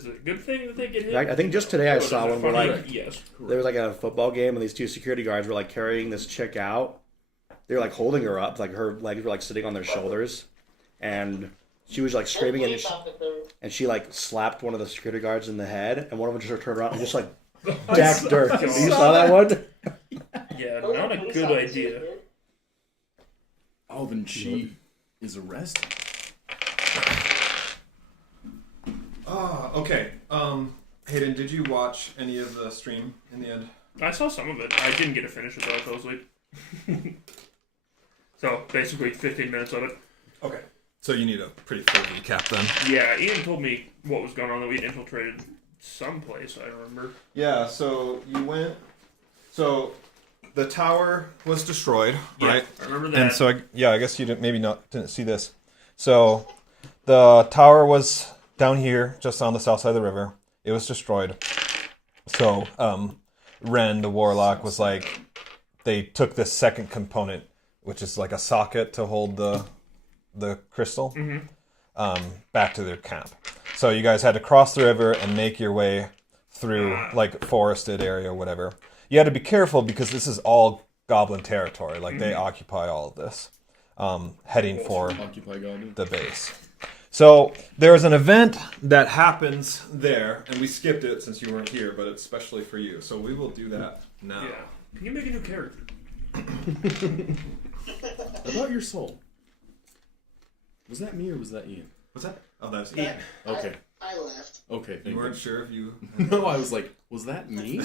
Is it a good thing that they get hit? I think just today I saw one where like yes, there was like a football game and these two security guards were like carrying this chick out. They were like holding her up, like her legs were like sitting on their shoulders, and she was like screaming and she like slapped one of the security guards in the head, and one of them just turned around and just like jacked her. You saw that one? Yeah, not a good idea. Oh, then she is arrested. Okay. Hayden, did you watch any of the stream in the end? I saw some of it. I didn't get to finish it though. I fell asleep. So basically, 15 minutes of it. Okay. So you need a pretty full recap then. Yeah, Ian told me what was going on. That we had infiltrated someplace. I remember. Yeah. So you went. So the tower was destroyed, right? I remember that. And so I guess you didn't see this. So the tower was down here, just on the south side of the river. It was destroyed. So Ren, the Warlock, was like, they took this second component, which is like a socket to hold the crystal, back to their camp. So you guys had to cross the river and make your way through like forested area or whatever. You had to be careful because this is all goblin territory. Like they occupy all of this, heading for the base. So there's an event that happens there, and we skipped it since you weren't here, but it's specially for you. So we will do that now. Yeah. Can you make a new character? About your soul. Was that me or was that Ian? What's that? Oh, that's Ian. Okay. I left. Okay. You weren't sure if you... No, I was like, was that me?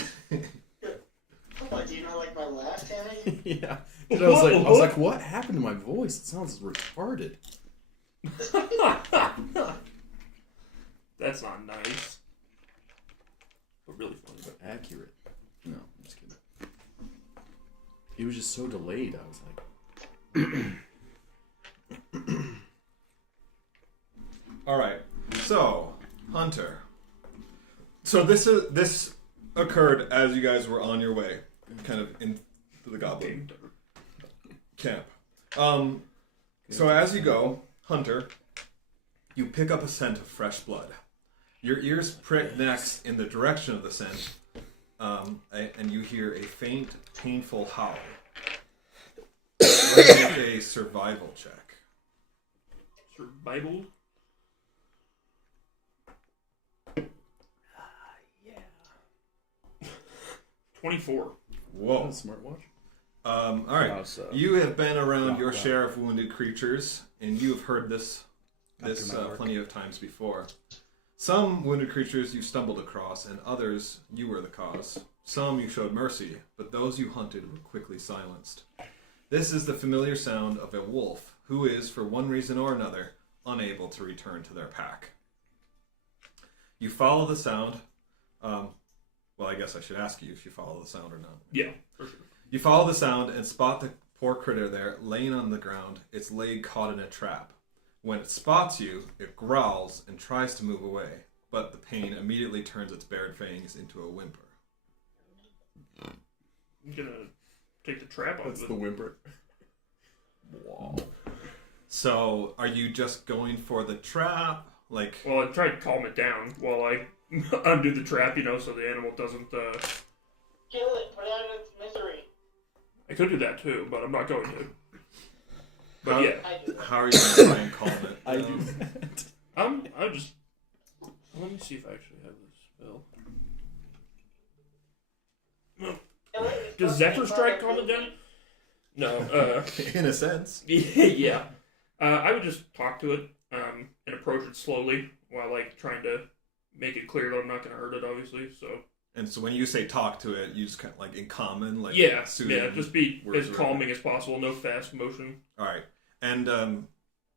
What, do you not like my laugh, Tammy? Yeah. And I was like, what happened to my voice? It sounds retarded. That's not nice. But really funny. But accurate. No, I'm just kidding. He was just so delayed, I was like... Alright, so, Hunter. So this occurred as you guys were on your way, kind of into the goblin camp. So as you go, Hunter, you pick up a scent of fresh blood. Your ears prick next in the direction of the scent, and you hear a faint, painful howl. Let's make a survival check. Survival? Yeah. 24. Whoa. Smartwatch? Alright. You have been around your share of wounded creatures, and you have heard this plenty of times before. Some wounded creatures you stumbled across, and others you were the cause. Some you showed mercy, but those you hunted were quickly silenced. This is the familiar sound of a wolf who is, for one reason or another, unable to return to their pack. You follow the sound. Well, I guess I should ask you if you follow the sound or not. Yeah, for sure. You follow the sound and spot the poor critter there, laying on the ground, its leg caught in a trap. When it spots you, it growls and tries to move away, but the pain immediately turns its bared fangs into a whimper. I'm gonna take the trap off. That's the whimper. Wow. So, are you just going for the trap? Like, Well, I tried to calm it down while I undo the trap, so the animal doesn't, Kill it, put it out of its misery. I could do that too, but I'm not going to. But yeah. how are you going to try and calm it? I do that. I just... Let me see if I actually have this spell. Does Zephyr Strike calm it down? No, In a sense. yeah. I would just talk to it, and approach it slowly while, trying to make it clear that I'm not going to hurt it, obviously, so... And so when you say talk to it, you just kind of in common, Yeah, just be words as calming as possible, no fast motion. Alright. And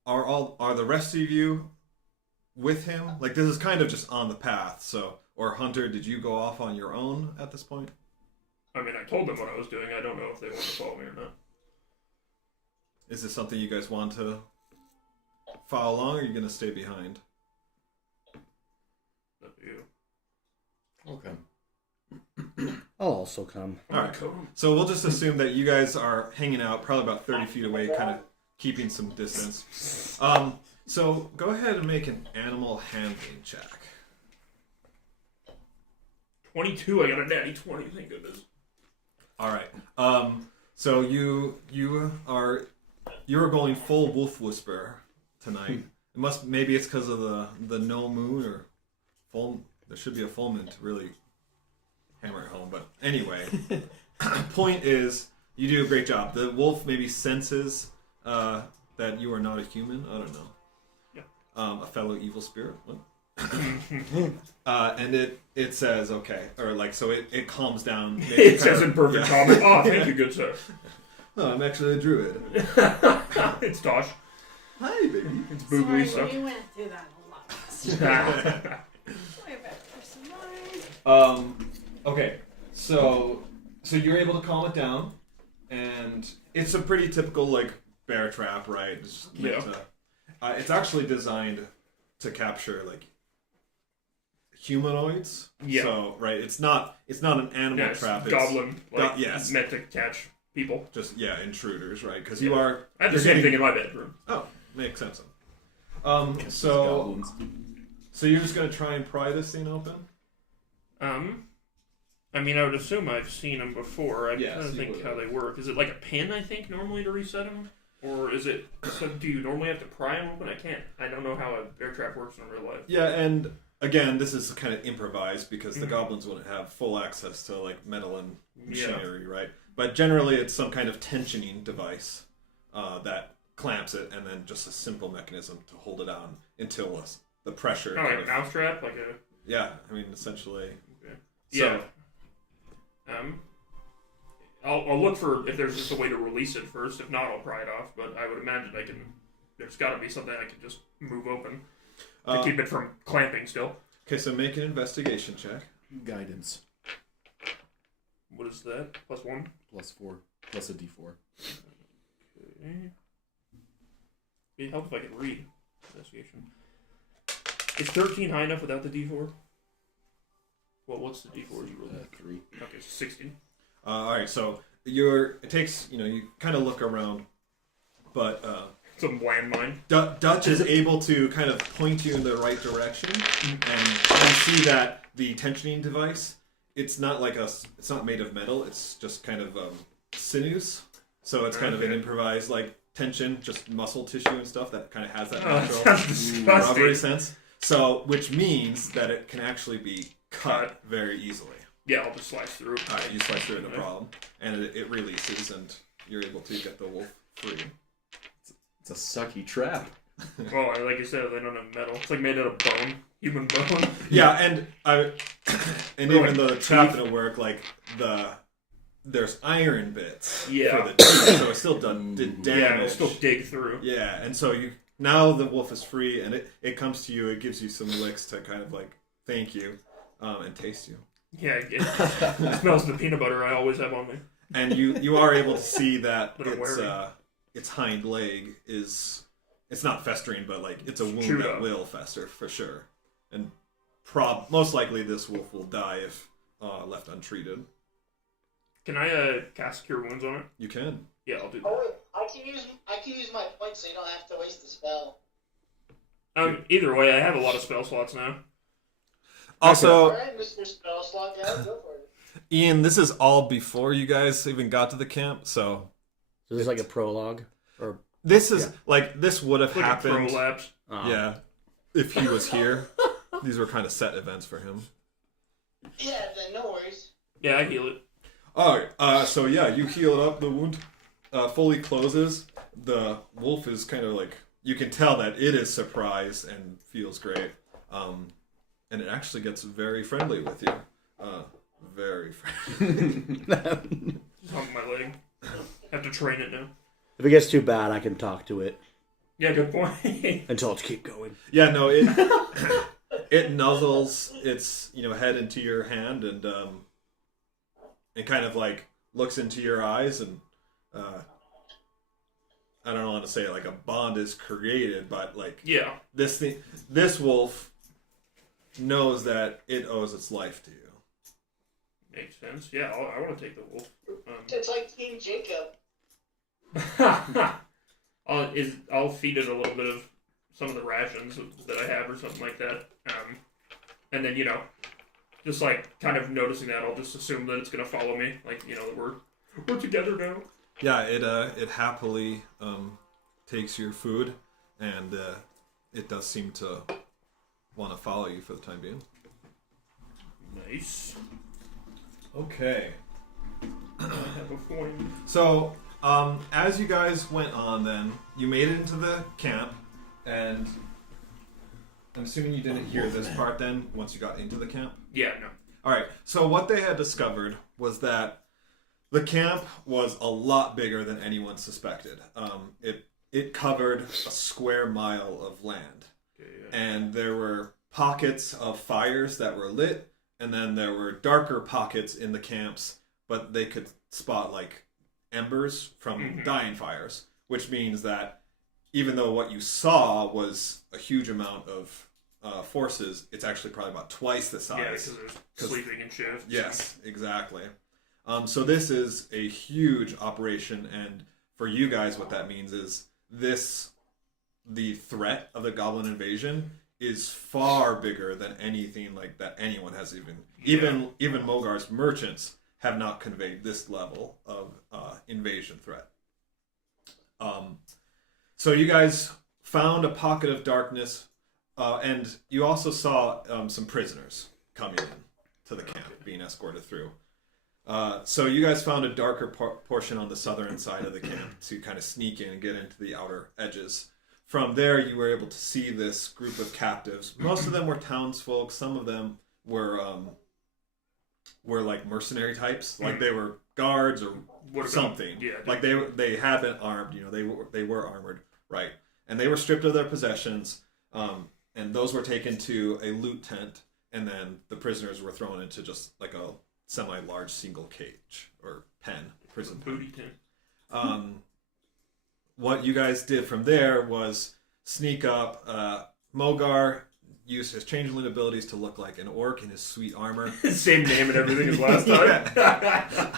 are the rest of you with him? Like, this is kind of just on the path, so... Or Hunter, did you go off on your own at this point? I mean, I told them what I was doing. I don't know if they want to follow me or not. Is this something you guys want to follow along, or are you going to stay behind? Up to you. Okay. I'll also come. Alright, so we'll just assume that you guys are hanging out, probably about 30 feet away, kind of keeping some distance. So go ahead and make an animal handling check. 22. I got a natty 20. Thank goodness. All right. So you are going full wolf whisper tonight. Maybe it's because of the no moon or full. There should be a full moon to really hammer it home. But anyway, point is, you do a great job. The wolf maybe senses that you are not a human. I don't know. Yeah. A fellow evil spirit. What? And it says okay, or like so it calms down. It says in perfect comment. Oh, thank you, good sir. No, I'm actually a druid. It's Tosh. Hi, baby. It's Boogly. Sorry, we went through that a lot. Okay, so you're able to calm it down, and it's a pretty typical like bear trap, right? It's actually designed to capture like humanoids. Yeah. So right, it's not an animal trap. It's goblin. Like, yes. Meant to catch people. Just intruders, right? Because I have the same thing in my bedroom. Oh, makes sense. Goblins. So you're just gonna try and pry this thing open? I mean, I would assume I've seen them before. I'm Yes, trying to think how they work. Is it like a pin, I think, normally to reset them? Or is it... So do you normally have to pry them open? I don't know how a bear trap works in real life. Yeah, and again, this is kind of improvised because the goblins wouldn't have full access to like metal and machinery, right? But generally, it's some kind of tensioning device that clamps it, and then just a simple mechanism to hold it on until the pressure. Oh, like a mouse trap? Like a... Yeah, I mean, essentially. Okay. So, yeah. I'll look for if there's just a way to release it first. If not, I'll pry it off. But I would imagine there's got to be something I can just move open to keep it from clamping still. Okay, so make an investigation check. Guidance. What is that? +1? +4. Plus a d4. Okay. It'd help if I could read investigation. Is 13 high enough without the d4? Well, what's the d4 you roll? 3. Okay, so 16. All right, so it takes you kind of look around, but Some landmine. Dutch is able to kind of point you in the right direction, and you see that the tensioning device, it's not made of metal, it's just kind of sinews, so it's kind of an improvised like tension, just muscle tissue and stuff that kind of has that natural rubbery sense. So, which means that it can actually be cut very easily. Yeah, I'll just slice through. All right, you slice through it, no problem, and it releases, and you're able to get the wolf free. It's a sucky trap. Well, like you said, they don't have metal. It's like made out of bone, human bone. Yeah, and even though the trap didn't work, like there's iron bits for the teeth, so it still did damage. Yeah, it'll still dig through. Yeah, and so now the wolf is free, and it comes to you. It gives you some licks to kind of like thank you, and taste you. Yeah, it smells the peanut butter I always have on me. And you are able to see that That its hind leg it's not festering, but like it's a wound chewed that up. will fester for sure, and most likely this wolf will die if left untreated. Can I cast Cure Wounds on it? You can. Yeah, I'll do Oh that. wait, I can use my points so you don't have to waste the spell. Either way, I have a lot of spell slots now. Also, Alright, Mr. Spell Slot, yeah, go for it. Ian, this is all before you guys even got to the camp, so this is like a prologue, or this is this would have Like happened. a prolapse. Yeah, if he was here. These were kind of set events for him. Yeah, then no worries. Yeah, I heal it. Alright, so yeah, you heal it up, the wound fully closes. The wolf is kind of like, you can tell that it is surprised and feels great. And it actually gets very friendly with you. Very friendly. Just hump my leg. Have to train it now. if it gets too bad, I can talk to it Yeah, good point. and tell it to keep going. Yeah, no, it nuzzles its head into your hand and kind of like looks into your eyes, and I don't know how to say it, like a bond is created, but like Yeah. this wolf knows that it owes its life to you. Makes sense. Yeah, I want to take the wolf. It's like Team Jacob. I'll feed it a little bit of some of the rations that I have or something like that. And then, Just like kind of noticing that, I'll just assume that it's gonna follow me. Like, you know, that we're together now. Yeah, it happily takes your food, and it does seem to want to follow you for the time being. Nice. Okay. I have a coin. So, as you guys went on, then you made it into the camp, and I'm assuming you didn't hear this part. Then, once you got into the camp. Yeah, no. All right. So what they had discovered was that the camp was a lot bigger than anyone suspected. It covered a square mile of land, and there were pockets of fires that were lit, and then there were darker pockets in the camps, but they could spot like embers from dying fires, which means that even though what you saw was a huge amount of forces, it's actually probably about twice the size. Yeah, because there's sleeping and shifts. Yes, exactly. So this is a huge operation, and for you guys, what that means is the threat of the Goblin invasion is far bigger than anything like that anyone has even Mogar's merchants have not conveyed this level of invasion threat. So you guys found a pocket of darkness, and you also saw some prisoners coming in to the camp, being escorted through. So you guys found a darker portion on the southern side of the camp to kind of sneak in and get into the outer edges. From there, you were able to see this group of captives. Most of them were townsfolk. Some of them were like mercenary types, like they were guards or something. Yeah, like they had been armed. You know, they were armored, right? And they were stripped of their possessions, and those were taken to a loot tent, and then the prisoners were thrown into just like a semi-large single cage or pen, prison booty tent. What you guys did from there was sneak up. Mogar used his changeling abilities to look like an orc in his sweet armor. Same name and everything as last time.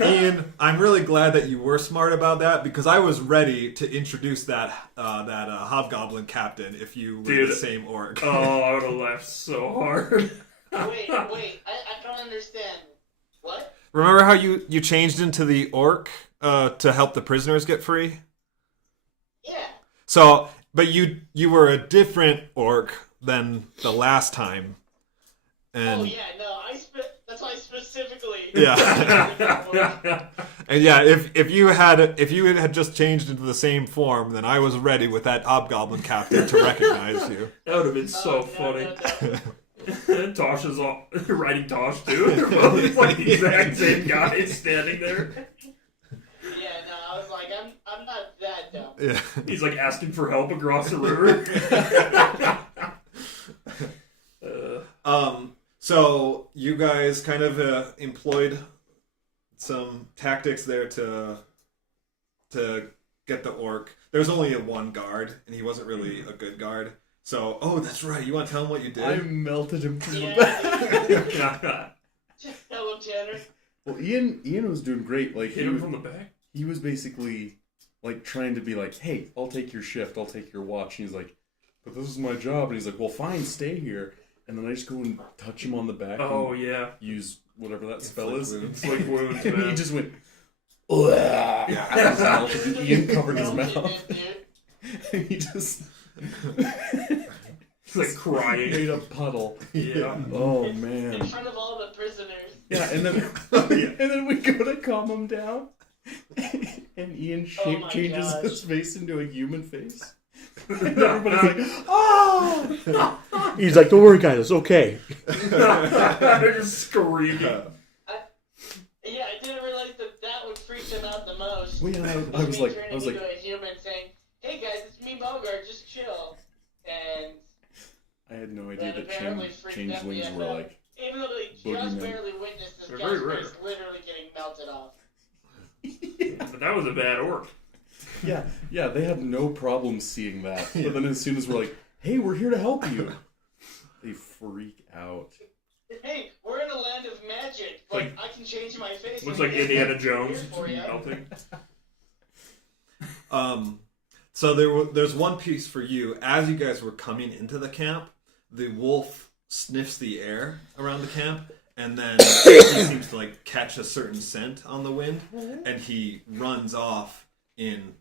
Ian, I'm really glad that you were smart about that, because I was ready to introduce that hobgoblin captain if you were the same orc. Oh, I would have laughed so hard. Wait, I don't understand. What? Remember how you changed into the orc to help the prisoners get free? Yeah. So, but you were a different orc than the last time. And Oh yeah, no, that's why I specifically. yeah. And yeah, if you had just changed into the same form, then I was ready with that hobgoblin captain to recognize you. That would have been so No, funny. no. Tosh is all riding Tosh too. They're both like the exact same guy standing there. Yeah, no, I was like, I'm not that dumb. Yeah. He's like asking for help across the river. So you guys kind of employed some tactics there to get the orc. There's only one guard, and he wasn't really a good guard. So, that's right. You want to tell him what you did? I melted him from the Yeah. back. Hello, Tanner. Well, Ian was doing great. Like Hit him from the back. he was basically like trying to be like, "Hey, I'll take your shift. I'll take your watch." And he's like, "But this is my job." And he's like, "Well, fine, stay here." And then I just go and touch him on the back. Oh and yeah. use whatever that spell is. It's like wounds, And he man. just went. Yeah. And Ian covered his Melted mouth. it, dude. And he just It's like crying. made a puddle. Yeah. Oh In man. front of all the prisoners. Yeah, and then we go to calm him down, and Ian Oh my changes gosh. his face into a human face. And everybody's like, "Oh!" He's like, "Don't worry, guys, it's okay." They're just screaming. Yeah, I didn't realize that would freak them out the most. Well, yeah, I Me was like, turning into a human saying, "Hey guys, it's me, Bogart. Just chill." And I had no idea that that apparently freaked that changelings me were out. like, Even though they just boogeymen. barely witnessed this They're guy's very rare. face literally getting melted off. But that was a bad orc. yeah, they had no problem seeing that. But then as soon as we're like, "Hey, we're here to help you," they freak out. Hey, we're in a land of magic. Like, I can change my face. Looks and like make Indiana it Jones weird for ya. melting. So there's one piece for you. As you guys were coming into the camp, the wolf sniffs the air around the camp, and then he seems to like catch a certain scent on the wind, and he runs off in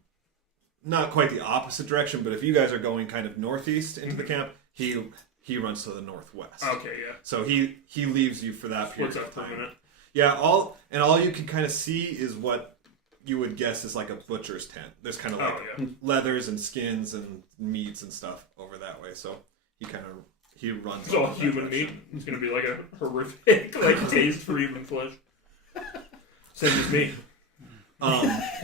not quite the opposite direction, but if you guys are going kind of northeast into the camp, he runs to the northwest. Okay, yeah. So he leaves you for that period Splits of up for a time. minute. Yeah, all you can kind of see is what you would guess is like a butcher's tent. There's kind of like leathers and skins and meats and stuff over that way. So he runs. It's all human meat. It's gonna be like a horrific like taste for human flesh. Same as me.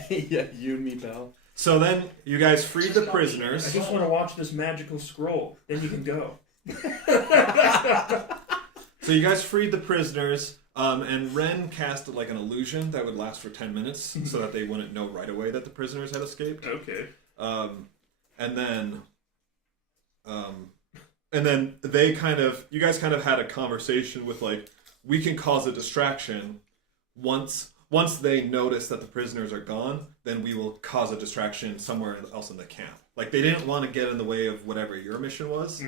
Yeah, you and me, pal. So then you guys freed the prisoners. I just want to watch this magical scroll. Then you can go. So you guys freed the prisoners, and Ren cast like an illusion that would last for 10 minutes, so that they wouldn't know right away that the prisoners had escaped. Okay. And then they you guys kind of had a conversation with like, we can cause a distraction once they notice that the prisoners are gone, then we will cause a distraction somewhere else in the camp. Like, they didn't want to get in the way of whatever your mission was.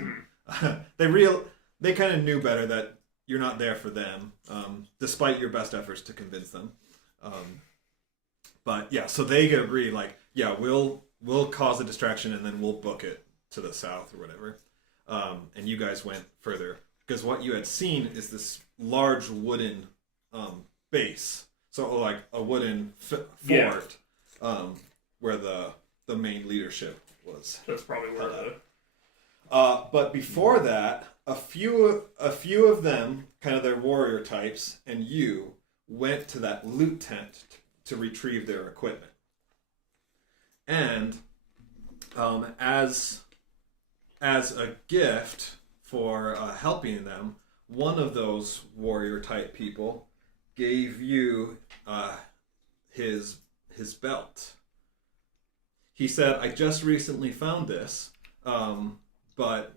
They kind of knew better that you're not there for them, despite your best efforts to convince them. But yeah, so they agree, like, yeah, we'll cause a distraction and then we'll book it to the south or whatever. And you guys went further, because what you had seen is this large wooden base. So like a wooden fort, where the main leadership was. That's probably where the. But before that, a few of them, kind of their warrior types, and you went to that loot tent to retrieve their equipment. And as a gift for helping them, one of those warrior type people gave you his belt. He said, "I just recently found this, but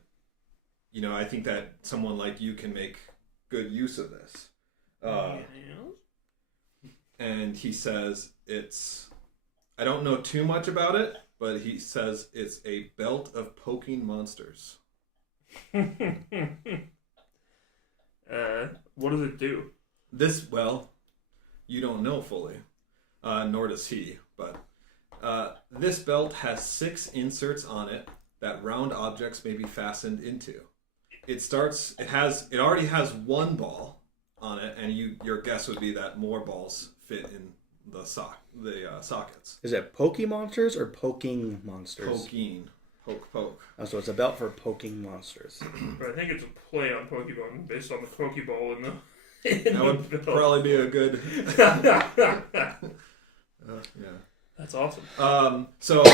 I think that someone like you can make good use of this." And he says I don't know too much about it, but he says it's a belt of poking monsters. What does it do? You don't know fully, nor does he, but this belt has 6 inserts on it that round objects may be fastened into. It already has 1 ball on it, and your guess would be that more balls fit in the sockets. Is it Poke Monsters or Poking Monsters? Poke. Oh, so it's a belt for poking monsters. But I think it's a play on Pokemon based on the Pokeball in the. That would probably be a good. Yeah. That's awesome. So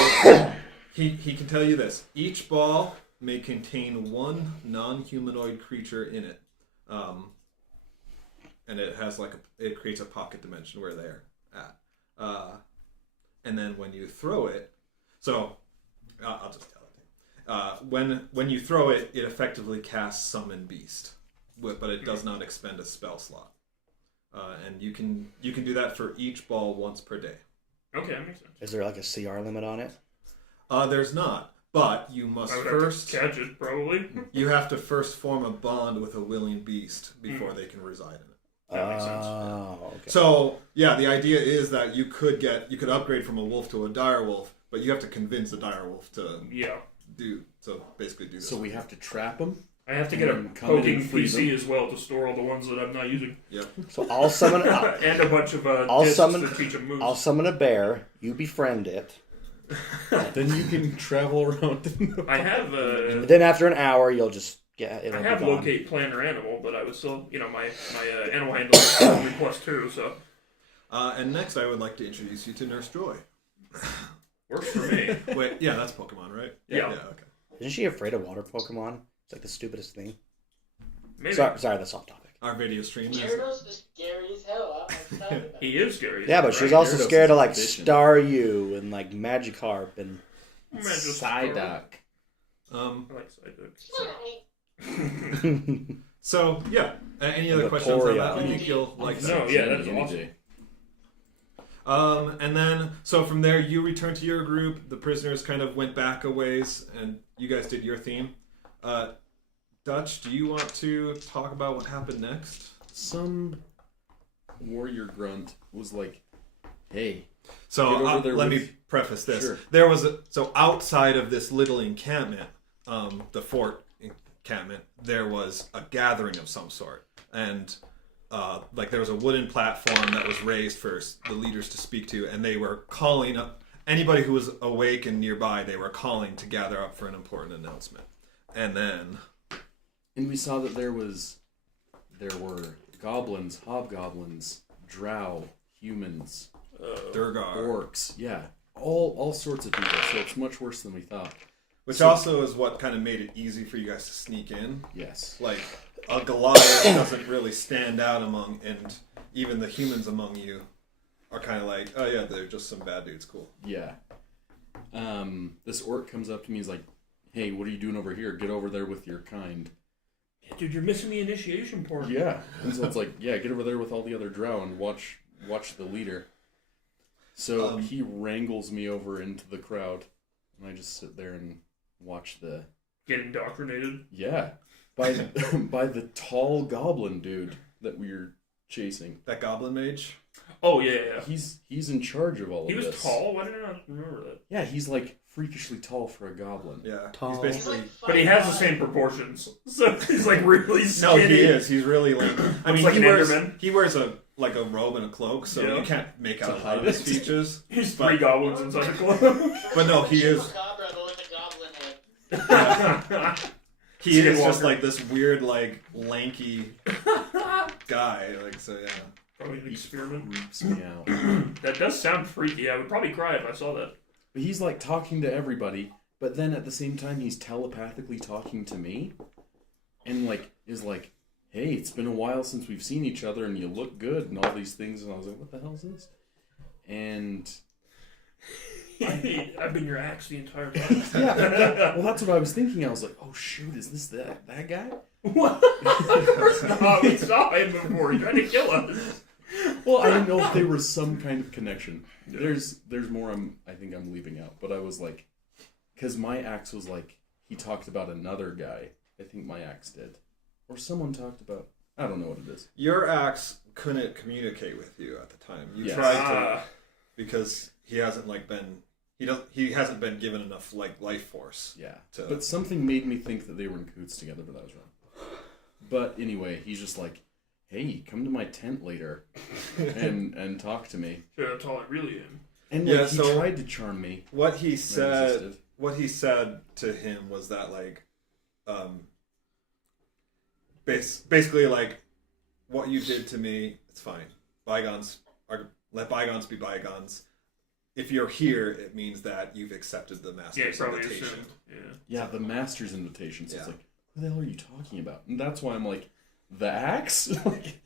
he can tell you this: each ball may contain 1 non-humanoid creature in it, and it has it creates a pocket dimension where they're at. And then when you throw it, I'll just tell it. When you throw it, it effectively casts Summon Beast, but it does not expend a spell slot. And you can do that for each ball once per day. Okay, that makes sense. Is there like a CR limit on it? There's not, but you must first catch it. Probably. You have to first form a bond with a willing beast before they can reside in it. That makes sense. Okay. So yeah, the idea is that you could upgrade from a wolf to a dire wolf, but you have to convince a dire wolf to basically do this. So we have to trap them. I have to get a poking PC as well to store all the ones that I'm not using. Yep. So I'll summon and a bunch of discs to teach them moves. I'll summon a bear. You befriend it. Then you can travel around. I have. Then after an hour, you'll just get. I have locate planner animal, but I was still, my animal handler request too. So. And next, I would like to introduce you to Nurse Joy. Works for me. Wait, yeah, that's Pokemon, right? Yeah. Okay. Isn't she afraid of water Pokemon? It's like the stupidest thing. Maybe. Sorry, that's off topic. Our video stream is. Gyarados is scary as hell. I'm excited about He is scary. Yeah, but she's also scared of like Staryu and like Magikarp and Psyduck. I like Psyduck. So yeah, any other questions on that? I think you'll like that. No, yeah, that's awesome. And then, so from there, you return to your group. The prisoners kind of went back a ways, and you guys did your theme. Dutch, do you want to talk about what happened next? Some warrior grunt was like, "Hey, So Get over there let with- me preface this. Sure. There was so outside of this little encampment, the fort encampment, there was a gathering of some sort, and like there was a wooden platform that was raised for the leaders to speak to, and they were calling up anybody who was awake and nearby. They were calling to gather up for an important announcement, and then And we saw that there were goblins, hobgoblins, drow, humans, Durgar, orcs, yeah, all sorts of people. So it's much worse than we thought. which also is what kind of made it easy for you guys to sneak in. Yes. Like a Goliath doesn't really stand out among, and even the humans among you are kind of like, oh yeah, they're just some bad dudes. Cool. Yeah. This orc comes up to me. He's like, "Hey, what are you doing over here? Get over there with your kind." Dude, you're missing the initiation part. Yeah. And so it's like, yeah, get over there with all the other drow and watch the leader. So he wrangles me over into the crowd, and I just sit there and watch the Get indoctrinated. by the tall goblin dude that we were chasing. That Goblin Mage. Oh, yeah. He's in charge of all He of was this. tall? Why did I not remember that? Yeah, he's like freakishly tall for a goblin. Yeah, Tall. he's basically. But he has the same proportions. So he's like really No, skinny. he is. He's really like. I mean, like he an wears Enderman. he wears a robe and a cloak, so Yeah. you can't make out To a lot hide of his it. features. He's But- 3 goblins inside a cloak. But no, he is. Chupacabra, but with a goblin head. He is Skinwalker. just like this weird, like lanky guy. Like so, yeah. Probably an experiment. Creeps me out. That does sound freaky. I would probably cry if I saw that. But he's like talking to everybody, but then at the same time he's telepathically talking to me, and like is like, "Hey, it's been a while since we've seen each other, and you look good," and all these things. And I was like, "What the hell is this?" And I've been your axe the entire time. yeah, well, that's what I was thinking. I was like, "Oh shoot, is this that guy?" What? No, we saw him before. He tried to kill us. Well, I didn't know if there was some kind of connection. There's more. I think I'm leaving out, but I was like, because my axe was like he talked about another guy. I think my axe did, or someone talked about. I don't know what it is. Your axe couldn't communicate with you at the time. You Yes. tried to because he hasn't like been he hasn't been given enough like life force. Yeah, To- but something made me think that they were in cahoots together, but I was wrong. But anyway, he's just like, "Hey, come to my tent later and talk to me." Sure, that's all I really am. And Yeah, like, he so- tried to charm me. What he and I said. resisted. What he said to him was that like, basically like, what you did to me, it's fine. Let bygones be bygones. If you're here, it means that you've accepted the Yeah, master's probably invitation. assumed. Yeah. Yeah, the master's invitation. So it's Yeah. like, what the hell are you talking about? And that's why I'm like, the axe? Like,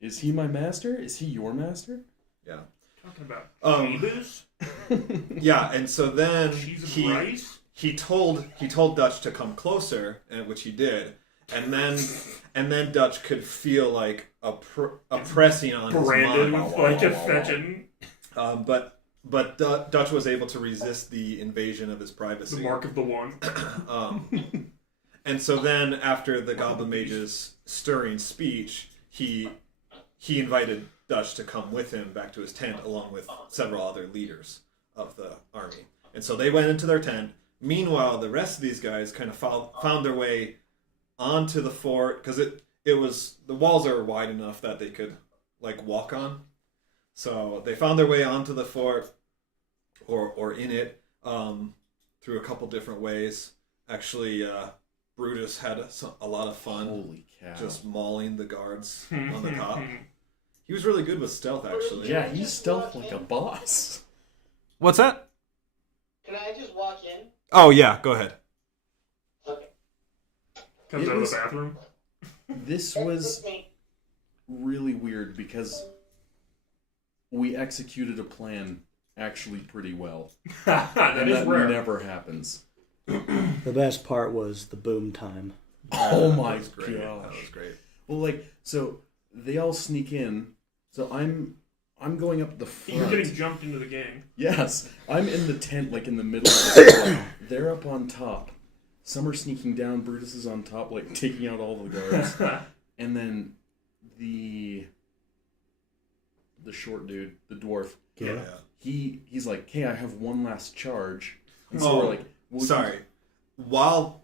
is he my master? Is he your master? Yeah. Talking about Um, booze, Yeah, and so then cheese and rice. he told Dutch to come closer, and which he did, and then Dutch could feel like a pressing on Branded his with mind. like a fetching. But Dutch was able to resist the invasion of his privacy. The mark of the one. And so then, after the Goblin Mage's stirring speech, he invited Dutch to come with him back to his tent, along with several other leaders of the army. And so they went into their tent. Meanwhile, the rest of these guys kind of found their way onto the fort, because it was the walls are wide enough that they could like walk on. So they found their way onto the fort, or in it, through a couple different ways. Actually, Brutus had a lot of fun Holy cow. just mauling the guards on the top. He was really good with stealth, actually. Yeah, he's stealth like a boss. What's that? Can I just walk in? Oh, yeah, go ahead. Okay. Comes It out of was- the bathroom. This was really weird because we executed a plan actually pretty well. That And is that rare. never happens. The best part was the boom time. Oh my That was great. gosh. That was great. Well, like, so they all sneak in. So I'm going up the front. You're getting jumped into the gang. Yes, I'm in the tent, like in the middle of the floor. They're up on top. some are sneaking down. Brutus is on top, like taking out all the guards, and then the short dude, the dwarf, Yeah. he's like, "Hey, I have one last charge." And so we're like, well, Sorry. While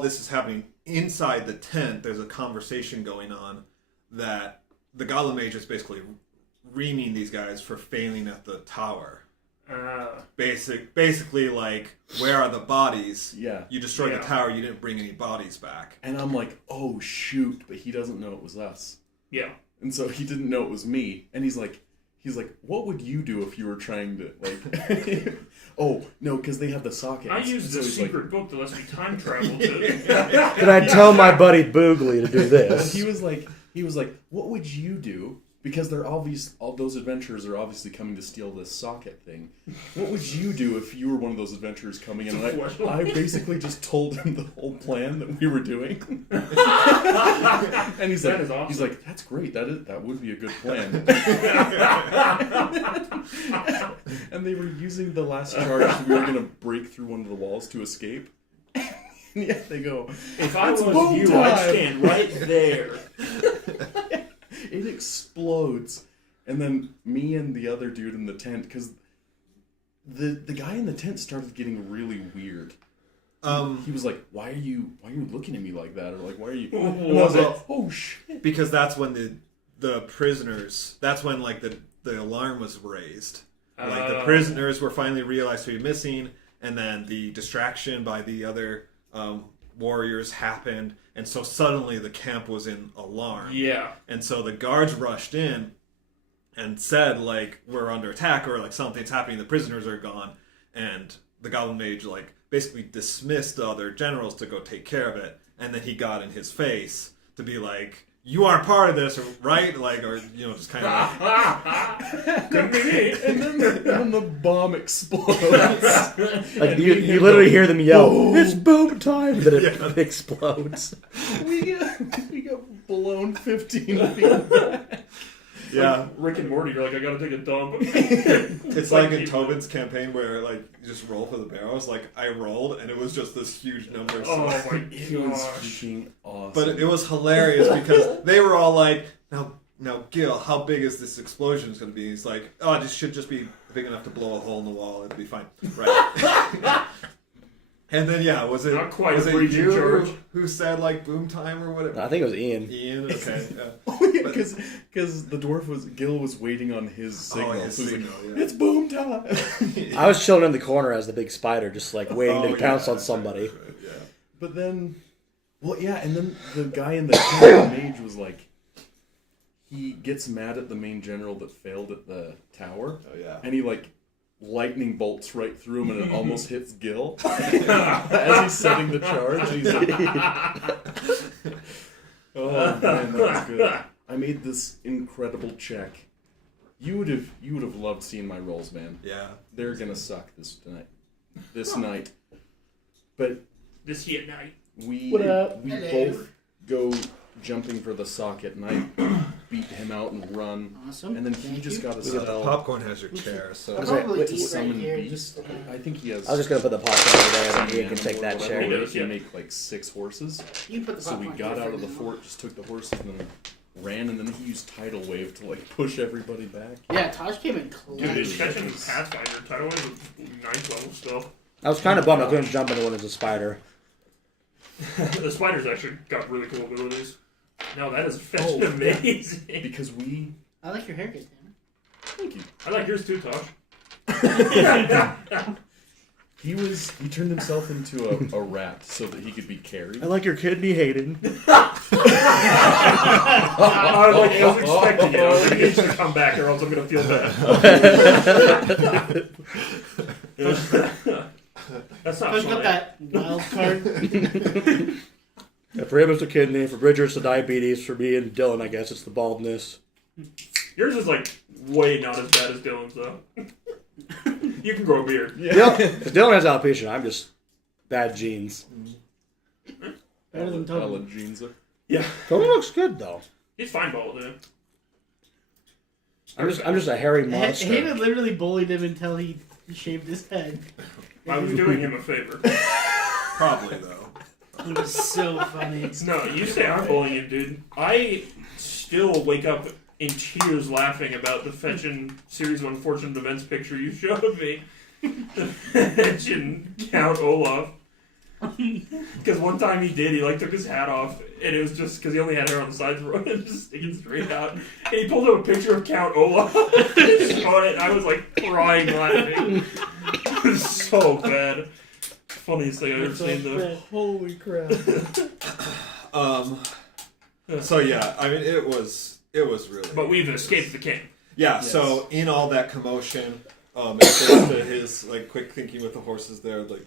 this is happening, inside the tent, there's a conversation going on that the Goblin Mage is basically reaming these guys for failing at the tower. Basically, like, where are the bodies? Yeah. You destroyed the tower, you didn't bring any bodies back. And I'm like, "Oh shoot!" But he doesn't know it was us. Yeah. And so he didn't know it was me. And he's like, "What would you do if you were trying to like?" Oh no, because they have the sockets. I used So the he's secret book that lets me time travel to. Did I tell my buddy Boogly to do this? He was like, "What would you do?" Because they're obvious. All those adventurers are obviously coming to steal this socket thing. What would you do if you were one of those adventurers coming in? And I basically just told him the whole plan that we were doing. And he's like, awesome. he's like, "That's great. That would be a good plan." And they were using the last charge. So we were gonna break through one of the walls to escape. Yeah, they go. If I was boom you, time. I'd stand right there. It explodes, and then me and the other dude in the tent, because the guy in the tent started getting really weird. He was like, "Why are you looking at me like that?" Or like, "Why are you?" And I was like, "Oh shit!" Because that's when the prisoners. That's when like the alarm was raised. Like the prisoners were finally realized to be missing, and then the distraction by the other warriors happened, and so suddenly the camp was in alarm. Yeah. And so the guards rushed in and said, like, we're under attack, or like something's happening, the prisoners are gone. And the Goblin Mage like basically dismissed the other generals to go take care of it, and then he got in his face to be like, "You aren't part of this, right?" Like, or just kind of like, And then the bomb explodes. Like you literally hear them yell, Boom. "It's boom time!" And then it explodes. we got blown 15 feet back. yeah. Rick and Morty, you're like, I gotta take a dump. It's like in Tobin's campaign where like you just roll for the barrels. Like I rolled and it was just this huge number. Oh my It was gosh. freaking awesome. But it was hilarious because they were all like, now Gil, how big is this explosion going to be? He's like, oh, it should just be big enough to blow a hole in the wall. It'll be fine. Right. And then, was it Not quite was a it breach in you charge. who said, like, boom time or whatever? I think it was Ian. Ian? Okay. Yeah. Oh, yeah, because the dwarf Gil was waiting on his signal. his So he's signal, like, yeah. "It's boom time." I was chilling in the corner as the big spider, just like waiting to pounce on somebody. Yeah. But then, and then the guy in the mage was like, he gets mad at the main general that failed at the tower. Oh, yeah. And he like lightning bolts right through him, and it almost hits Gil as he's setting the charge. And he's like, "Oh man, that was good." I made this incredible check. You would have loved seeing my rolls, man. Yeah. They're gonna suck this night. But This here night. we Hello. both go jumping for the socket, and I beat him out and run. Awesome. And then he Thank just you. got a The spell popcorn has your chair, so. I'll probably Wait, eat right summon here. beast. I think he has. I was just gonna put the popcorn over there, and then Ian can take that whatever, chair. where He does, he can yeah. make like 6 horses. You can put the So we popcorn got here out for of the now. fort, just took the horses, and then ran, and then he used tidal wave to like push everybody back. Yeah, Taj came in close. Dude, it's catching Pathfinder. Tidal Wave is nice level stuff. I was kind of bummed I couldn't jump into one as a spider. The spiders actually got really cool abilities. No, that is fetching amazing. Because we. I like your haircut, Dan. Thank you. I like yours too, Tosh. He turned himself into a rat so that he could be carried. I like your kidney, Hayden. I was expecting it. I was like, he needs to come back or else I'm going to feel bad. That's not Taj funny. got that wild card. Yeah, for him it's the kidney, for Bridger it's the diabetes, for me and Dylan I guess it's the baldness. Yours is like way not as bad as Dylan's though. You can grow a beard. Yep, 'cause Dylan has alopecia, I'm just bad genes. Better than Toby. Allergens. Yeah. Tony looks good though. He's fine bald, dude. I'm just a hairy monster. Hayden literally bullied him until he shaved his head. I was doing him a favor. Probably, though. It was so funny. No, you say I'm bullying him, dude. I still wake up in tears laughing about the fetching Series of Unfortunate Events picture you showed me. The fetching Count Olaf. Because one time he did, he like took his hat off, and it was just because he only had hair on the sides, and just sticking straight out. And he pulled up a picture of Count Olaf on it, and I was like crying laughing. It was so bad. Funniest thing I've ever seen, though. Holy crap. So yeah, I mean it was really. But we've escaped the camp. Yeah. Yes. So in all that commotion, and thanks to his like quick thinking with the horses there, like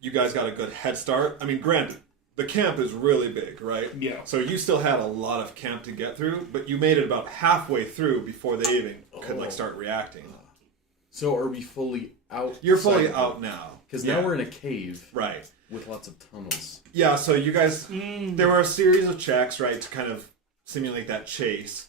you guys got a good head start. I mean, granted, the camp is really big, right? Yeah. So you still had a lot of camp to get through, but you made it about halfway through before they even could like start reacting. So are we fully out? You're fully out now. Because now we're in a cave. Right. With lots of tunnels. Yeah, so you guys, there were a series of checks, right, to kind of simulate that chase.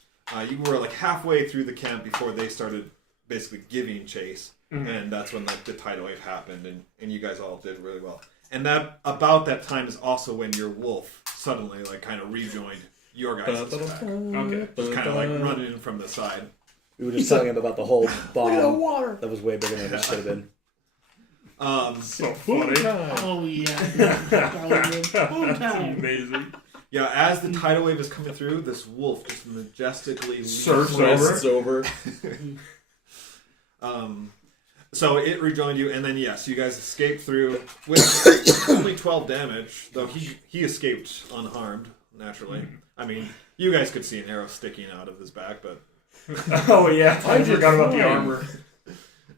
You were like halfway through the camp before they started basically giving chase. And that's when like the tidal wave happened, and you guys all did really well. And that about that time is also when your wolf suddenly like kind of rejoined your guys' pack. Okay. Just kind of like running in from the side. We were just telling him about the whole bomb that was way bigger than it should have been. So funny. Oh, yeah. Boom That's time. amazing. Yeah, as the tidal wave is coming through, this wolf just majestically Surfs leaps over. It's over. So it rejoined you, and then yes, you guys escaped through with only 12 damage, though he escaped unharmed, naturally. I mean, you guys could see an arrow sticking out of his back, but... Oh yeah, I forgot about the armor.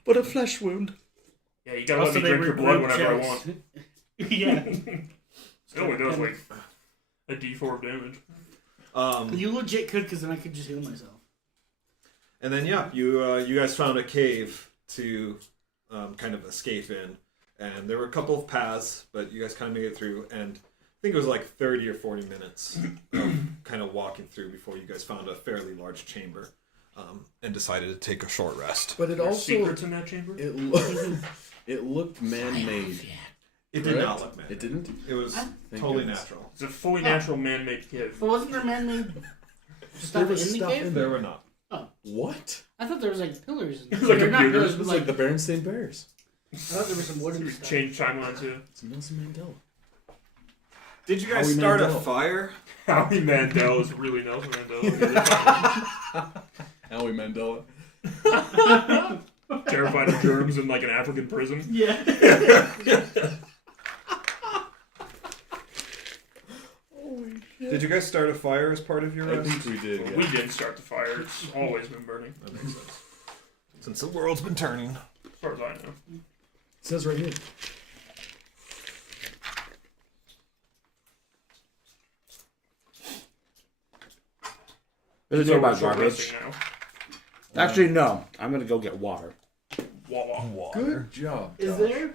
But a flesh wound. Yeah, you gotta let me drink your blood whenever I want. Yeah. Still only does like a D4 of damage. You legit could, because then I could just heal myself. And then yeah, you guys found a cave to kind of escape in, and there were a couple of paths, but you guys kind of made it through, and I think it was like 30 or 40 minutes of kind of walking through before you guys found a fairly large chamber, and decided to take a short rest. But it There's also... secrets in that chamber. It looked man-made. It did not look man. It didn't? It was Thank totally goodness. natural. It's a fully natural man-made cave. But wasn't there man-made stuff in was the stuff cave? in There were not. What? I thought there was like pillars. It was like Or not computers. pillars, It but was like, like the Berenstain Bears. I thought there was some wooden stuff. Change timelines too. It's Nelson Mandela. Did you guys Howie start a Mandela. fire? Howie Mandel is really Nelson Mandela. Howie Mandela. Terrified of germs in like an African prison. Yeah. Did you guys start a fire as part of your I rest? think we did, yeah. We didn't start the fire. It's always been burning, That makes sense. Since the world's been turning. as far as I know. It says right here. There's a So nearby we're short garbage. resting now. Actually, no. I'm gonna go get water. Warlock. Good job. Is Josh.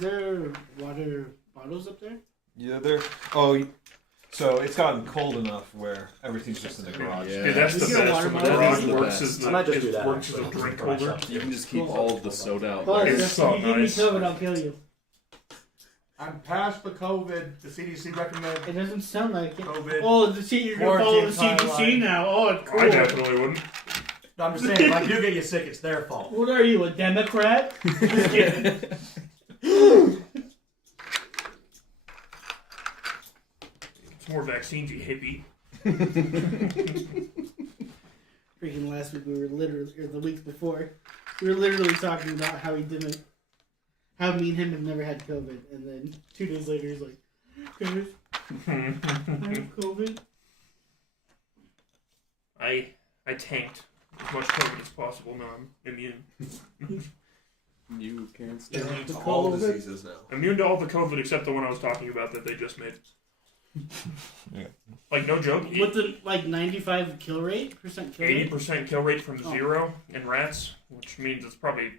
there water bottles up there? Yeah, there. Oh, so it's gotten cold enough where everything's just in the garage. Yeah. Dude, that's You the get a best. water When the bottle? garage That's the works best. as I might just do it that. works as a actually, drink for holder. myself. You can just keep all of the soda out Plus, there. It's if so you give me nice. COVID, I'll kill you. I'm past the COVID. The CDC recommend. It doesn't sound like it. COVID. Oh, you're gonna follow the Quarantine CDC timeline. now. Oh, it's cool. I definitely wouldn't. No, I'm just saying, if I do get you sick, it's their fault. What are you, a Democrat? Just kidding. It's more vaccines, you hippie. Freaking last week we were literally, or the week before, we were literally talking about how me and him have never had COVID, and then 2 days later he's like, guys, I have COVID. I tanked as much COVID as possible. Now I'm immune. You can't stop. Immune The to all COVID. diseases now. Immune to all the COVID except the one I was talking about that they just made. Yeah. Like no joke. With the like 95 kill rate, percent kill rate. 80% kill rate from Oh. 0 in rats, which means it's probably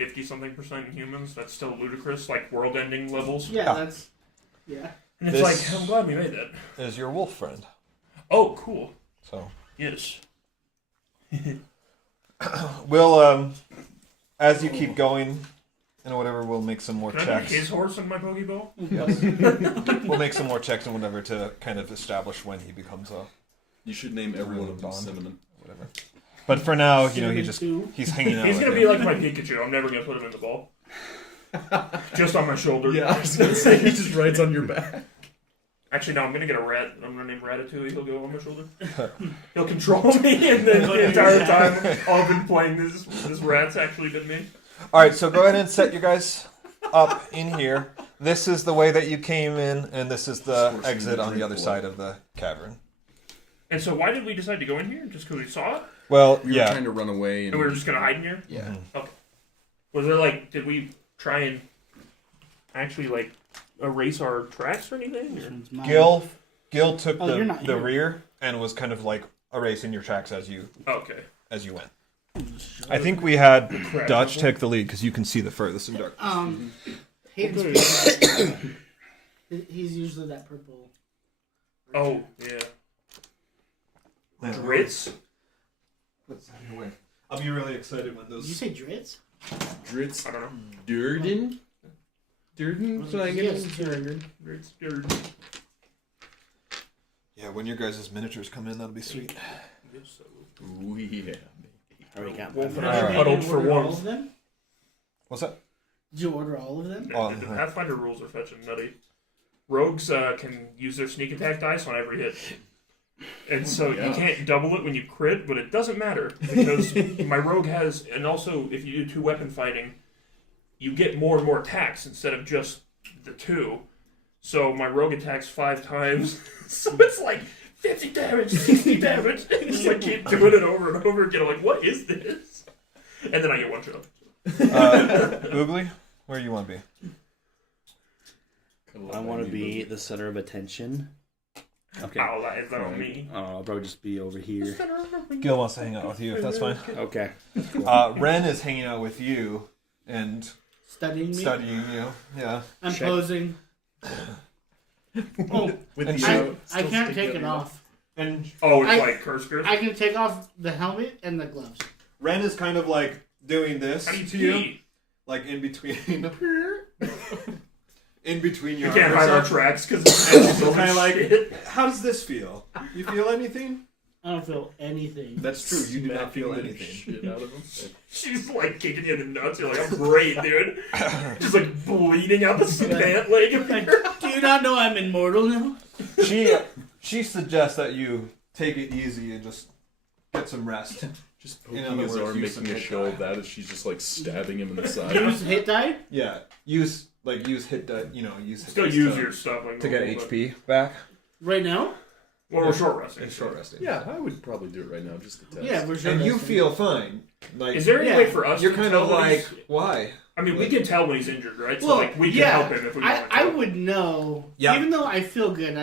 50-something% in humans. That's still ludicrous, like world-ending levels. Yeah, Yeah. that's yeah. And it's This- like, I'm glad we made that. Is your wolf friend. Oh, cool. So Yes. we'll as you keep going and whatever, we'll make some more Can I checks. put his horse in my Pokeball? Yes. We'll make some more checks and whatever to kind of establish when he becomes a You should name every one of them Bond. Cinnamon. whatever. But for now, he's hanging out. He's with gonna him. be like my Pikachu. I'm never gonna put him in the ball. Just on my shoulder. Yeah, I was gonna say he just rides on your back. Actually, no. I'm gonna get a rat. I'm gonna name Ratatouille. He'll go on my shoulder. He'll control me, and then the entire time I've been playing this rat's actually been me. All right, so go ahead and set you guys up in here. This is the way that you came in, and this is the exit on the other side of the cavern. And so, why did we decide to go in here? Just because we saw it, Well, We were yeah. trying to run away, and we were just gonna hide in here? yeah. Was there like, did we try and actually like erase our tracks or anything? Or? Gil took Oh, you're not the here. rear and was kind of like erasing your tracks as you Okay. went. I think we had Crap. Dutch take the lead because you can see the furthest in dark. Hayden's he's usually that purple. Oh yeah. Grits. I'll be really excited when Did you those. say Dritz? Dritz I don't know. Durden? Durden? Yes, Durden. Grits. Dirt. Yeah, when your guys' miniatures come in, that'll be sweet. Ooh, yeah. Already got Wolf and one. I are Alright. huddled Did you for order all warmth. of them? What's that? Did you order all of them? Oh, The Pathfinder rules are fetching nutty. Rogues can use their sneak attack dice on every hit. And so you can't double it when you crit, but it doesn't matter. Because my rogue has, and also if you do 2 weapon fighting, you get more and more attacks instead of just the 2. So my rogue attacks 5 times. So it's like 50 damage, 60 damage. And just like keep doing it over and over again. I'm like, what is this? And then I get 1 shot. Oogly, where you want to be? I want to be the center of attention. Okay. Oh, that is on me. I'll probably just be over here. Gil wants to hang out with you, if that's fine. Okay. Ren is hanging out with you and Studying me? studying you. Yeah. I'm Check. posing. Oh, With And the, she- I can't take it off. And Oh, it's I- like curse. I can take off the helmet and the gloves. Ren is kind of like doing this How do you to you, pee? like in between, in between your You can't arms. hide our tracks because it's So kind of like, shit. how does this feel? You feel anything? I don't feel anything. That's true. You do not feel smacking the anything. shit out of him. She's like kicking you in the nuts. You're like, I'm great, dude. Just like bleeding out the pant leg of her. Do you not know I'm immortal now? She suggests that you take it easy and just get some rest. Just In poking other his words, arm, use some making a hit show die. of that as she's just like stabbing him in the side. Use hit die? Yeah, use hit die. Use hit Still dice use to- your stuff like to get normal, but- HP back. Right now? Well, we're short resting. And short resting. Yeah, I would probably do it right now just to test. Yeah, we're sure. And you that's- feel fine. Like Is there any Yeah. way for us you're to kind tell of when like, he's- why? I mean, we can tell when he's injured, right? So, Well, like, we can yeah, help him if we want to. I would know. Yeah. Even though I feel good,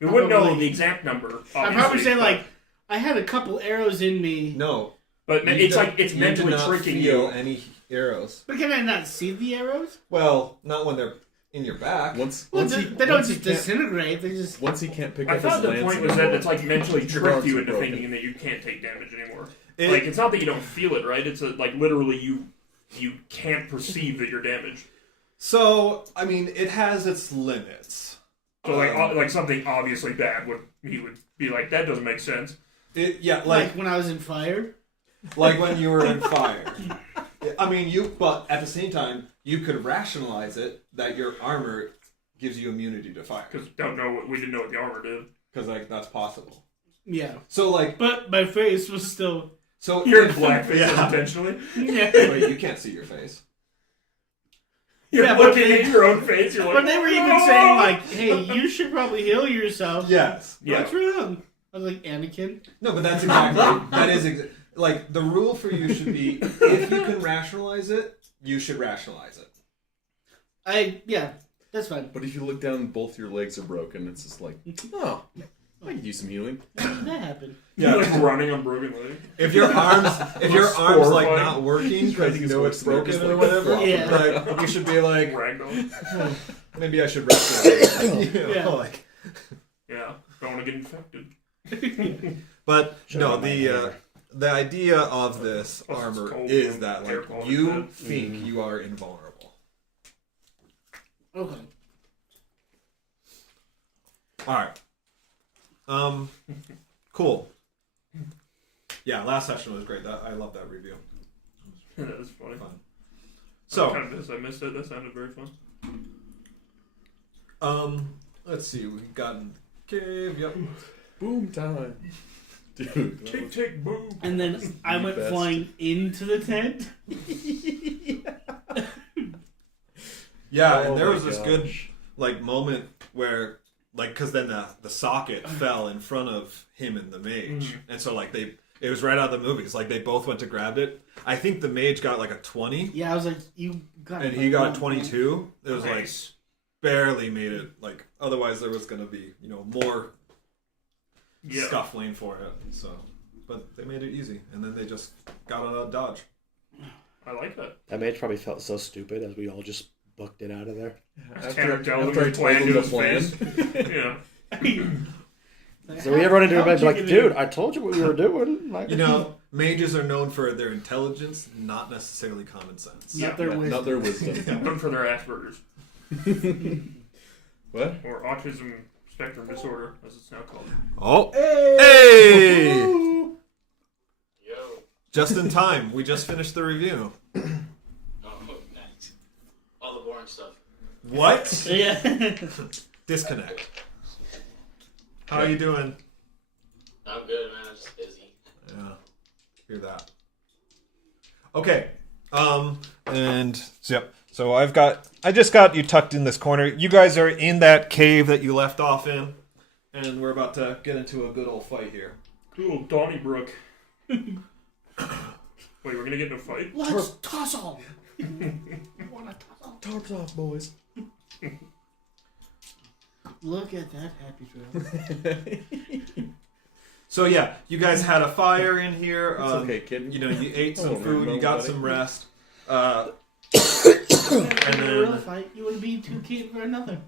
We wouldn't know probably- the exact number. I'd probably obviously, say, but- like, I had a couple arrows in me. No, But you it's did- like, it's you mentally did not tricking feel you. any arrows. But can I not see the arrows? Well, not when they're in your back. Once Well, he they don't once he just can't- disintegrate. They just. once he can't pick I up thought his the lance point was anymore, that it's like mentally your tricked arms you are into broken. thinking that you can't take damage anymore. It- Like, it's not that you don't feel it, right? It's like literally you can't perceive that you're damaged. So, I mean, it has its limits. So like something obviously bad he would be like, that doesn't make sense. Like Like when I was in fire. when you were in fire. I mean, but at the same time, you could rationalize it that your armor gives you immunity to fire, Because we didn't know what the armor did. because like that's possible. Yeah. So like, But my face was still. so You're in blackface Yeah. intentionally. Yeah. Wait, you can't see your face. You're Yeah, but looking they- at your own face. You're like, But they were even "Oh!" saying, like, hey, you should probably heal yourself. Yes. Yeah. What's wrong? I was like, Anakin. No, but that's exactly that is like the rule for you should be if you can rationalize it, you should rationalize it. Yeah, that's fine. But if you look down and both your legs are broken, it's just like, oh, I could use some healing. That happened. You're like running on broken leg. If your arms like Horrifying. not working because you know it's broken Just or like whatever, flop Yeah. like you should be like, Ragdoll. maybe I should rationalize. You know, Yeah. like, Yeah. Don't want to get infected. but no, on my hair. the idea of this Plus it's armor cold is and that air like quality you bad. think you are invulnerable. Okay. All right. Cool. Yeah, last session was great. I love that review. That was funny. Fun. So So, kind of I missed it. That sounded very fun. let's see. We've gotten cave. Yep. Boom time. Dude. Tick tick boom. And then I went best. flying into the tent. Yeah, Oh and there my was this good gosh. like moment where like because then the socket fell in front of him and the mage, and so like it was right out of the movies. Like they both went to grab it. I think the mage got like a 20, Yeah, I was like, you got and it he got by 22. It was like Nice. barely made it. Like otherwise there was gonna be more Yeah. scuffling for it. So, but they made it easy, and then they just got a dodge. I like that. That mage probably felt so stupid as we all just booked it out of there. Tanner delved after I his plan told to him his the plan. face. Yeah. Like, So we ever run into how'd everybody you like, get dude, in? I told you what we were doing. Like, You know, mages are known for their intelligence, not necessarily common sense. Not their wisdom. Not their wisdom. Known for their Asperger's What? or autism spectrum disorder, as it's now called. Oh, hey! hey! Yo. Just in time. We just finished the review. Oh, nice. All the boring stuff. What? Yeah. Disconnect. How are you doing? I'm good, man. I'm just busy. Yeah. Hear that. Okay. And yep. So I just got you tucked in this corner. You guys are in that cave that you left off in, and we're about to get into a good old fight here. Cool, Donnybrook. Wait, we're gonna get in a fight? Let's tussle. Wanna tussle? Tarps off, boys. Look at that happy trail. So yeah, you guys had a fire in here. It's okay, kid. You know, you ate I some won't hurt food, you got nobody. some rest. In And a real then fight, you would be too cute for another.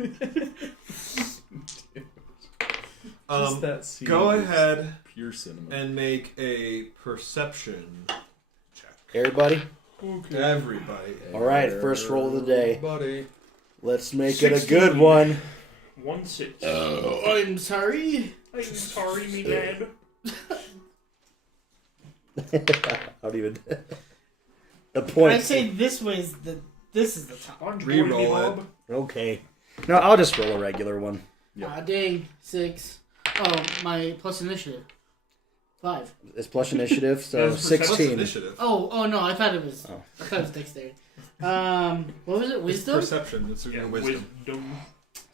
Just that scene go is ahead Pure cinema. and make a perception check. Everybody? Okay. Everybody. All right, first roll of the day. Buddy. Let's make it a 16. good one. 1-6. I'm sorry. I'm sorry, me lad. I don't even. The point. I'd say this is the top. Reroll it. Okay. No, I'll just roll a regular one. Yep. Ah, dang. 6. Oh, my plus initiative. 5. It's plus initiative, so That's perception. What's 16. initiative? Oh no, I thought it was. Oh. I thought it was dexterity. What was it? It's Wisdom? perception. It's Yeah, your wisdom. wisdom.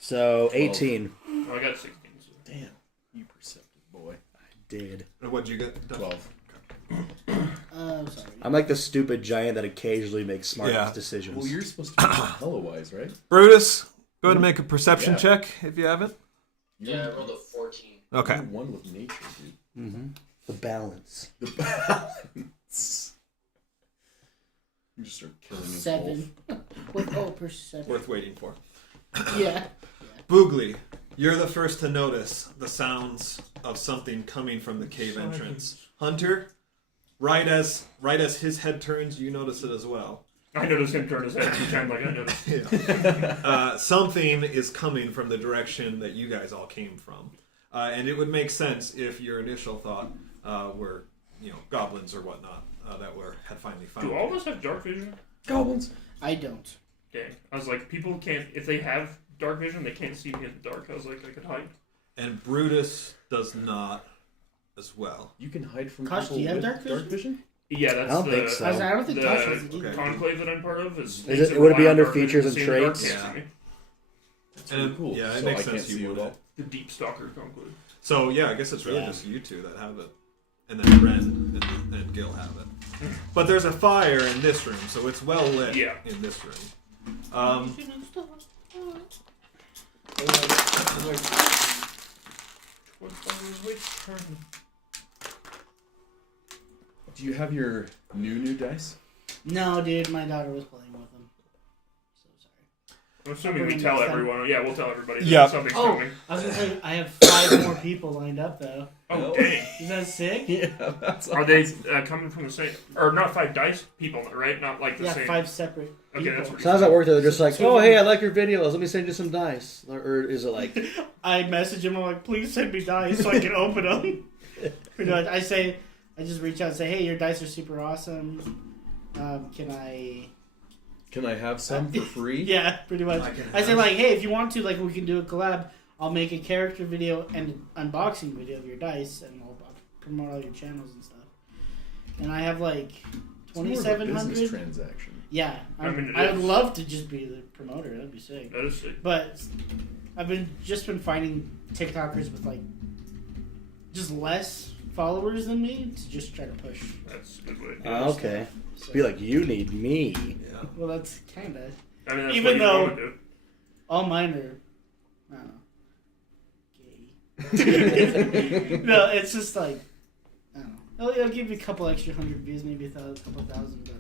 So 18. Oh, I got 16. So. Damn. You perceptive boy. Did. What'd you get? 12. I'm sorry. I'm like the stupid giant that occasionally makes smart Yeah. decisions. Well, you're supposed to be hella wise, right? Brutus, go ahead and make a perception Yeah. check if you haven't. Yeah, I rolled a 14. Okay. You're one with nature, dude. Mm-hmm. The balance. The balance. You just start killing his wolf. 7. With perception. Worth waiting for. Yeah. Boogly, you're the first to notice the sounds of something coming from the cave entrance. Hunter, right as his head turns, you notice it as well. I noticed him turn his head 2 times like I noticed. Something is coming from the direction that you guys all came from. And it would make sense if your initial thought were, goblins or whatnot had finally found Do all you. of us have dark vision? Goblins. I don't. Dang. I was like, people can't, if they have dark vision, they can't see me in the dark. I was like, I could hide. And Brutus does not as well. You can hide from Kosh, people do you have with dark vision? Yeah, that's I don't the, think so. I don't think the Kosh has it either. okay. conclave that I'm part of is it- would it be under features and seeing the dark traits? can't Yeah. see me. That's really cool. Yeah, it So makes I sense can't see you you at would. all. The deep stalker conclave. So yeah, I guess it's really Yeah. just you two that have it, and then Ren and Gil have it. But there's a fire in this room, so it's well lit Yeah. in this room. Do you have your new dice? No, dude, my daughter was playing with them. So sorry. I'm assuming we tell everyone. Yeah, we'll tell everybody that Yeah. something's Oh, coming. I was gonna say I have 5 more people lined up though. Oh, dang. Is that sick? Yeah, that's Are they coming from the same... Or not 5 dice people, right? Not like the Yeah, same... 5 separate. Okay, people. that's what So how does that work? They're just like, So- oh, hey, I like your videos. Let me send you some dice. Or is it like, I message him. I'm like, please send me dice so I can open them. Pretty much. I just reach out and say, hey, your dice are super awesome. Can I have some for free? Yeah, pretty much. I say like, hey, if you want to, like, we can do a collab. I'll make a character video and an unboxing video of your dice, and I'll promote all your channels and stuff. And I have like It's more of a business 2,700. transaction. Yeah, I mean, it I would is. love to just be the promoter. That'd be sick. That is sick. But I've been finding TikTokers with like just less followers than me to just try to push. That's a good way. okay. So, Be like, you need me. Yeah. well, that's kind of I mean, that's even what though- you want to do. all mine are. I don't know. Gay. No, it's just like I don't know. It'll give you a couple extra 100 views, maybe a couple thousand, but.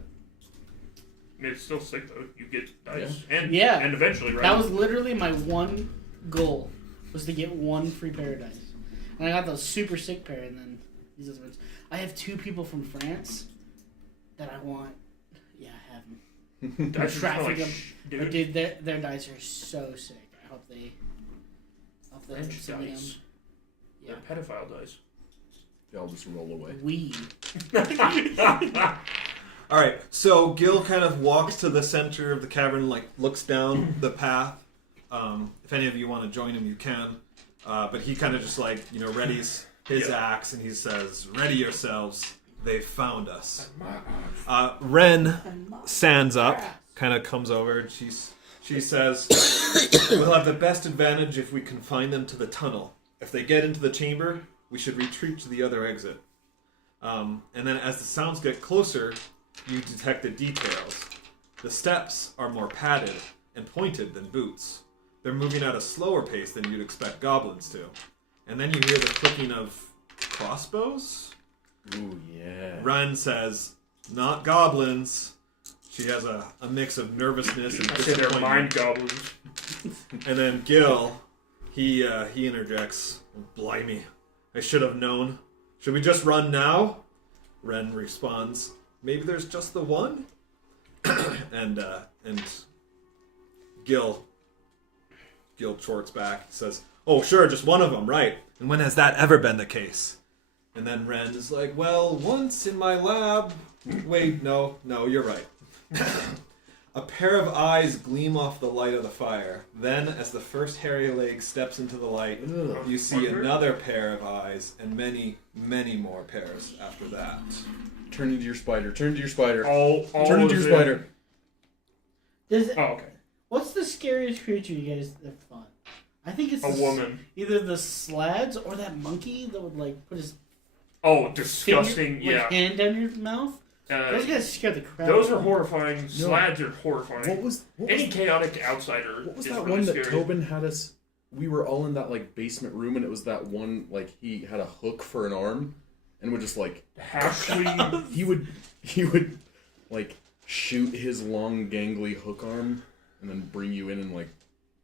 I mean, it's still sick though. You get dice and Yeah. and eventually, right? That was literally my one goal, was to get 1 free pair of dice. And I got those super sick pair, and then these other ones. I have 2 people from France that I want. Yeah, have them. Dice are traffic kinda them. dude. Dude, their dice are so sick. I hope they French send me dice. them. They're pedophile dice. They all just roll away. Weed. All right, so Gil kind of walks to the center of the cavern, like looks down the path. If any of you want to join him, you can. But he kind of just like, readies his axe and he says, "Ready yourselves. They've found us." Ren stands up, kind of comes over, and she says, "We'll have the best advantage if we confine them to the tunnel. If they get into the chamber, we should retreat to the other exit." And then as the sounds get closer, you detect the details. The steps are more padded and pointed than boots. They're moving at a slower pace than you'd expect goblins to. And then you hear the clicking of crossbows. Ooh, yeah. Ren says, "Not goblins." She has a mix of nervousness and I say they're mind disappointment. goblins. And then Gil, he interjects, "Blimey, I should have known. Should we just run now?" Ren responds, "Maybe there's just the one?" and Gil chorts back, says, "Oh, sure, just one of them, right. And when has that ever been the case?" And then Ren is like, "Well, once in my lab..." Wait, no, you're right. A pair of eyes gleam off the light of the fire. Then, as the first hairy leg steps into the light, you see another pair of eyes, and many, many more pairs after that. Turn into your spider. Turn into your spider. All Turn into your is in- spider. Does it, Oh, okay. what's the scariest creature you guys have fought? I think it's A woman. either the slads or that monkey that would like put his Oh, disgusting. finger, like, hand down your mouth. Those guys scare the crap. Those out are of me. horrifying. Slads are horrifying. What was Any chaotic outsider what was is that really one that scary. Tobin had us? We were all in that like basement room, and it was that one like he had a hook for an arm, and would just like Actually, he would like shoot his long gangly hook arm, and then bring you in and like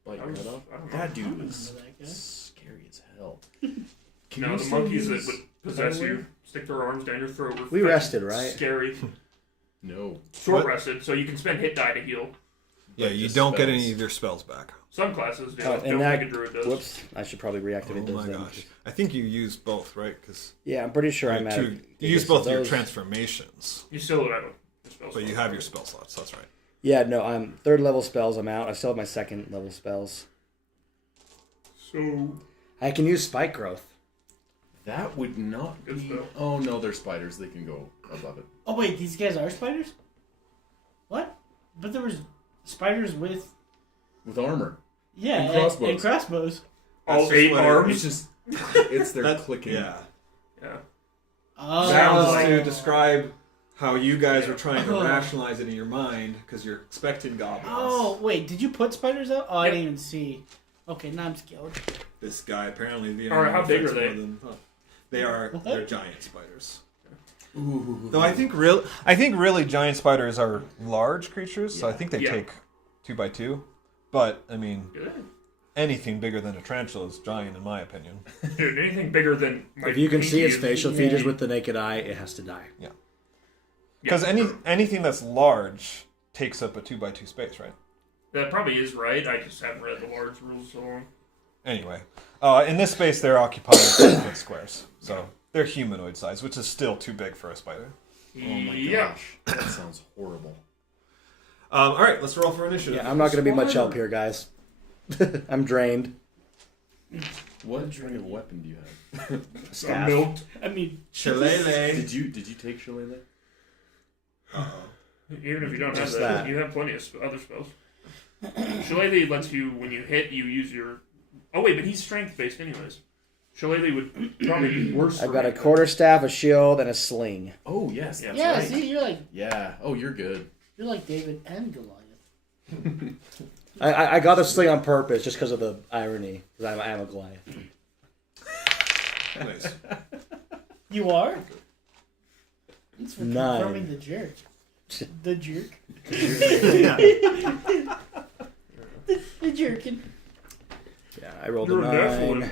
bite your head off. I don't know. That dude remember was that guy. scary as hell. Can No, you the still monkeys that use would possess Farwell? you, stick their arms down your throat. Were We fucking rested, right? Scary. No. Short What? rested, so you can spend hit die to heal. Yeah, Like you just don't get spells. any of your spells back. Some classes do. Oh, don't and that, think a druid does. whoops, I should probably reactivate Oh those my then. gosh. I think you use both, right? Because Yeah, I'm pretty sure I'm at. you use both your transformations, You still don't have a spell but you slot. have your spell slots. That's right. Yeah, no, I'm 3rd level spells. I'm out. I still have my 2nd level spells. So I can use spike growth. That would not Good be. spell. Oh no, they're spiders. They can go above it. Oh wait, these guys are spiders? What? But there was spiders with With armor. yeah And crossbows. and crossbows. all just 8 what it- arms. It's just it's their That- clicking. Yeah. Yeah. Oh, Sounds like- to describe how you guys are trying to Oh. rationalize it in your mind because you're expecting goblins. Oh wait, did you put spiders out? Oh, I Yep. didn't even see. Okay, now I'm scared. This guy apparently the Alright, how big are affects they? more than- They are What? they're giant spiders. Ooh. Though I think really giant spiders are large creatures, so I think they Yeah. take 2 by 2. But I mean, Good. anything bigger than a tarantula is giant, in my opinion. Dude, anything bigger than my If you can see pinky its is- facial features with the naked eye, it has to die. Because anything that's large takes up a 2x2 space, right? That probably is right. I just haven't read the large rules so long. Anyway, in this space they're occupying 10-foot squares, so they're humanoid size, which is still too big for a spider. Oh my Yeah. gosh, that sounds horrible. All right, let's roll for initiative. Yeah, I'm not going to be much help here, guys. I'm drained. What kind of weapon do you have? Staff. Milked. I mean, Shillelagh. Did you take Shillelagh? Even if you don't have Just that, that. you have plenty of other spells. Shillelagh lets you, when you hit, you use your... Oh wait, but he's strength-based anyways. Shillelagh would probably be worse. I've for got a me. quarterstaff, a shield, and a sling. Oh yes, Yeah. that's yeah. right. See, Yeah. Oh, you're good. you're like David and Goliath. I got the sling on purpose just because of the irony. Because I am a Goliath. Nice. You are. Thanks for 9. confirming the jerk. The jerk. The jerkin. Yeah, I rolled You're a a deaf 9. one.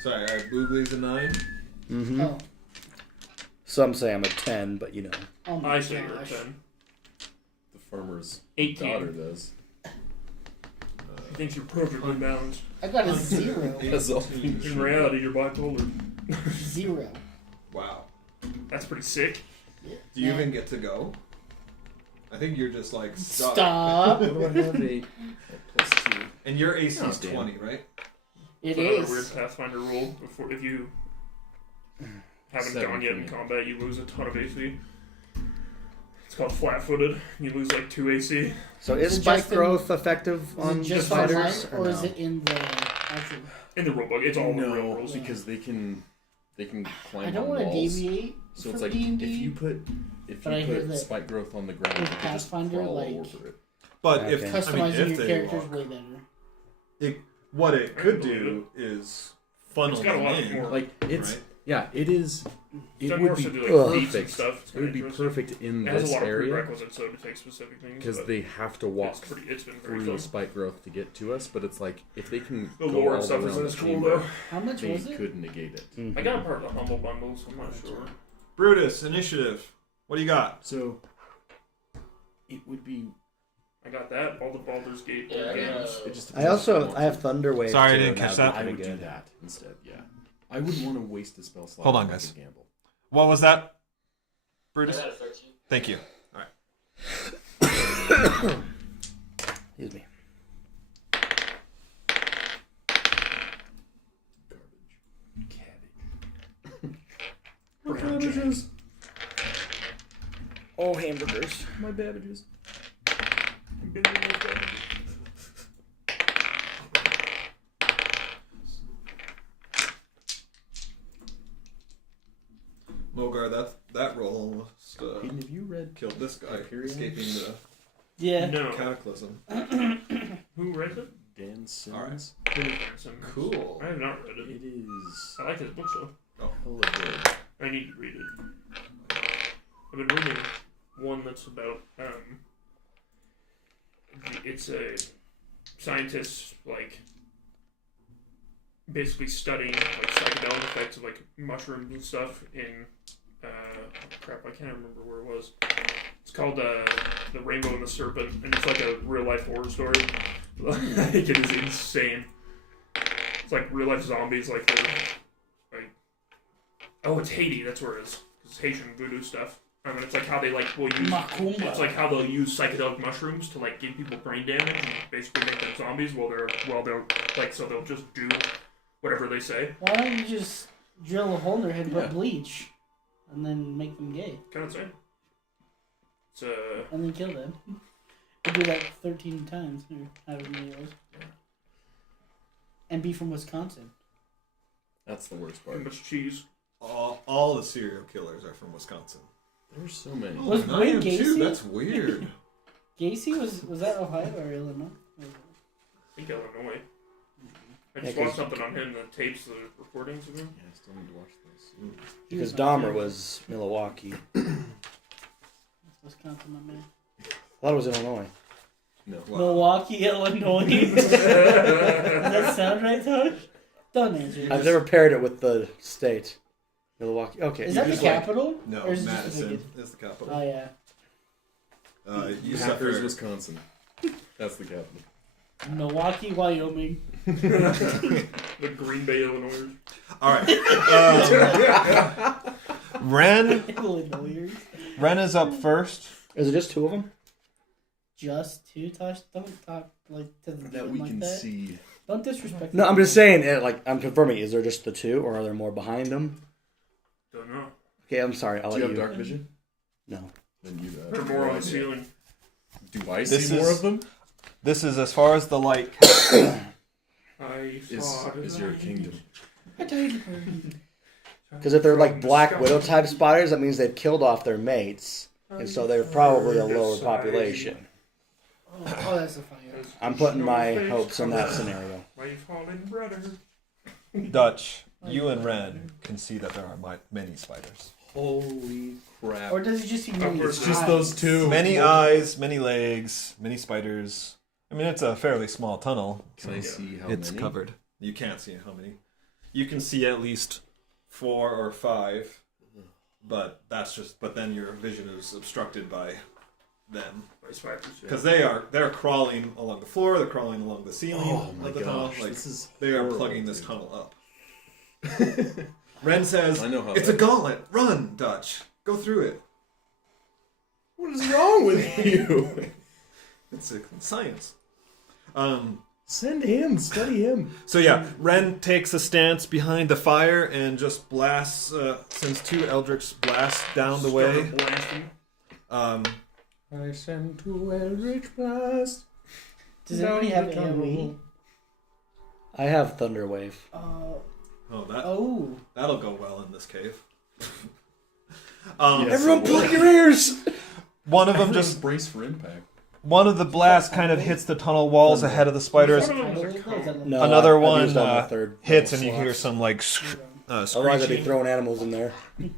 Sorry, I Boogly's a 9. Mm-hmm. Oh. Some say I'm a 10, but you know. Oh my I say you're a gosh. 10. The farmer's 18. daughter does. He thinks you're perfectly balanced. I got a 0. That's all. In reality, you're bipolar. 0. Wow. That's pretty sick. Do you even get to go? I think you're just like stuck. Stop. What do I have? A plus 2. And your AC is Oh, damn. 20, right? It Another is. weird Pathfinder rule. Before, if you haven't 7 gone yet for in me. combat, you lose a ton of AC. It's called flat-footed. You lose like 2 AC. So is Is it spike just in- growth effective Is on it just spiders? online, or is it in the actual? In the rulebook, it's all in the real No, rules. because they can climb I don't on want to walls. deviate So it's from like D&D. if you But I hear put that spike growth on the ground, you with can just Pathfinder, crawl like, over it. But Okay. if I mean, customizing if your they character's walk, way better. what it I could believe do is funnel It's got a lot them in. more. Like it's Right. yeah, it is. It Done would more be so to do, like, feats and perfect. stuff. It's It would be kinda interesting. perfect in It has this a lot of area prerequisites, though, to take specific things. because but they have to walk it's been very through fun. the spike growth to get to us. But it's like if they can The go lore all and stuff around isn't the as cool, chamber, though. How much they was it? could negate it. Mhm. I got a part of the Humble Bundle, so I'm not sure. Brutus, initiative. What do you got? So it would be. I got that, all the Baldur's Gate Yeah, I games. It just I depends also if you I have want Thunder Wave. Sorry, I too, didn't and catch that'd to. be I would pretty do good. that instead. Yeah, I wouldn't want to waste a spell slot. Hold on, on guys. a gamble. What was that, I Brutus? got a 13. Thank you. Excuse me. Cabbages. Oh, hamburgers. My babbages. Mogar, that roll almost Hayden, have you read killed this guy, Hyperion? escaping the Yeah. No. cataclysm. Who read it? Dan Simmons? Cool. I have not read it. It is I like his book, though. hella good. I need to read it. I've been reading one that's about, it's a scientist, like, basically studying, like, psychedelic effects of, like, mushrooms and stuff in, crap, I can't remember where it was. It's called, The Rainbow and the Serpent, and it's like a real-life horror story. Like, it is insane. It's like real-life zombies, like, they're, like, oh, it's Haiti, that's where it is. It's Haitian voodoo stuff. I mean, it's like how they, like, will use... Macumba. It's like how they'll use psychedelic mushrooms to, like, give people brain damage and basically make them zombies while they're like, so they'll just do whatever they say. Why don't you just drill a hole in their head, Yeah. put bleach, and then make them gay, Kind of insane. It's, and then kill them? I do that 13 times, or however many it was. And be from Wisconsin. That's the worst too part. much cheese. All the serial killers are from Wisconsin. There's so many. Was I Wayne am too. Gacy? That's weird. Gacy was that Ohio or Illinois? I think Illinois. I Yeah, just 'cause- watched something on him, the tapes, the recordings of him. Yeah, I still need to watch this. Because Dahmer was Milwaukee. Wisconsin, my man. I thought it was Illinois. No. Milwaukee, Illinois. Does that sound right, Tosh? Don't answer. I've never paired it with the state. Milwaukee. Okay. Is that the just like- capital? No, Or is it just Madison the is the capital. Oh yeah. You Packers, suffer. Wisconsin. That's the capital. Milwaukee, Wyoming. The Green Bay Illinois. All right. Ren Illinois. is up first. Is it just two of them? Just two, Tosh. Don't talk like to the That game we like can that. see. Don't disrespect. No, the I'm just game. saying. I'm confirming. Is there just the two, or are there more behind them? Don't know. Okay, I'm sorry. I'll Do let you you. have dark vision? No. Then you They're more on the ceiling. Do I This see more is- of them? This is as far as the light. I Is saw the your light. kingdom? Because if they're like black widow type spiders, that means they've killed off their mates, and so they're probably a lower population. Oh, that's a fire. I'm putting my hopes in that scenario. My fallen brother. Dutch, you and Ren can see that there are many spiders. Holy crap. Or does he just see many It's Just eyes? those two. Many eyes, many legs, many spiders. I mean, it's a fairly small tunnel. Can I see how It's many? covered. You can't see how many. You can see at least 4 or 5, but that's just. But then your vision is obstructed by them By spiders. because they're crawling along the floor. They're crawling along the ceiling Oh my of the tunnel. gosh, Like this is they are horrible, plugging this dude. tunnel up. Ren says, I know how "It's that a gauntlet. Run, Dutch. Go through it. What is wrong with you? It's science." Send him. Study him. So yeah, Ren takes a stance behind the fire and just blasts, sends 2 Eldritch blasts down the way. Start blasting. I send to Eldritch Blast. Does anybody have AoE? I have Thunder Wave. Oh, Oh. that'll go well in this cave. Yes. Everyone, plug your ears. One of them just brace for impact. one of the blasts kind of hits the tunnel walls ahead of the spiders. One of them was a cone. No, Another I've one used all my third hits, level and you hear slots. some like Otherwise, I'd be screeching throwing animals in there.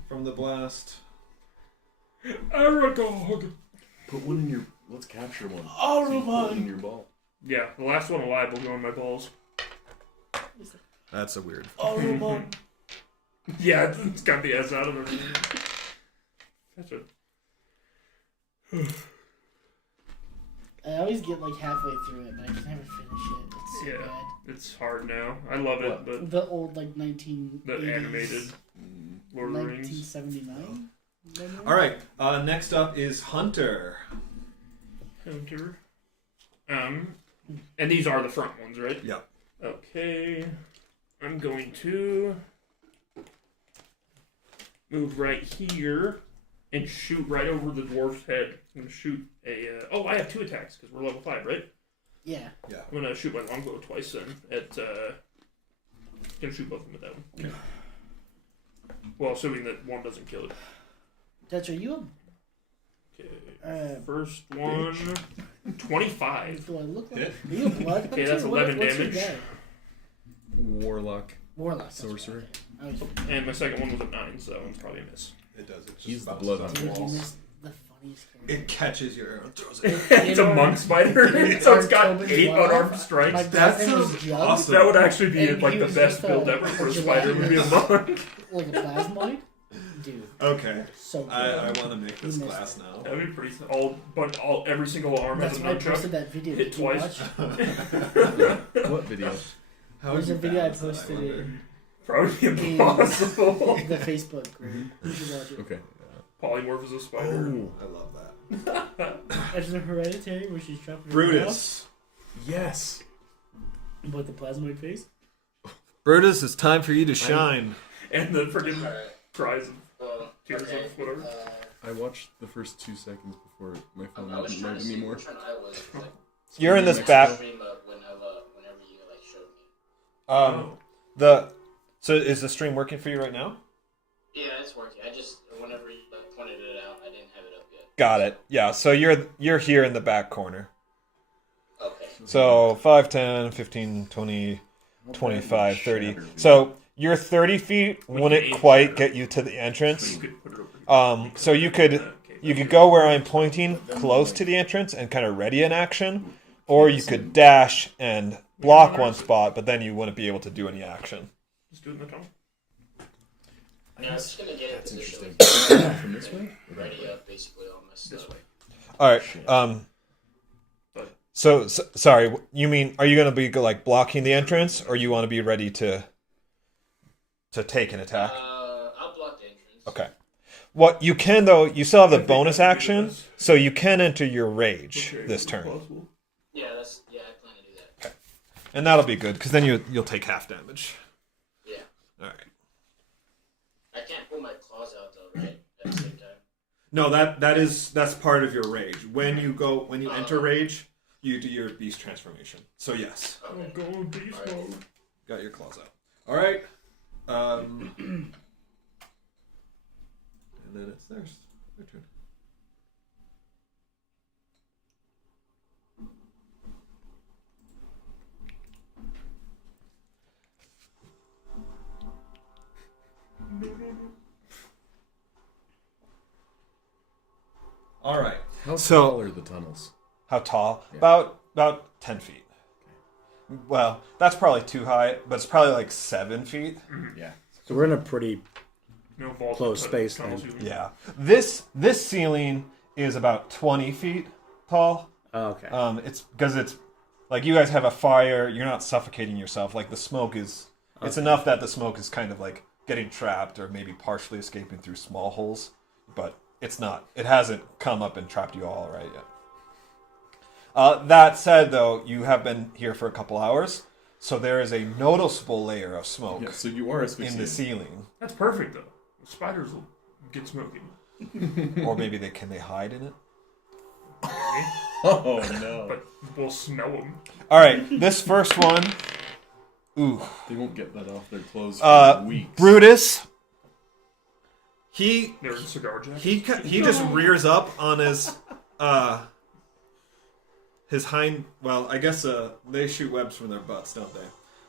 from the blast. Aragog. Put one in your. Let's capture one. Oh, So you put it in Roman. your ball. Yeah, the last one alive will go in my balls. That's a weird. Oh, Roman. Yeah, it's got the S out of it. That's a. I always get like halfway through it, but I can never finish it. It's so Yeah. bad. It's hard now. I love it, but The old like 19. the animated Lord of the Rings. 1979. All right. Next up is Hunter. Hunter. And these are the front ones, right? Yeah. Okay. I'm going to move right here and shoot right over the dwarf's head. I'm gonna shoot a. I have 2 attacks because we're level 5, right? Yeah. I'm gonna shoot my longbow twice then. Gonna shoot both of them at that one. Well, assuming that one doesn't kill it. Dutch, are you Okay. First one, 25. Do I look like? Hit. Are you a blood? Okay, that's 11 what's your damage. guy? Warlock. Warlock. that's Sorcerer. right. I was- And my second one was a 9, so that one's probably a miss. It does. It just He's the bounces blood off hunter. Dude, you walls. missed the funniest character. It catches your arrow and throws it. It's a monk spider, so it's got Tobin's 8 one-off. unarmed My strikes. dad's That name was sounds Jug, awesome. That would actually be And like he the was best just build a- ever for a a spider. Would be a monk. Like a plasmoid. Dude, Okay. so good. I want to make this You missed class it. now. That'd be pretty. Every single arm That's has a why I posted nunchuck. that video. Hit Did you twice. watch? What video? How There's would a you video I balance that, posted wonder? in Probably impossible. the Facebook group. You should watch it. Okay. Polymorph is a spider. Oh. I love that. There's a Hereditary where she's trapped in her Brutus. Yes. house with the plasmoid face. Brutus, it's time for you to shine. And the freaking Alright. cries of Well, tears okay. of whatever. I watched the first 2 seconds before my phone I was didn't trying load to see anymore. which one I was. Like, You're in this Mexico. back. stream of whenever you like showed me. So is the stream working for you right now? Yeah, it's working. I just whenever you like, pointed it out, I didn't have it up yet. Got it. Yeah. So you're here in the back corner. Okay. So 5, 10, 15, 20, 25, 30. So your 30 feet wouldn't quite get you to the So entrance. you could put it over here. So you could Okay. you could go where I'm pointing, close to the entrance, and kind of ready an action, or you could dash and block one spot, but then you wouldn't be able to do any action. Just do it in the tunnel. Yeah, I was just gonna get That's into the interesting. From this way? ready up basically all my stuff. This way. All right. So sorry. You mean are you going to be like blocking the entrance, or you want to be ready to take an attack? I'll block the entrance. Okay. What you can though, you still have the bonus action, so you can enter your rage this turn, Yeah, I plan to do that. and that'll be good because then you'll take half damage. Yeah. All right. I can't pull my claws out though, right? At the same time. No, that's part of your rage. When you enter rage, you do your beast transformation. So yes. Okay. Go beast mode. Got your claws out. All right. And then it's their turn. All right. How So- tall are the tunnels? How tall? Yeah. About 10 feet. Well, that's probably too high, but it's probably like 7 feet. Yeah. So we're in a pretty No vault. Close space tunnels then. usually. Yeah. This ceiling is about 20 feet tall. oh, okay. It's because it's like you guys have a fire. You're not suffocating yourself. Like the smoke is. It's enough that the smoke is kind of like getting trapped or maybe partially escaping through small holes, but it's not. It hasn't come up and trapped you all right yet. That said, though, you have been here for a couple hours, so there is a noticeable layer of smoke Yeah, so you are in the asphyxiated. ceiling. That's perfect though. Spiders will get smoky. Or maybe can they hide in it? Oh no. But we'll smell them. All right, this first one. Ooh. They won't get that off their clothes for weeks. Brutus. He They're in cigar jacks. he just rears up on his hind. Well, I guess they shoot webs from their butts, don't they?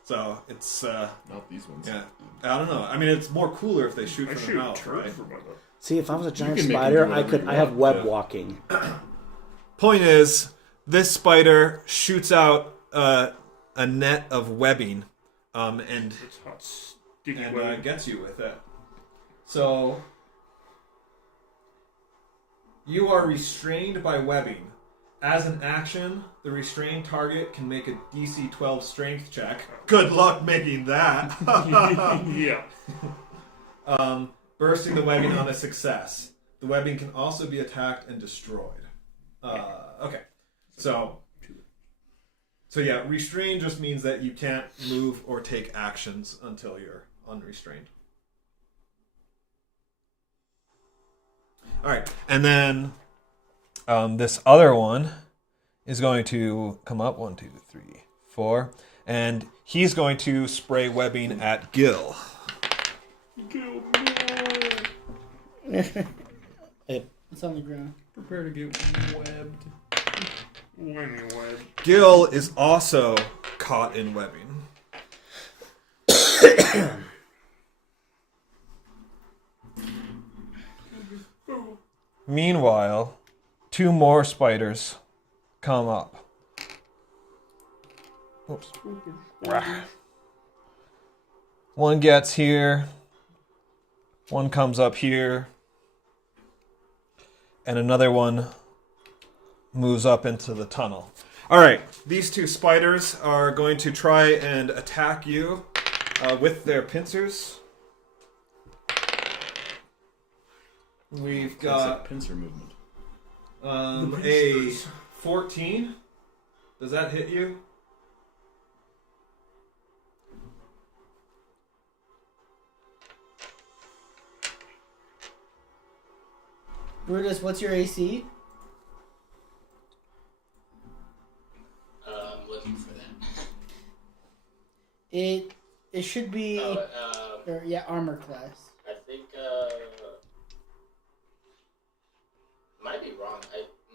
So it's Not these ones. yeah. I don't know. I mean, it's more cooler if they shoot I from shoot their mouth, turds right? for my butt. See, if I was a giant can make him spider, do I whatever could. you I have want, web yeah. walking. Point is, this spider shoots out a net of webbing, and It's hot, sticky web. gets you with it. So you are restrained by webbing. As an action, the restrained target can make a DC 12 strength check. Good luck making that. Yeah. Bursting the webbing on a success. The webbing can also be attacked and destroyed. Okay. So yeah, restrained just means that you can't move or take actions until you're unrestrained. All right, and then this other one is going to come up 1, 2, 3, 4, and he's going to spray webbing at Gil. It's on the ground. Prepare to get webbed. Web. Gil is also caught in webbing. Meanwhile, 2 more spiders come up. Oops. Rah. One gets here. One comes up here. And another one moves up into the tunnel. All right, these 2 spiders are going to try and attack you with their pincers. We've That's got that pincer movement. a 14. Does that hit you? Brutus, what's your AC? I'm looking for that. It should be or, yeah, armor class. I think might be wrong.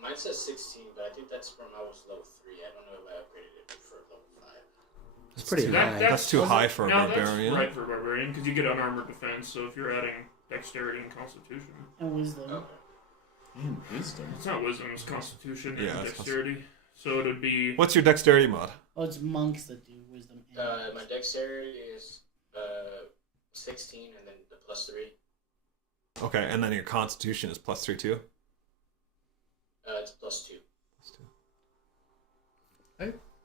Mine says 16, but I think that's from I was level 3. I don't know if I upgraded it for level 5. It's pretty high. That's too high for a barbarian. That's right for a barbarian, because you get unarmored defense, so if you're adding dexterity and constitution. And wisdom. Okay. And wisdom. It's not wisdom, it's constitution Yeah, and it's dexterity. So it would be... What's your dexterity mod? Oh, it's monks that do wisdom. And My dexterity is 16, and then the +3. Okay, and then your constitution is +3 too? It's +2.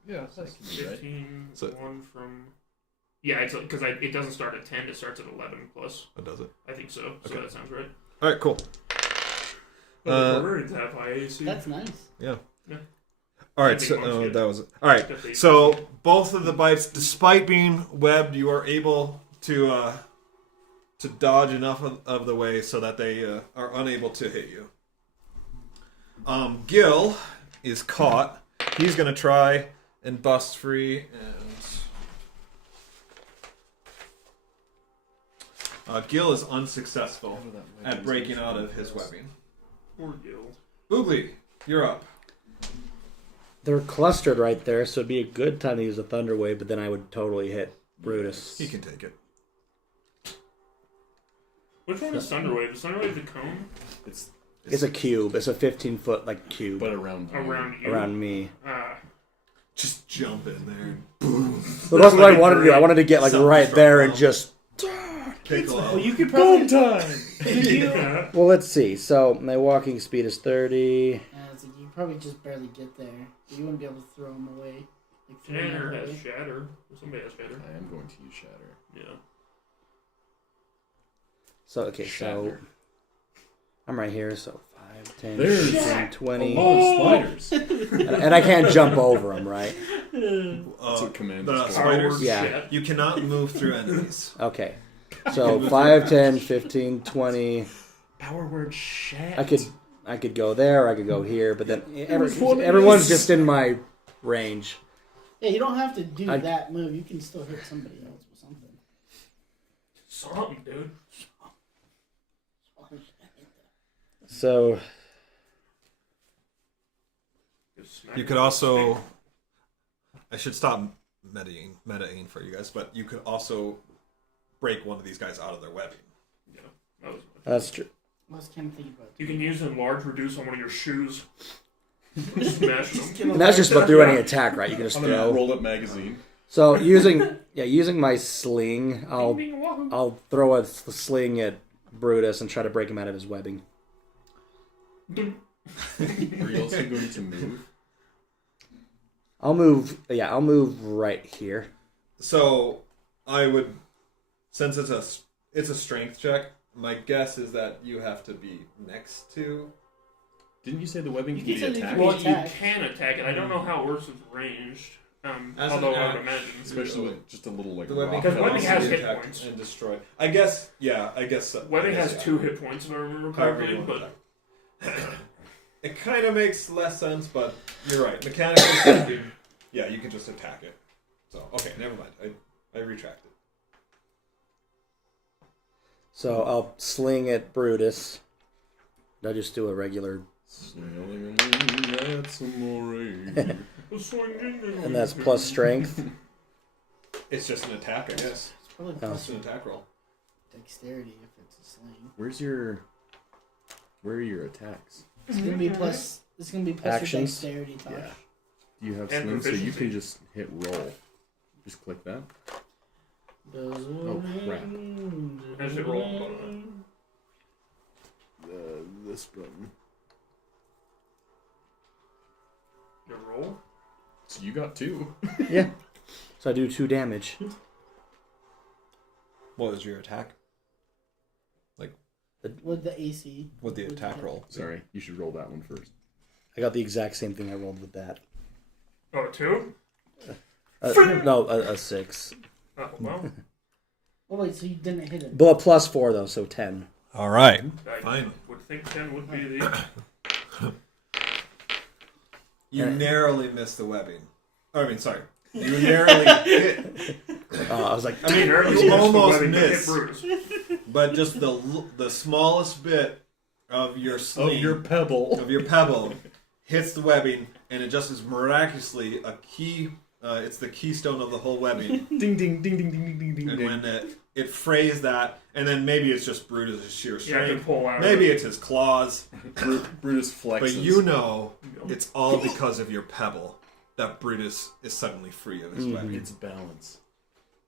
Yeah, that can be right. 15, So- 1 from... Yeah, it's because it doesn't start at 10, it starts at 11 plus. What does it? I think so. So Okay. that sounds right. Alright, cool. But the barbarians have high AC. that's nice. Yeah. Yeah. Alright, I think so monks get- that was it. Alright, Got the- so both of the bites, despite being webbed, you are able to dodge enough of the way so that they are unable to hit you. Gil is caught. He's going to try and bust free, and Gil is unsuccessful at breaking out of his webbing. Poor Gil. Boogly, you're up. They're clustered right there, so it'd be a good time to use a Thunder Wave, but then I would totally hit Brutus. He can take it. Which one is Thunderwave? Is Thunderwave the cone? It's a cube. It's a 15-foot cube But around you. Around you? around me. Just jump in there and boom. But that's what I wanted to do. I wanted to get like right there and just. Pickle Well, out. you could probably... time! Yeah. Well, let's see. So my walking speed is 30. it's like you probably just barely get there. You wouldn't be able to throw them away. Like, throw 'em Tanner away. has Shatter. Somebody has Shatter. I am going to use Shatter. Yeah. So okay, so Shatter. I'm right here. So 5, 10, There's 15, 20, A lot of spiders. and I can't jump over them, right? That's what commanders The do. spiders? Yeah. Shit. You cannot move through enemies. Okay. So 5, 10, 15, 20. Power word shat. I could go there. I could go here, but then Which one everyone's is- just in my range. Yeah, you don't have to do I- that move. You can still hit somebody else with something. Something, dude. So Just smack You him could in the also. face. I should stop metaing for you guys, but you could also break one of these guys out of their webbing. Yeah. That was that's true. I was kind of thinking about You can use enlarge reduce on one of your shoes. Smash them. And that's just about through any attack, right? You can just I'm gonna throw. roll up magazine. So using my sling, I'll throw a sling at Brutus and try to break him out of his webbing. Are you also going to move? I'll move right here. So I would, since it's a strength check. My guess is that you have to be next to. Didn't you say the webbing You can can be say you attacked? can Well, attack. you can attack it. I don't know how it works with ranged. As Although an I act- would imagine. Especially with just a little like The webbing rock. Because can webbing also has be hit attacked points. and destroyed. I guess so. Webbing has Yeah. 2 hit points, if I remember However correctly. you want But to It kind of makes less sense, but you're right. Mechanically speaking, yeah, you can just attack it. So, okay, never mind. I retract it. So I'll sling at Brutus. I'll just do a regular, That's some more rain. and that's plus strength. It's just an attack, I guess. It's probably Oh. plus It's an attack roll. dexterity if it's a sling. Where are your attacks? It's gonna be plus. It's gonna be plus Actions? your dexterity. Tosh. Yeah. Do you have And slim so you proficiency. can just hit roll? Just click that. Oh crap. I should roll one button. This button. your roll. So you got 2. Yeah. So I do 2 damage. What was your attack? With the AC. With the attack roll? Sorry, you should roll that one first. I got the exact same thing I rolled with that. Oh, 2? No, a 6. Oh, well. Oh wait, so you didn't hit it? But a plus 4 though, so 10. All right. I Finally. would think 10 would be the. You Alright. narrowly missed the webbing. Sorry. You narrowly hit. I was like, I mean, You almost hit missed. Brutus. But just the smallest bit of your sling, Of your pebble. of your pebble hits the webbing, and it just is miraculously a key It's the keystone of the whole webbing. Ding ding ding ding ding ding ding ding. And when it frays that, and then maybe it's just Brutus' sheer Yeah, I can strength. pull out. Maybe it's his claws. Brutus flexes. But you know it's all because of your pebble that Brutus is suddenly free of his webbing. It's balance.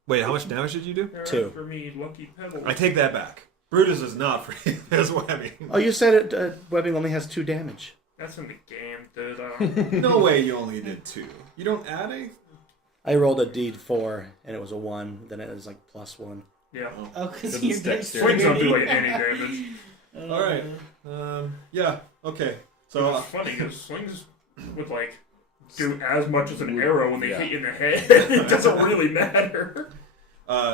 Wait, how much damage did you do? Two. For me, lucky pebble. I take that back. Brutus is not free of his webbing. Oh, you said it. Webbing only has 2 damage. That's in the game, dude. No way you only did 2. You don't add anything? I rolled a d4 and it was a 1. Then it was like +1. Yeah. Oh, because Because you're it's dexterity. dexterity. Swings don't do like any damage. Alright. Yeah, okay. So, It's funny because swings would like do as much as an arrow when they Yeah. hit you in the head. It doesn't really matter.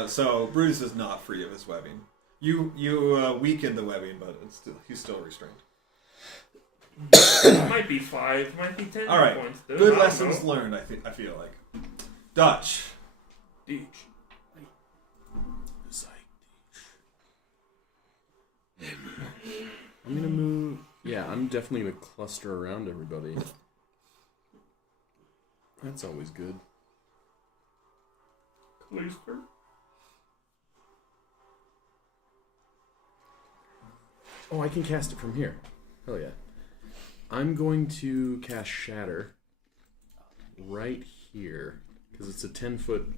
so Brutus is not free of his webbing. You weakened the webbing, but he's still restrained. It might be 5, might be 10 All right. points. Dude. Good I don't lessons know. learned, I feel like. Dutch. I'm gonna move. Yeah, I'm definitely gonna cluster around everybody. That's always good. Cluster. Oh, I can cast it from here. Hell yeah. I'm going to cast Shatter right here because it's a 10-foot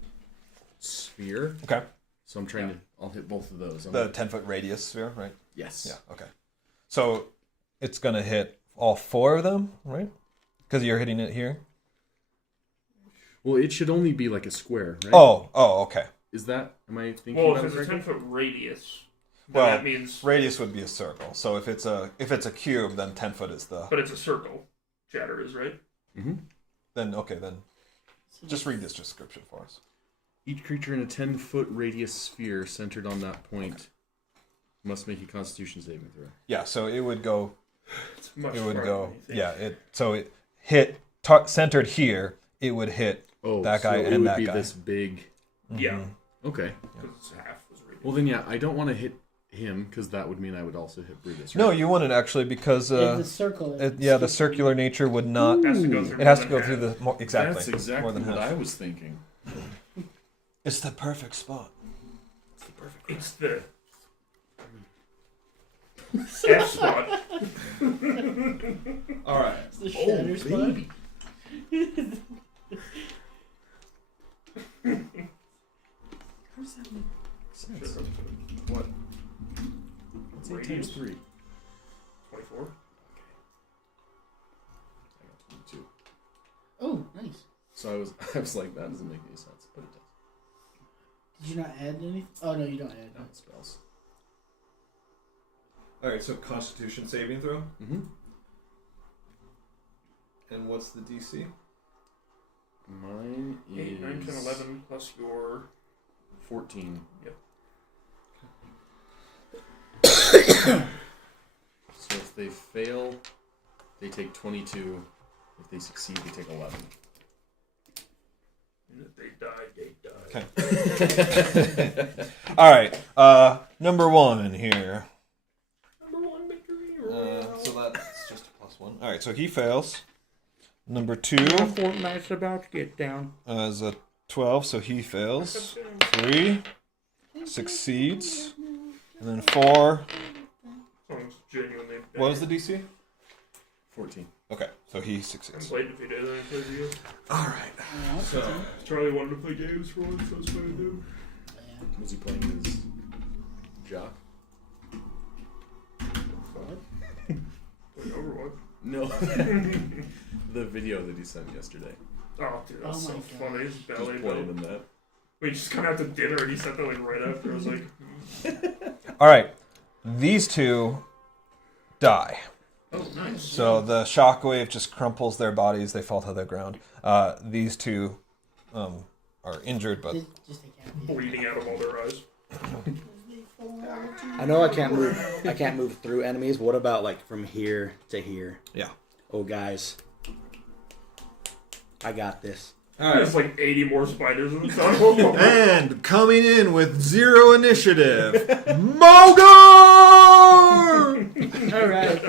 sphere. Okay. So I'm trying to. I'll hit both of those. The 10-foot radius sphere, right? Yes. Yeah, okay. So it's going to hit all 4 of them, right? Because you're hitting it here? Well, it should only be like a square, right? Oh, okay. Is that? Am I thinking Well, about if it it's a correctly? 10-foot radius, then Well, that means. radius would be a circle. So if it's a cube, then 10 foot is the. But it's a circle. Shatter is, right? Mm-hmm. Then just read this description for us. Each creature in a 10-foot radius sphere centered on that point must make a Constitution saving throw. Yeah, so it would go. It's much It would farther go. than you think. Yeah, it hit centered here. It would hit Oh, that guy so it and would that be guy. this big. Yeah. Okay. Because it's half was radius. Well, then, yeah, I don't want to hit him because that would mean I would also hit Brutus. Right? No, you wouldn't actually because the circle. the circular nature would not. It has to go through It has to more go than through half. the more exactly. That's exactly more than what half. I was thinking. It's the perfect spot. It's the perfect. It's the F spot. All right. It's the shatter spot. How does that make sense? Sure. What? What's 8 Radius? times 3? 24. I got 22. Oh, nice. So I was like, that doesn't make any sense, but it does. Did you not add anything? Oh, no, you don't add. No, spells. All right. So Constitution saving throw, Mm-hmm. and what's the DC? Mine 8, 9, 10, is 11 plus your. 14. Yep. So if they fail, they take 22. If they succeed, they take 11. And if they die, they die. Okay. All right. Number 1 here. Number 1 victory. So that's just a +1. All right. So he fails. Number 2 Fortnite's about to get down. is a 12, so he fails. 3 succeeds, and then 4. Someone's genuinely. What was the DC? 14. Okay, so he I'm succeeds. played defeated. I played you. All right. So Charlie wanted to play games for once, so I was playing him. Was he playing his jock? Playing Overwatch. No. The video that he sent yesterday. Oh, dude, that's Oh so my funny. His Just belly. playing him that. We just come out to dinner and he sent that like right after. I was like, all right, these 2 die. oh, nice. So the shockwave just crumples their bodies. They fall to the ground. These 2 are injured, but Just take out. Bleeding out of all their eyes. I know I can't move. I can't move through enemies. But what about like from here to here? yeah. Oh, guys, I got this. All There's like 80 more spiders in the tunnel. And coming in with 0 initiative, Mogor! All right.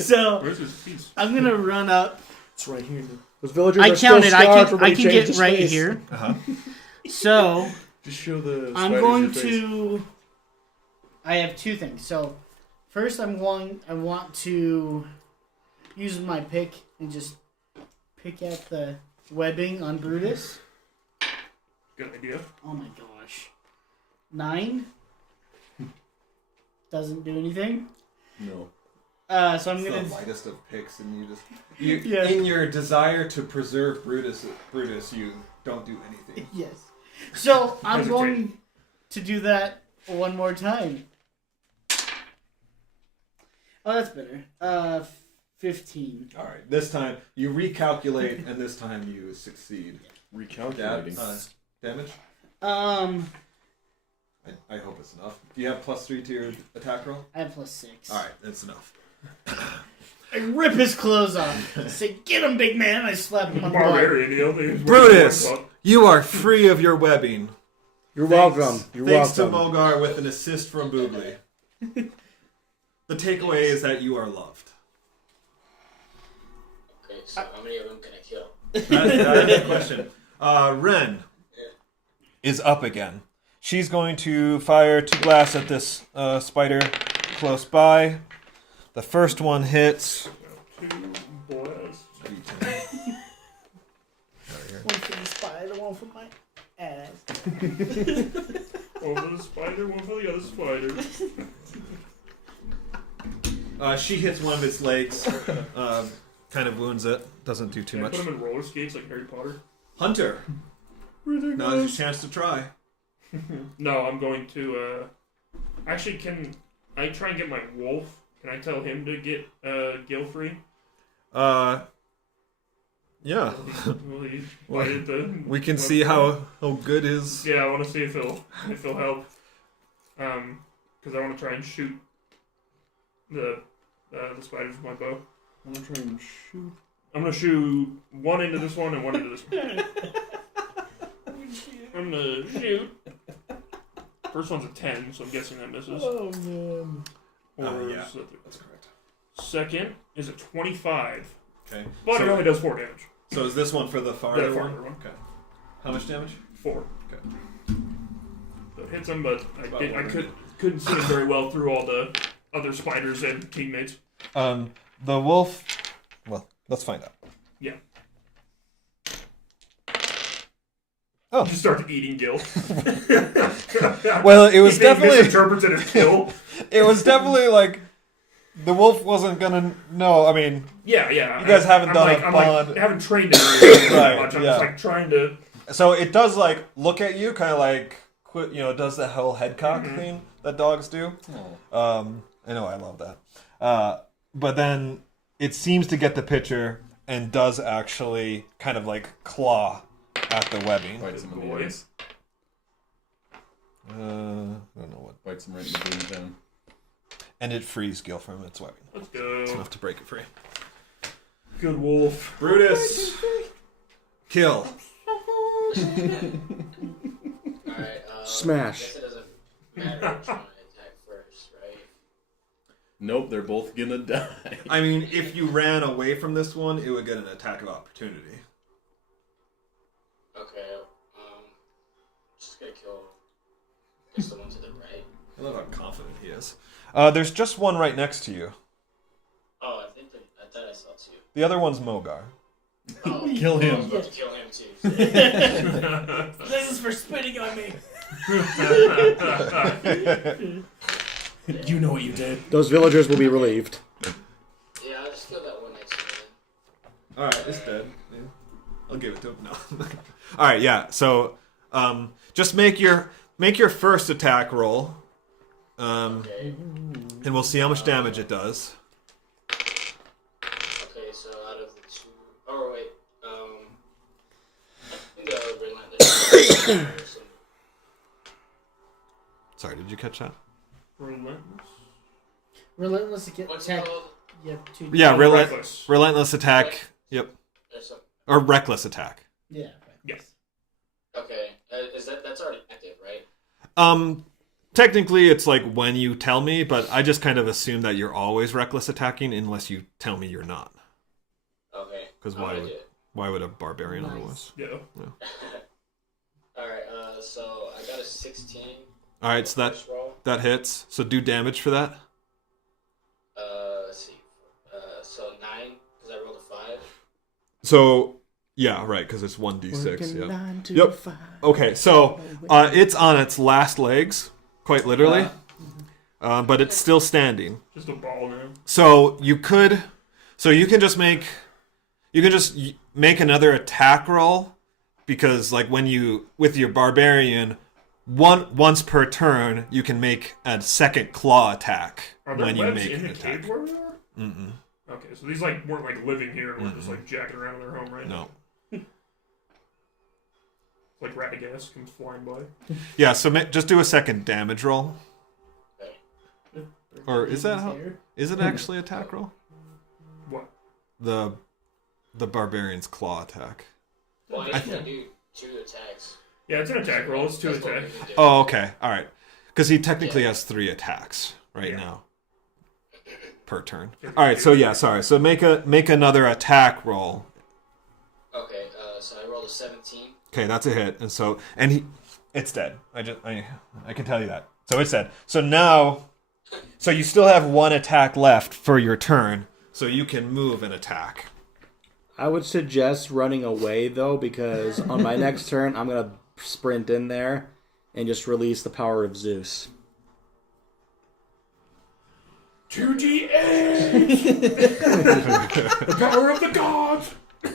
So Where's his piece? I'm gonna run up. It's right here. Those villagers I are still counted. scarred from I when can you changed get the right space. here. Uh-huh. So Just show the. I'm spiders going your face. to. I have two things. So first, I want to use my pick and just pick at the webbing on Brutus. Good idea. Oh my gosh, 9 doesn't do anything. No. So I'm It's gonna. the lightest of picks, and Yeah. in your desire to preserve Brutus, you don't do anything. Yes. So I'm Hesitate. going to do that one more time. Oh, that's better. 15. All right, this time you recalculate, and this time you succeed. Recalculating. Damage? I hope it's enough. Do you have +3 to your attack roll? I have +6. All right, that's enough. I rip his clothes off. I say, "Get him, big man!" I slap him on the butt. Barbarian, you know. they- Brutus, you are free of your webbing. You're welcome. You're Thanks welcome. to Mogar with an assist from Boogly. The takeaway is that you are loved. Okay, so how many of them can I kill? That is the question. Ren is up again. She's going to fire 2 blasts at this spider close by. The first one hits. 2 blasts. One for the spider, one for my ass. One for the spider, one for the other spider. She hits one of its legs. Kind of wounds it. Doesn't do too Can I much. put him in roller skates like Harry Potter? Hunter. Now's your chance to try. No, I'm going to. Actually, can I try and get my wolf? Can I tell him to get Gil free? Yeah. Will he bite at the We can web see form? how good his. Yeah, I want to see if he'll help. Because I want to try and shoot the spiders with my bow. I'm gonna try and shoot. I'm gonna shoot one into this one and one into this one. I'm gonna shoot. First one's a 10, so I'm guessing that misses. Oh man. Or yeah, is that the- that's correct. Second is a 25, Okay. but So- it only does 4 damage. So is this one for the farther The one? farther one. Okay. How much damage? 4. Okay. So it hits him, but I About couldn't see him very well through all the other spiders and teammates. The wolf. Well, let's find out. Yeah. Oh. Just started eating Gil. Well, it was He definitely. misinterpreted a kill. It was definitely like the wolf wasn't gonna know. I mean, Yeah. You guys haven't I'm done like, a I'm bond. like, haven't trained it very Right, much. I'm yeah. just like trying to. so it does like look at you, kind of like it does the whole head cock Mm-hmm. thing that dogs do. I know, I love that. But then it seems to get the picture and does actually kind of like claw at the webbing. Bites him in the Boy. eyes. I don't know what. Bites him right in the boom down. And it frees Gil from its webbing. Let's It's go. enough to break it free. Good wolf. Brutus, kill. Alright, Smash. I guess it doesn't matter which one I attack first, right? Nope, they're both gonna die. I mean, if you ran away from this one, it would get an attack of opportunity. Okay, just gonna kill just the one to the right. I love how confident he is. There's just one right next to you. Oh, I thought I saw 2. The other one's Mogar. Oh, Kill him. I was about to kill him too. This is for spitting on me. You know what you did. Those villagers will be relieved. Yeah, I'll just kill that one next to me then. Alright, it's dead. Yeah. I'll give it to him. No. Alright, yeah. So, just make your first attack roll. Okay. And we'll see how much damage it does. Okay, so out of the 2... Oh, wait. I think the relentless... Sorry, did you catch that? Relentless. Relentless What's it attack. called? Yep. 2. Yeah, Reckless. relentless attack. Yep. There's some... Or reckless attack. Yeah. Yes. Okay, that's already active, right? Technically, it's like when you tell me, but I just kind of assume that you're always reckless attacking unless you tell me you're not. Okay. Because I'm why gonna would? do it. Why would a barbarian Nice. otherwise? Yeah. Alright, so I got a 16. All right, so First roll. that hits. So do damage for that. Let's see. So 9, because I rolled a 5. So yeah, right, because it's 1d6. Yeah. 9 to Yep. 5. Okay, so it's on its last legs, quite literally, but it's still standing. Just a ball now. So you can just make another attack roll, because like when you with your barbarian, once per turn you can make a second claw attack Are there when you webs make in an the attack. cave where we are? Mm-mm. Okay, so these like weren't like living here and we're just like jacking around in their home right now. No. Like Radagast comes flying by. Yeah. So just do a second damage roll. Or is that how? Is it actually attack roll? What? The barbarian's claw attack. Well, I can do 2 attacks. Yeah, it's an attack roll. It's 2 That's what attack. we can do. Oh, okay. All right. Because he technically has 3 attacks right now per turn. All right. So yeah, sorry. So make another attack roll. Okay, so I rolled a 17. Okay, that's a hit. And it's dead. I can tell you that. So it's dead. So now, so you still have 1 attack left for your turn. So you can move and attack. I would suggest running away, though, because on my next turn, I'm going to sprint in there and just release the power of Zeus. 2d8! The power of the gods! I'll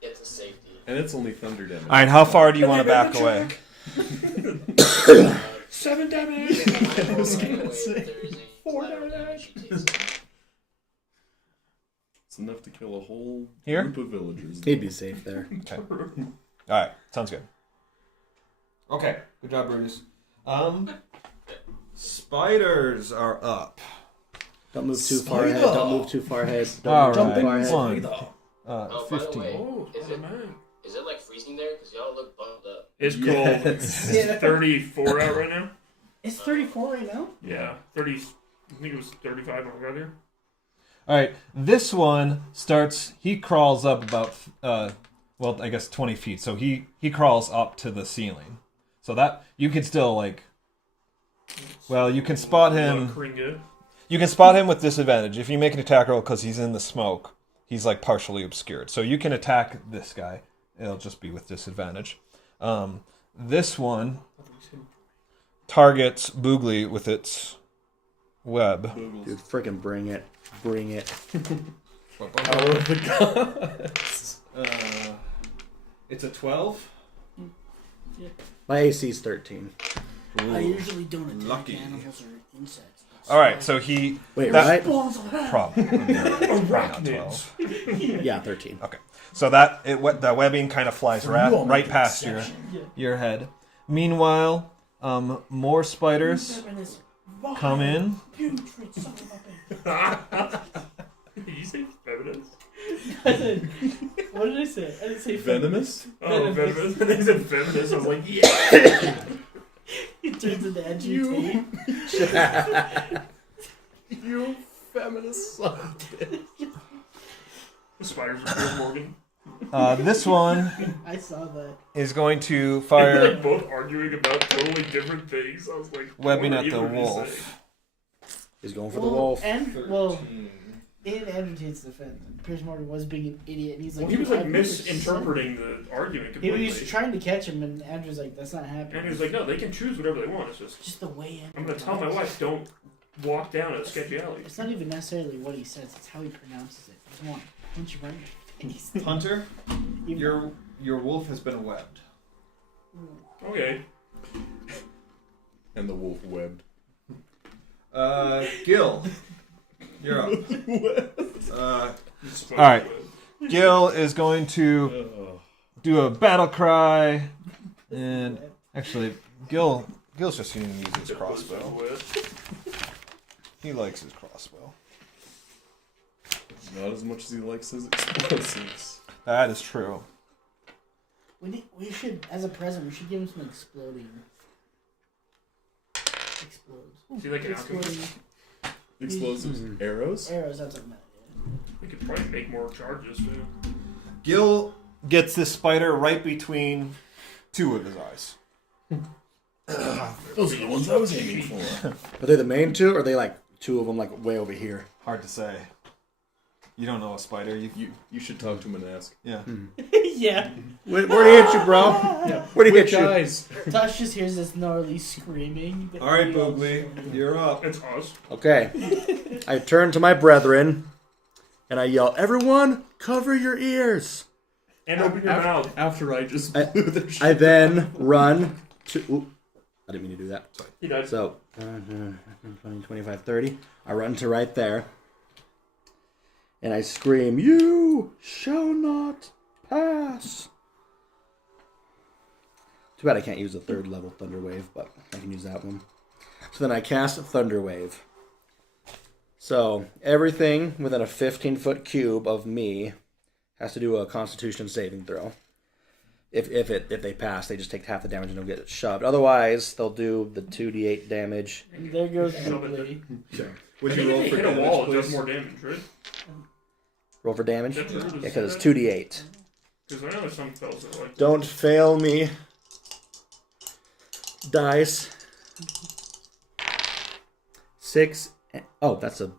get to safety. And it's only thunder damage. All right, how far do you want to back away? 7 damage! I was gonna say 4 damage! It's enough to kill a whole Here? group of villagers. He'd be safe there. Okay. All right, sounds good. Okay, good job, Brutus. Spiders are up. Don't move too far ahead. Don't move too far ahead. All Don't move right, too far ahead. Oh, by the 15. way, Oh, is it, man. is it like freezing there? Because y'all look bummed up. It's cold. Yes. It's 34 out right now. It's 34 right now? Yeah, 30. I think it was 35 when we got here. All right, this one starts. He crawls up about, well, I guess 20 feet. So he crawls up to the ceiling. So that you can still like. Well, you can spot him. Kringa. You can spot him with disadvantage if you make an attack roll because he's in the smoke. He's like partially obscured, so you can attack this guy. It'll just be with disadvantage. This one targets Boogly with its web. Dude, freaking bring it. Bring it. Power of the gods. It's a 12. My AC is 13. I usually don't attack Lucky. animals or insects. All right, so he Wait, that right? problem. Not 12. Yeah, 13. Okay, so the webbing kind of flies right past your head. Meanwhile, more spiders come in. Putrid son of a Did you say feminist? I said, what did I say? I didn't say Venomous? Oh, feminist. They said feminist. I was like, yeah! It turns into agitate. You feminist son of a bitch. The spiders are good, Morgan. This one I saw that. is going to They're fire like both arguing about totally different things. I was like, webbing what are at the either of you saying? wolf. He's going for the wolf. In Agitate's defense, Piers Morgan was being an idiot, and he's like, Well, he was like "I've never misinterpreting the argument He completely. was trying to catch him, and Andrew's like, "That's not happening." And he was like, no, they can choose whatever they want. It's just, the way I'm going to tell my wife, don't walk down a sketchy alley. It's not even necessarily what he says; it's how he pronounces it. Just want punch you right in your face. Hunter, Even- your wolf has been webbed. Okay. And the wolf webbed. Gil, you're up. All All right. Gil is going to do a battle cry, and actually, Gil's just going to use his crossbow. He likes his crossbow. Not as much as he likes his explosives. That is true. We should, as a present, we should give him some exploding. Explodes. Is he like an alchemist? Explosives? Arrows? Arrows. That's what I meant. We could probably make more charges too. Gil gets this spider right between two of his eyes. Those are the ones I was aiming for. Are they the main two, or are they like two of them like way over here? Hard to say. You don't know a spider. You should talk to him and ask. Yeah. Yeah. Where'd he hit you, bro? Where'd he hit Which you? eyes? Tosh just hears this gnarly screaming. All right, Boogly, you're up. It's us. Okay. I turn to my brethren, and I yell, "Everyone, cover your ears!" And open your mouth. After I just blew their shit. I then run to... Oop, I didn't mean to do that. He died. So, 20, 25, 30. I run to right there. And I scream, "You shall not pass!" Too bad I can't use the 3rd level Thunder Wave, but I can use that one. So then I cast Thunder Wave. So, everything within a 15-foot cube of me has to do a Constitution saving throw. If they pass, they just take half the damage and don't get shoved. Otherwise, they'll do the 2d8 damage. And there goes Boogly. Would I you think roll if for they hit a damage, wall, it please? does more damage, right? Roll for damage? That's Yeah, true. because it's 2d8. Because I know there's some spells that are like... Don't fail me. Dice. 6. Oh, that's a...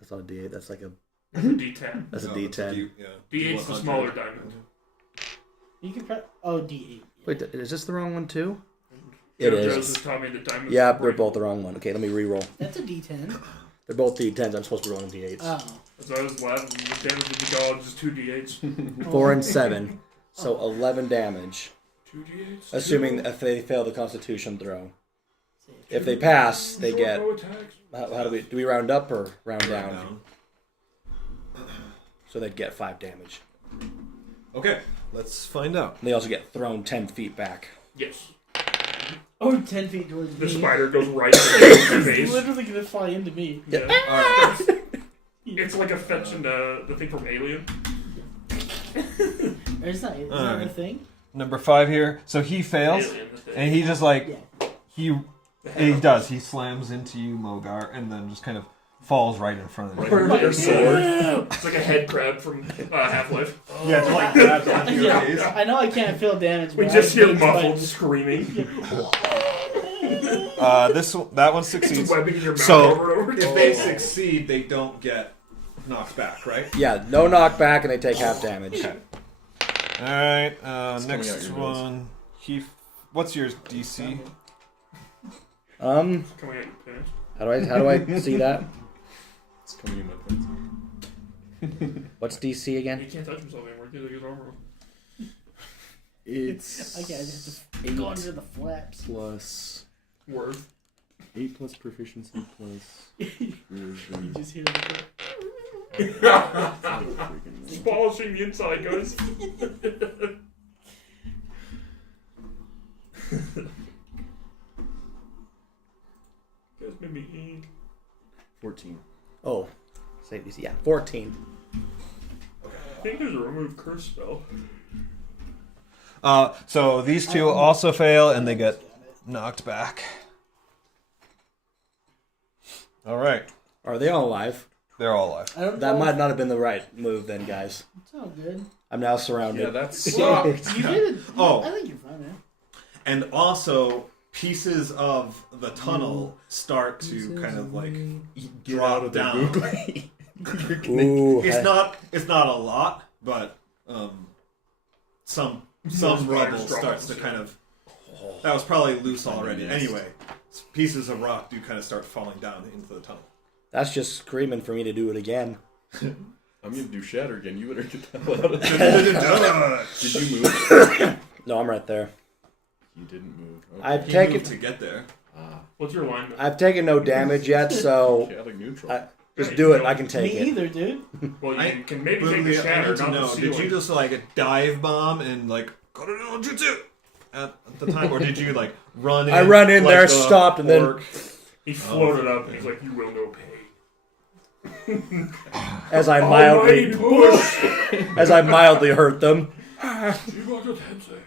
That's not a d8. That's like a... That's a D10. That's a No, d10. yeah. D8's the smaller diamond. You can press. Oh, D8. Wait, is this the wrong one too? Joe It is. just taught me the diamond. Yeah, they're both the wrong one. Okay, let me re-roll. That's a D10. They're both d10s. I'm supposed to be rolling d8s. Oh. So I was laughing. The damage of the dog is 2 D8s. 4 and 7. So 11 damage. 2 D8s? Assuming if they fail the Constitution throw. If they pass, they get... No attacks. How do we round up or round down? So they'd get 5 damage. Okay, let's find out. And they also get thrown 10 feet back. Yes. Oh, 10 feet towards The me. spider goes right into his He's face. literally gonna fly into me. Yeah. Alright. It's like a fetch in the thing from Alien. Or is that the Alright. thing? Number 5 here. So he fails, Alien, the thing. and he just like Yeah. he does. He slams into you, Mogar, and then just kind of falls right in front of you. Right your sword. It's like a head crab from Half-Life. Yeah, just like grabs onto your Yeah. face. I know I can't feel damage. We but just I hear think muffled spiders- screaming. That one It's succeeds. webbing in your mouth So, over and over. if they succeed, they don't get knocked back, right? Yeah, no knockback and they take half damage. Okay. Alright, coming out next your nose. one. What's yours, DC? Um, Coming out your pants. how do I see that? It's coming in my pants. What's DC He again? can't touch himself anymore. He's like his armor. It's Okay, I just have to go under the flaps. plus Worth. 8 plus proficiency plus. You just hear the It's polishing the inside, guys. Guys made me eat. 14. Oh, save DC. Yeah, 14. I think there's a remove curse spell. So these two also fail, and they get knocked back. Alright, Are they all alive? they're all alive. I don't That know. might not have been the right move then, guys. It's all good. I'm now surrounded. Yeah, that's. You did it. Oh. I think you're fine, man. And also, pieces of the tunnel start to kind of like drop down. Ooh, It's not a lot, but some Spiders rubble drop starts to off, kind of. That was probably loose already. Anyway, pieces of rock do kind of start falling down into the tunnel. that's just screaming for me to do it again. I'm gonna do shatter again. You better get the hell out of there. Did you move? No, I'm right there. You didn't move. Okay. I've He taken moved to get there. What's your alignment? I've taken no damage yet, so Chaotic neutral. just do it. I can Me take it. either, dude. Well, you I- can maybe take the Boogly, I shatter, need to not know, the did you ceiling. just like a dive bomb and like Kororo Jutsu at the time, or did you like run in? I run in like there, a stopped, and then- orc? He floated up and he's like, "You will no pay." As I Almighty mildly, push. as I mildly hurt them. You got your tensei.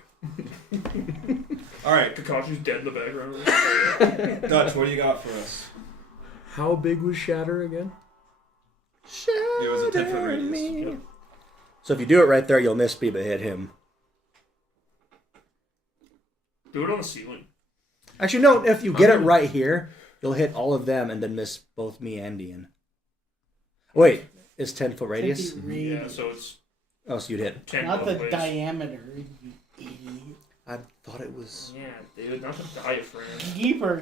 All right, Kakashi's dead in the background. Dutch, what do you got for us? How big was shatter again? It was a 10-foot Shatter radius. me. Yep. So if you do it right there, you'll miss me but hit him. Do it on the ceiling. Actually, no. If you get it right here, you'll hit all of them and then miss both me and Ian. Wait, it's 10-foot radius? 10 feet Yeah, radius. so it's Oh, so you'd hit. 10 Not the both ways. diameter, you idiot. I thought it was. Yeah, dude, not the diaphragm. Deeper.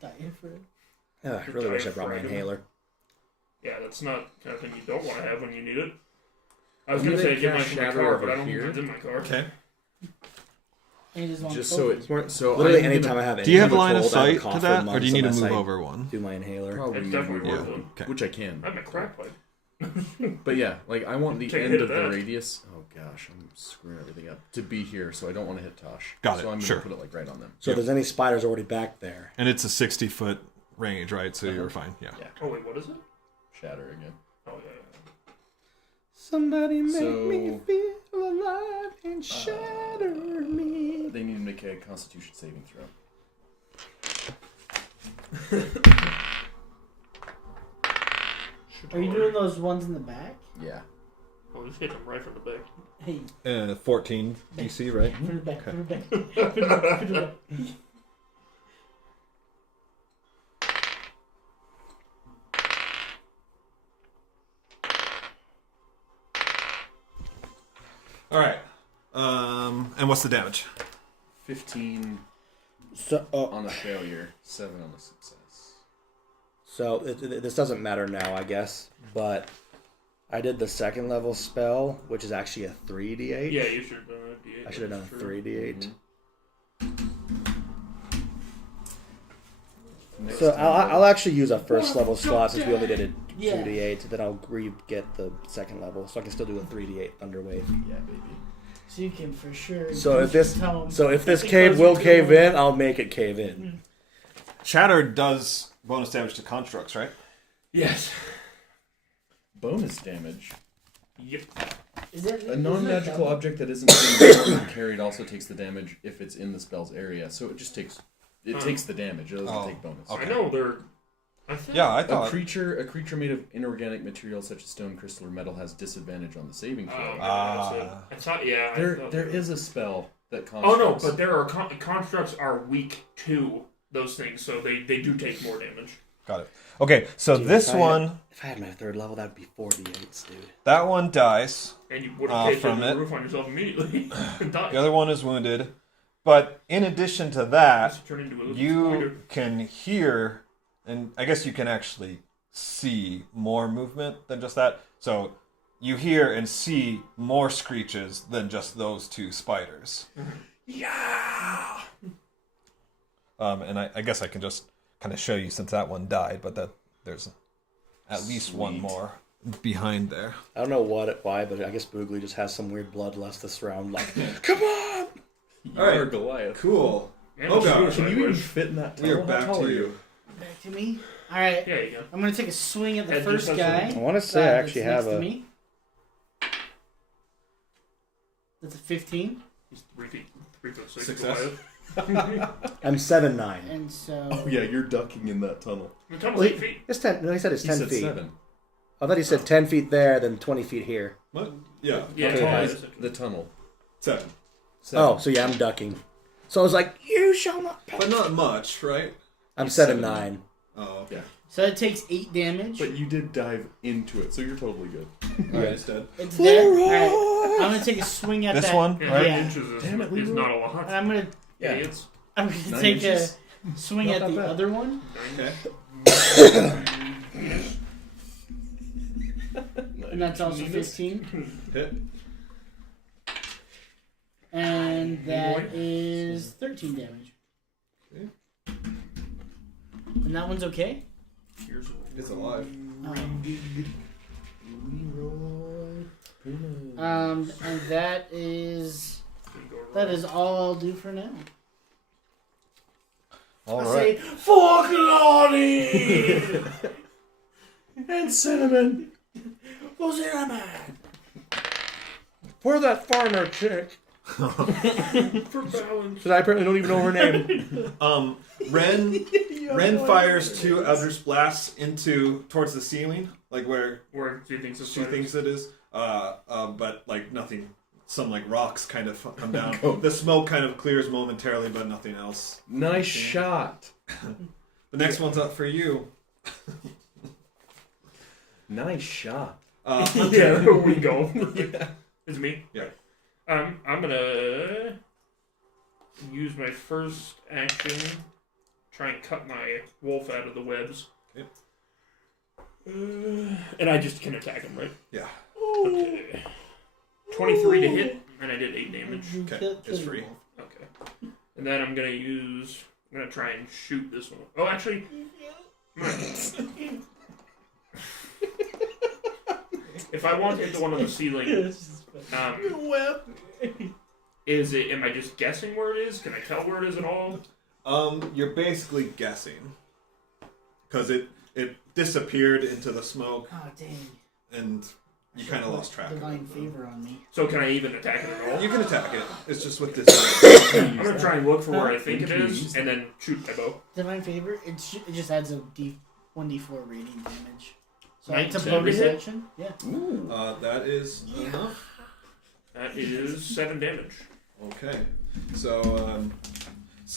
Diaphragm. Oh, I really wish I brought my Diaphragm. inhaler. Yeah, that's not the kind of thing you don't want to have when you need it. I was I'm going to gonna say get mine cast from my Shatter car, but over I don't here. think it's in my car. Okay. And he just wants Just focus. so it. So Literally, I'm anytime gonna I have Do you have anything line of cold, I have a sight cough to for that, or months do you need to unless move I over one? Do my inhaler. probably It's move definitely over worth one, it. Okay. which I can. I'm a crack pipe. But yeah, like I want the Take a end hit of of the that. radius. Oh gosh, I'm screwing everything up. To be here, so I don't want to hit Tosh. Got it, So I'm sure. gonna put it like right on them. So if there's any spiders already back there. And it's a 60-foot range, right? So you're fine. Yeah. Yeah, Oh, wait, what is it? shatter again. Oh, yeah. Somebody make So- me feel alive and shatter me. They need to make a Constitution saving throw. Are you doing those ones in the back? Yeah. Oh, just hit him right from the back. Hey, 14 DC, right? put it back, put it back. Put it back, put it back. All right. And what's the damage? 15 So, on a failure, 7 on a success. so this doesn't matter now, I guess. But I did the second level spell, which is actually a 3d8. Yeah, you should have done a D8. I should have done a That's true. 3d8. Next So time I'll actually use a first level slot since we only did a Yeah. 2d8. Then I'll get the second level, so I can still do a 3d8 Thunderwave. Yeah, baby. So you can for sure. So if this tell 'em- so if this It cave goes will into cave the- in, I'll make it cave in. Shatter does bonus damage to constructs, right? Yes. Bonus damage. Yep. Is that A non-magical double? object that isn't being carried also takes the damage if it's in the spell's area. So it just takes takes the damage. It doesn't Oh, take bonus. okay. I know, they're... I think... Yeah, I A thought. creature made of inorganic material such as stone, crystal, or metal has disadvantage on the saving throw. Oh, Ah. that's it. I thought, yeah. I there thought there that- is a spell that Oh, no, constructs. but there are... constructs are weak to those things, so they do take more damage. Got it. Okay, so Dude, this if I one, had- if I had my third level, that'd be 4d8s, dude. that one dies. And you would have From the it. roof on yourself immediately. And died. The other one is wounded. But in addition to that, Just turn into a you can hear, and I guess you can actually see more movement than just that. So you hear and see more screeches than just those two spiders. Yeah! And I guess I can just kind of show you since that one died, but that there's at least one Sweet. more behind there. I don't know why, but I guess Boogly just has some weird bloodlust this round. Like, come on! You All right. are Goliath. Cool. And Oh, shoot God. us Can you even sideways. fit in that We are tunnel? How back tall to are you. Back to me. All right. Yeah, you go. I'm gonna take a swing at the Ed first just has guy. something. I want to say I that's actually next have to a. me. That's a 15, He's 3'6" Success. Goliath. I'm 7'9". and so Oh yeah, you're ducking in that tunnel. The tunnel's Wait. 8 feet. It's 10. No, he said it's He 10 said feet. 7. I thought he said 10 feet there, then 20 feet here. What? Yeah. Yeah, Okay, tunnel guys. is- The tunnel. 7. 7. Oh, so yeah, I'm ducking. So I was like, you shall not pass. But not much, right? I'm He's 7'9". Oh, okay. so it takes 8 damage. But you did dive into it, so you're totally good. Alright, it's dead. It's dead. All right. I'm gonna take a swing at This that. one? Yeah, Right? 9 inches is, Damn it, is Leroy. not a lot. And I'm gonna Yeah. Idiots. 9 take inches. a swing Not at that the bad. other one. Okay. And that's also 15. Hit. And that is 13 damage. Okay. And that one's okay? Here's It's alive. And that is all I'll do for now. All I right. say, fuck Lottie! and cinnamon! For cinnamon! For that farmer chick. For balance. Because I apparently don't even know her name. Ren fires 2 Eldritch blasts towards the ceiling, like where Where do you think she thinks it is. But like nothing. Some like rocks kind of come down. The smoke kind of clears momentarily, but nothing else. Nice shot. The next one's up for you. Nice shot. Yeah, there we go. Yeah. It's me? Yeah. I'm gonna use my first action, try and cut my wolf out of the webs. Yep. And I just can attack him, right? Yeah. Okay. 23 to hit, and I did 8 damage. Okay, it's free. Okay. And then I'm gonna try and shoot this one. Oh, actually. If I want to hit the one on the ceiling, am I just guessing where it is? Can I tell where it is at all? You're basically guessing. Because it disappeared into the smoke, Oh, dang. and you kind of lost track of Divine it. favor on me. So can I even attack it at all? You can attack it. It's just with this. I'm gonna try and look for where I think it is, and then shoot my bow. Divine favor, it just adds a 1d4 radiant damage. So it's a 19 bonus to hit? action? Yeah. That is enough. That is 7 damage. Okay. So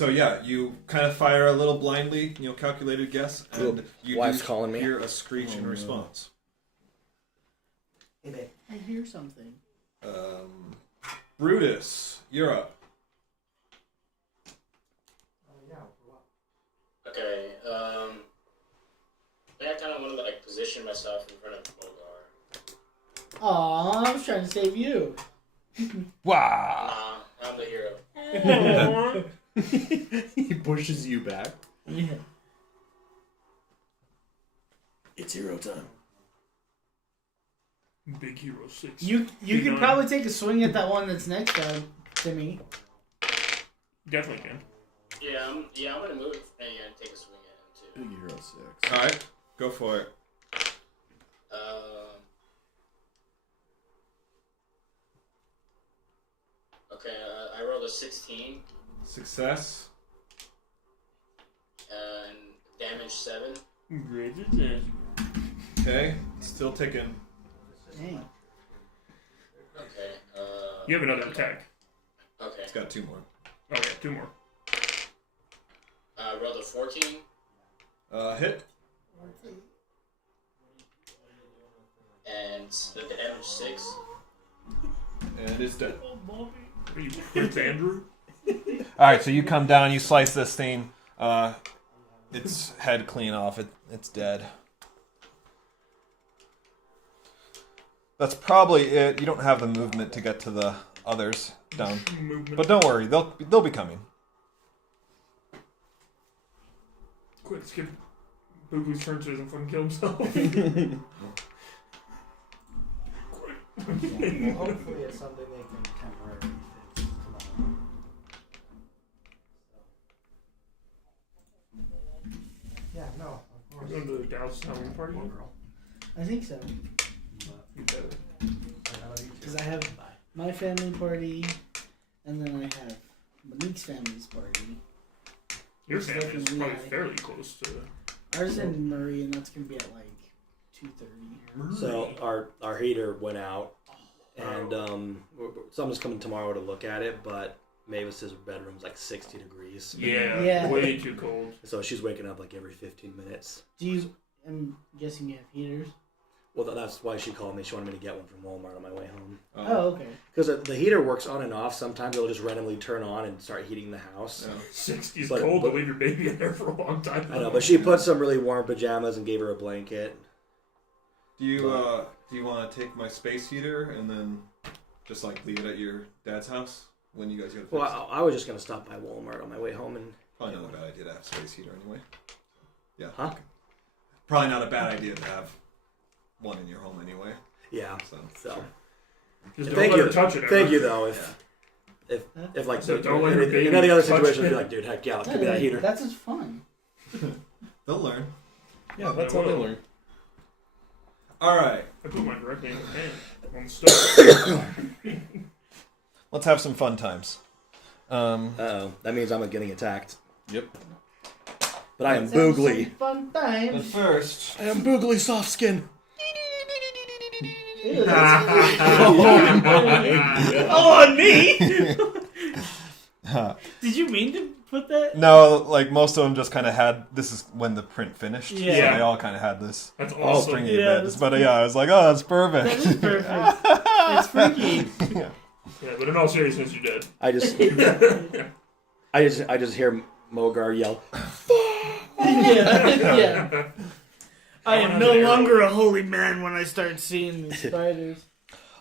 yeah, you kind of fire a little blindly, calculated guess, and you Wife's do calling me. hear a screech in response. Hey, babe. I hear something. Brutus, you're up. Okay, I kind of want to like position myself in front of Mogar. Aw, I was trying to save you. Wow. I'm the hero. He pushes you back. Yeah. It's hero time. Big Hero 6. You can probably take a swing at that one that's next to me. Definitely can. Yeah, I'm gonna move and take a swing at him too. Big hero 6. All right, go for it. Okay, I rolled a 16 Success. and damage 7. Great success. Okay, still ticking. Dang. Okay. You have another attack. Okay. It's got 2 more. Okay, 2 more. I rolled a 14. Hit. And the damage 6. And it's dead. Are you Prince Andrew? All right, so you come down, you slice this thing. Its head clean off. It's dead. That's probably it. You don't have the movement to get to the others down, Movement. but don't worry, they'll be coming. Quick, skip. Boo-Boo's turn so he doesn't fucking kill himself. Well, hopefully it's something they can temporarily fix tomorrow. Yeah, no, of course. Going to the Dallas Halloween party? I think so. You better. Because I have my family party, and then I have Monique's family's party. Your It's family's looking probably like- fairly close to. Ours is in Murray, and that's going to be at like 2:30. So our heater went out, and someone's coming tomorrow to look at it, but Mavis's bedroom's like 60 degrees. Yeah, way too cold. So she's waking up like every 15 minutes. I'm guessing you have heaters. Well, that's why she called me. She wanted me to get one from Walmart on my way home. Oh, okay. Because the heater works on and off. Sometimes it'll just randomly turn on and start heating the house. Yeah. 60 is But- cold to leave your baby in there for a long time. I know, but she put some really warm pajamas and gave her a blanket. Do you want to take my space heater and then just like leave it at your dad's house when you guys go to fix Well, it? I was just gonna stop by Walmart on my way home and. Probably not a bad idea to have space heater anyway. Yeah. Huh? Probably not a bad idea to have one in your home anyway. Yeah. So. Just don't Thank let you. her touch it. Thank ever. you though. If like So don't let her baby in any other touch situation, it. I'd be like, dude, heck yeah, give me that heater. That's just fun. They'll learn. Yeah, that's how they learn. All right. I put mine directly in her hand on the stove. let's have some fun times. Uh-oh. That means I'm getting attacked. Yep. But I am Let's have some Boogly. Fun But times. first, I am Boogly Softskin. Ew, that's Oh, on me! Did you mean to put that? no, like most of them just kind of had. This is when the print finished. Yeah. So they all kind of had this That's Oh, awesome. stringy Yeah, bits. that's But yeah, I was like, oh, that's perfect. That is perfect. That's freaky. Yeah, but in all seriousness, you're dead. I just hear Mogar yell. Yeah. I am Someone no has an longer arrow. a holy man when I start seeing these spiders.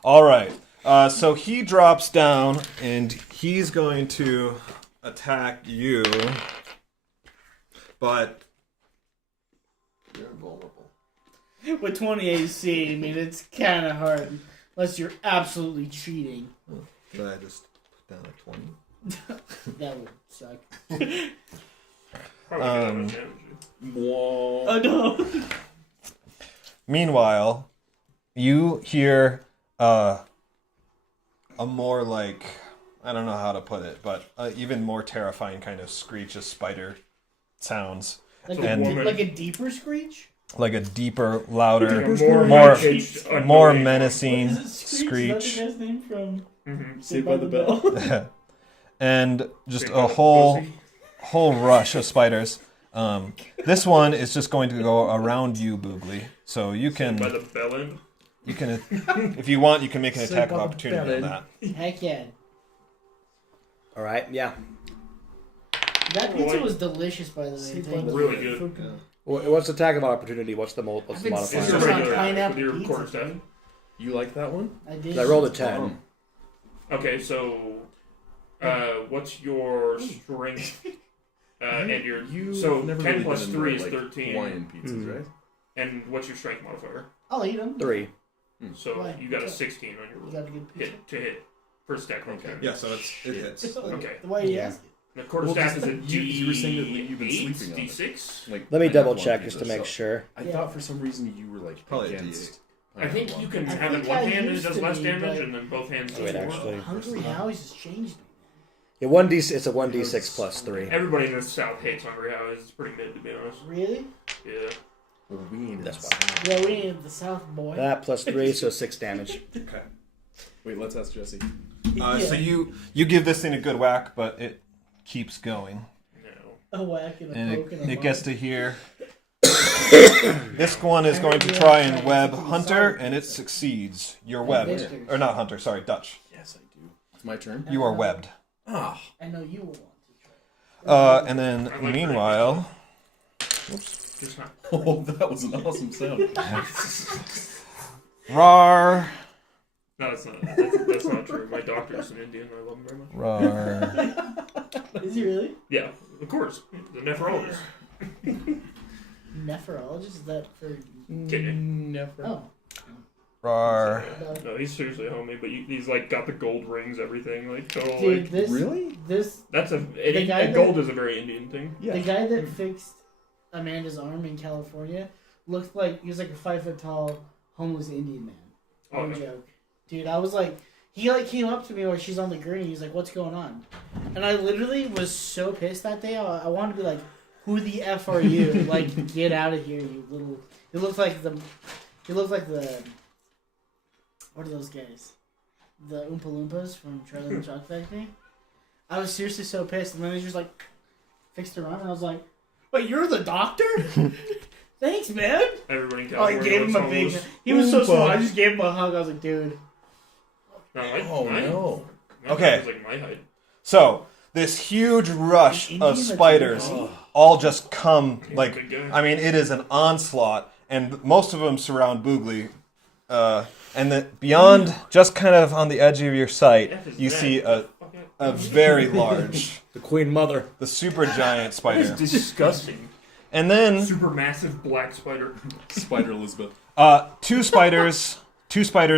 All right. So he drops down and he's going to attack you, but you're invulnerable. With 20 AC, I mean, it's kind of hard. Unless you're absolutely cheating. Did I just put down a 20? That would suck. Probably not much damage. Whoa. Oh, no. Meanwhile, you hear a more like, I don't know how to put it, but even more terrifying kind of screech as spider sounds. Like, And- like a deeper screech? Like a deeper, louder, Like a more high-pitched, more annoying- menacing What is it, screech. Is that the guy's name from Mhm. Saved by the Bell. And just Big a old whole pussy. rush of spiders. This one is just going to go around you, Boogly. So you By can, the bell end. if you want, you can make an Say attack of by the opportunity on bell that. Heck yeah. All right, yeah. That pizza Boy. was delicious, by the way. Saved Thank by the you. Really good. What's the attack of opportunity? What's the I've what's the been It's Fine. your modifier? Just regular on attack pineapple with your pizza. quarter staff. You like that one? I did. I rolled a 10. Um, Okay, so what's your strength? And your you so never 10 really plus been into, 3 is like, 13. Hawaiian pizzas, Mm. right? And what's your strength modifier? I'll eat them. 3. So Why? you got a What's up? 16 on You your got a good pizza. hit to hit first stack roll. Okay. Yeah, so it hits. Okay. Why are you Yeah. asking? The quarter Well, staff just is a you were saying that you've been D8, sleeping on it. D6. Like, Let me pineapple double on check pizza, just to make so sure. I Yeah. thought for some reason you were like Probably a against. I think you can I have it in think one I hand and it used does to less be, damage, but- and then both hands Oh, wait, do more. actually. Hungry Howie's has changed me. Yeah, 1d. It's a 1d6 plus 3. Everybody in the South hates Hungry Howie's. It's pretty mid, to be honest. Really? Yeah. Well, we ain't That's in fine. Yeah, we ain't the South boy. That plus 3, so 6 damage. Okay. Wait, let's ask Jesse. So you give this thing a good whack, but it keeps going, No. A whack and a and poke and a it gets bump. to here. This one is going to try and web Hunter, and it succeeds. You're webbed, or not Hunter. Sorry, Dutch. Yes, I do. It's my turn. You are webbed. Ah, I know you will want to try. And then meanwhile, Just not. oh, that was an awesome sound. rar, No, that's not. That's not true. My doctor's an Indian. I love him very much. rar. Is he really? Yeah, of course. The nephrologist. Nephrologist? Is that for... Kidney. Never. Oh. Rar. No. No, he's seriously a homie, but he's like got the gold rings, everything. Like total. Dude, Like, this... Really? This... that's The guy that- gold is a very Indian thing. Yeah. The guy that fixed Amanda's arm in California looked like... He was like a 5 foot tall homeless Indian man. Oh, No yeah. joke. Dude, I was like... He like came up to me while she's on the gurney. He's like, "What's going on?" And I literally was so pissed that day. I wanted to be like, "Who the f are you? Like, get out of here, you little." It looked like the. He looked like the. What are those guys? The Oompa Loompas from Charlie and the Chocolate Factory. I was seriously so pissed, and then he just like fixed her arm, and I was like, "Wait, you're the doctor?" Thanks, man. Everybody in Oh, I California gave him looks a big. homeless. He was so Oompa. small. I just gave him a hug. I was like, "Dude." No, Oh no. My Okay. height was like my height. So this huge rush Indian of that's spiders really all just come He's a like. big guy. I mean, it is an onslaught, and most of them surround Boogly. And then beyond, just kind of on the edge of your sight, F is you bad. see Fuck it. a very large, The Queen Mother. the super giant That is spider. disgusting. And then Super massive black spider. Spider Elizabeth. two spiders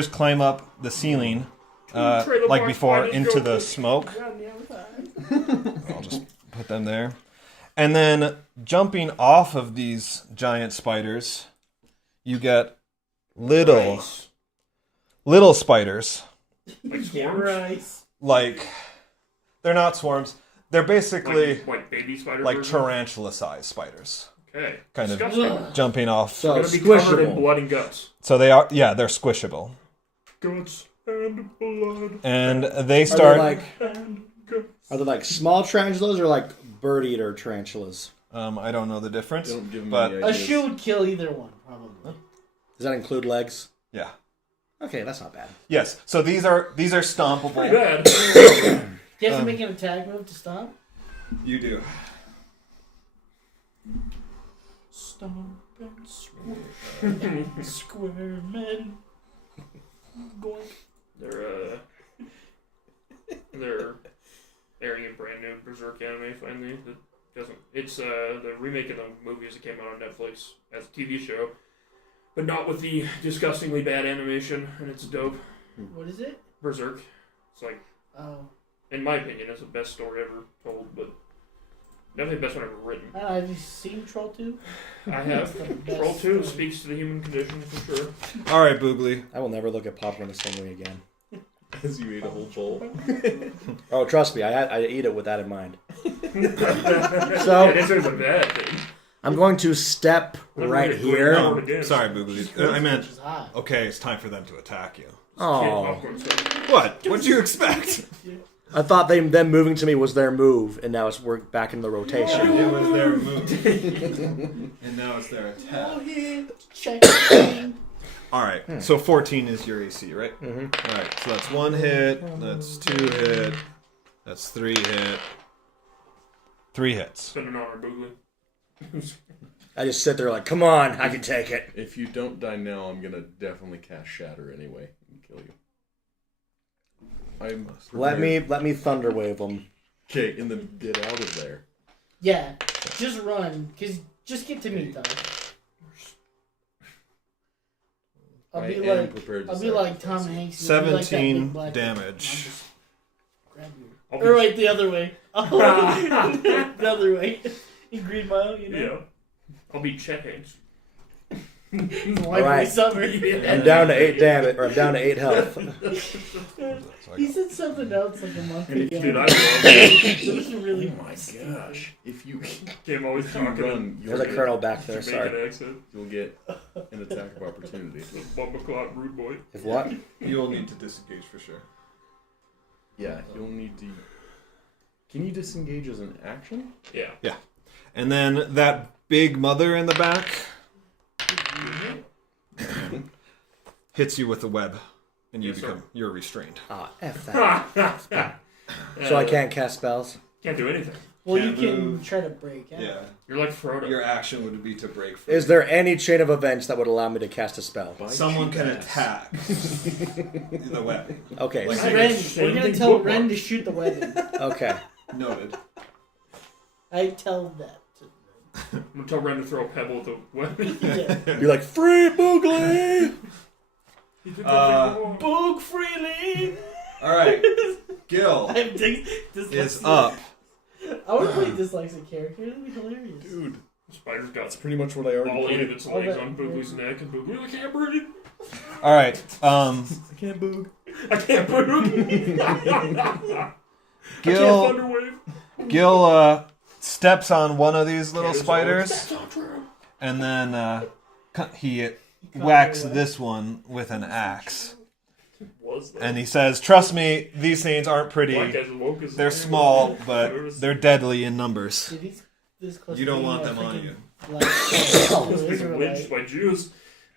climb up the ceiling, Trailer like park before, spiders into go the quick. smoke. I'll just put them there. And then jumping off of these giant spiders, you get little Nice. little spiders. Like Yeah, swarms. right. like they're not swarms. They're basically like baby spider. like version? tarantula-sized spiders, Okay. kind of Disgusting. jumping off. So They're gonna be covered in squishable. blood and guts. So they are, yeah, they're squishable, Guts and blood and they Are they start. like and guts. are they like small tarantulas or like bird eater tarantulas? I don't know the difference, Don't give 'em but any A ideas. shoe would kill either one, probably. Does that include legs? yeah, Okay, that's not bad. yes. So these are Pretty stompable. bad. Do you have to make an attack move to stop? You do. Stomp and square, square men. Goink. They're airing a brand new Berserk anime finally. That doesn't. It's the remake of the movies that came out on Netflix as a TV show, but not with the disgustingly bad animation, and it's dope. What is it? Berserk. It's like, Oh. in my opinion, it's the best story ever told, but definitely the best one ever written. Have you seen Troll 2? I have. It's the best Troll 2 story. speaks to the human condition for sure. All right, Boogly. I will never look at popcorn the same way again. As you ate a whole bowl. Oh, trust me, I eat it with that in mind. Yeah, So this is a bad thing. I'm going to step right here. No. Sorry, Boogly. I meant. Which is hot. Okay, it's time for them to attack you. Oh, What? What'd you expect? I thought them moving to me was their move, and now we're back in the rotation. It was their move, and now it's their attack. Oh, yeah. Check. All right, so 14 is your AC, right? Mm-hmm. All right, so that's 1 hit, that's 2 hit, that's 3 hit, 3 hits. It's been an honor, Boogly. I just sit there like, come on, I can take it. If you don't die now, I'm gonna definitely cast Shatter anyway and kill you. I'm Let me thunder wave them. Okay, and then get out of there. Yeah, just run. Just get to me, though. I'll be am like, prepared to I'll be like sacrifice Tom you. Hanks. I'll be like that 17 big black damage. Grab you. I'll be, Or right the other way. Oh, the other way. In Green Mile, you know. yeah. I'll be Chet Hanks. All right. Summer. I'm down to 8 damage, or I'm down to 8 health. He said something else like a month ago. Dude, I will. It was really Oh my gosh! If you I'm always if you talking. run, you'll There's a get, colonel back there, Jamaican sorry. accent. you'll get an attack of opportunity. Bumba clot, rude boy. If what? You'll need to disengage for sure. Yeah, you'll need to. Can you disengage as an action? Yeah. And then that big mother in the back hits you with a web, and you Yes, sir. you're restrained. Ah, F that. So I can't cast spells? Can't do anything. Well, you Can't can move. try to break out. Yeah. You're like Frodo. Your action would be to break free. Is there any chain of events that would allow me to cast a spell? Bite Someone you can ass. attack the weapon. Okay, Like- so- Ren, Say we're gonna anything tell bookmark. Ren to shoot the weapon. okay. Noted. I tell that to I'm gonna tell Ren to throw a pebble at the weapon. Ren. Yeah. You're like, free Boogly! Boog freely. All right. Gil I'm dyslexic. is up. I want to play dyslexic character. That'd be hilarious. Dude, Spider's got that's pretty much what I already all eight of played. its All legs that- on Boogly's neck, and Boogly, I can't breathe. All right. I can't boog. I can't breathe. I can't Gil thunderwave. Gil steps on one of these little That's spiders, not true. and then he whacks this one with an axe. Was that? And he says, "Trust me, these things aren't Black pretty. guy's woke as They're small, but they're deadly in numbers. Dude, he's this close You to don't being want a them on freaking you." black Being lynched by Jews.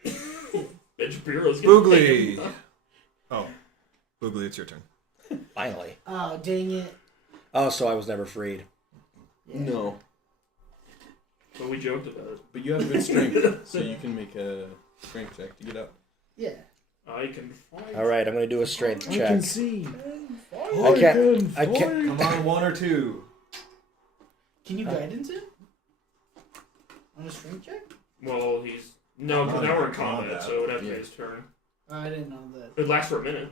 Ben Shapiro's Boogly. Oh, Boogly, it's your turn. Finally. Oh, dang it. Oh, so I was never freed. No, But we joked about it. but you have good strength, so you can make a strength check to get up. Yeah. I can fight. Alright, I'm gonna do a strength check. see. I can't. Come on, 1 or 2. Can you guidance it? On a strength check? Well, he's... No, because now we're in combat, Combat. so it would have to be Yeah. his turn. I didn't know that. It lasts for a minute.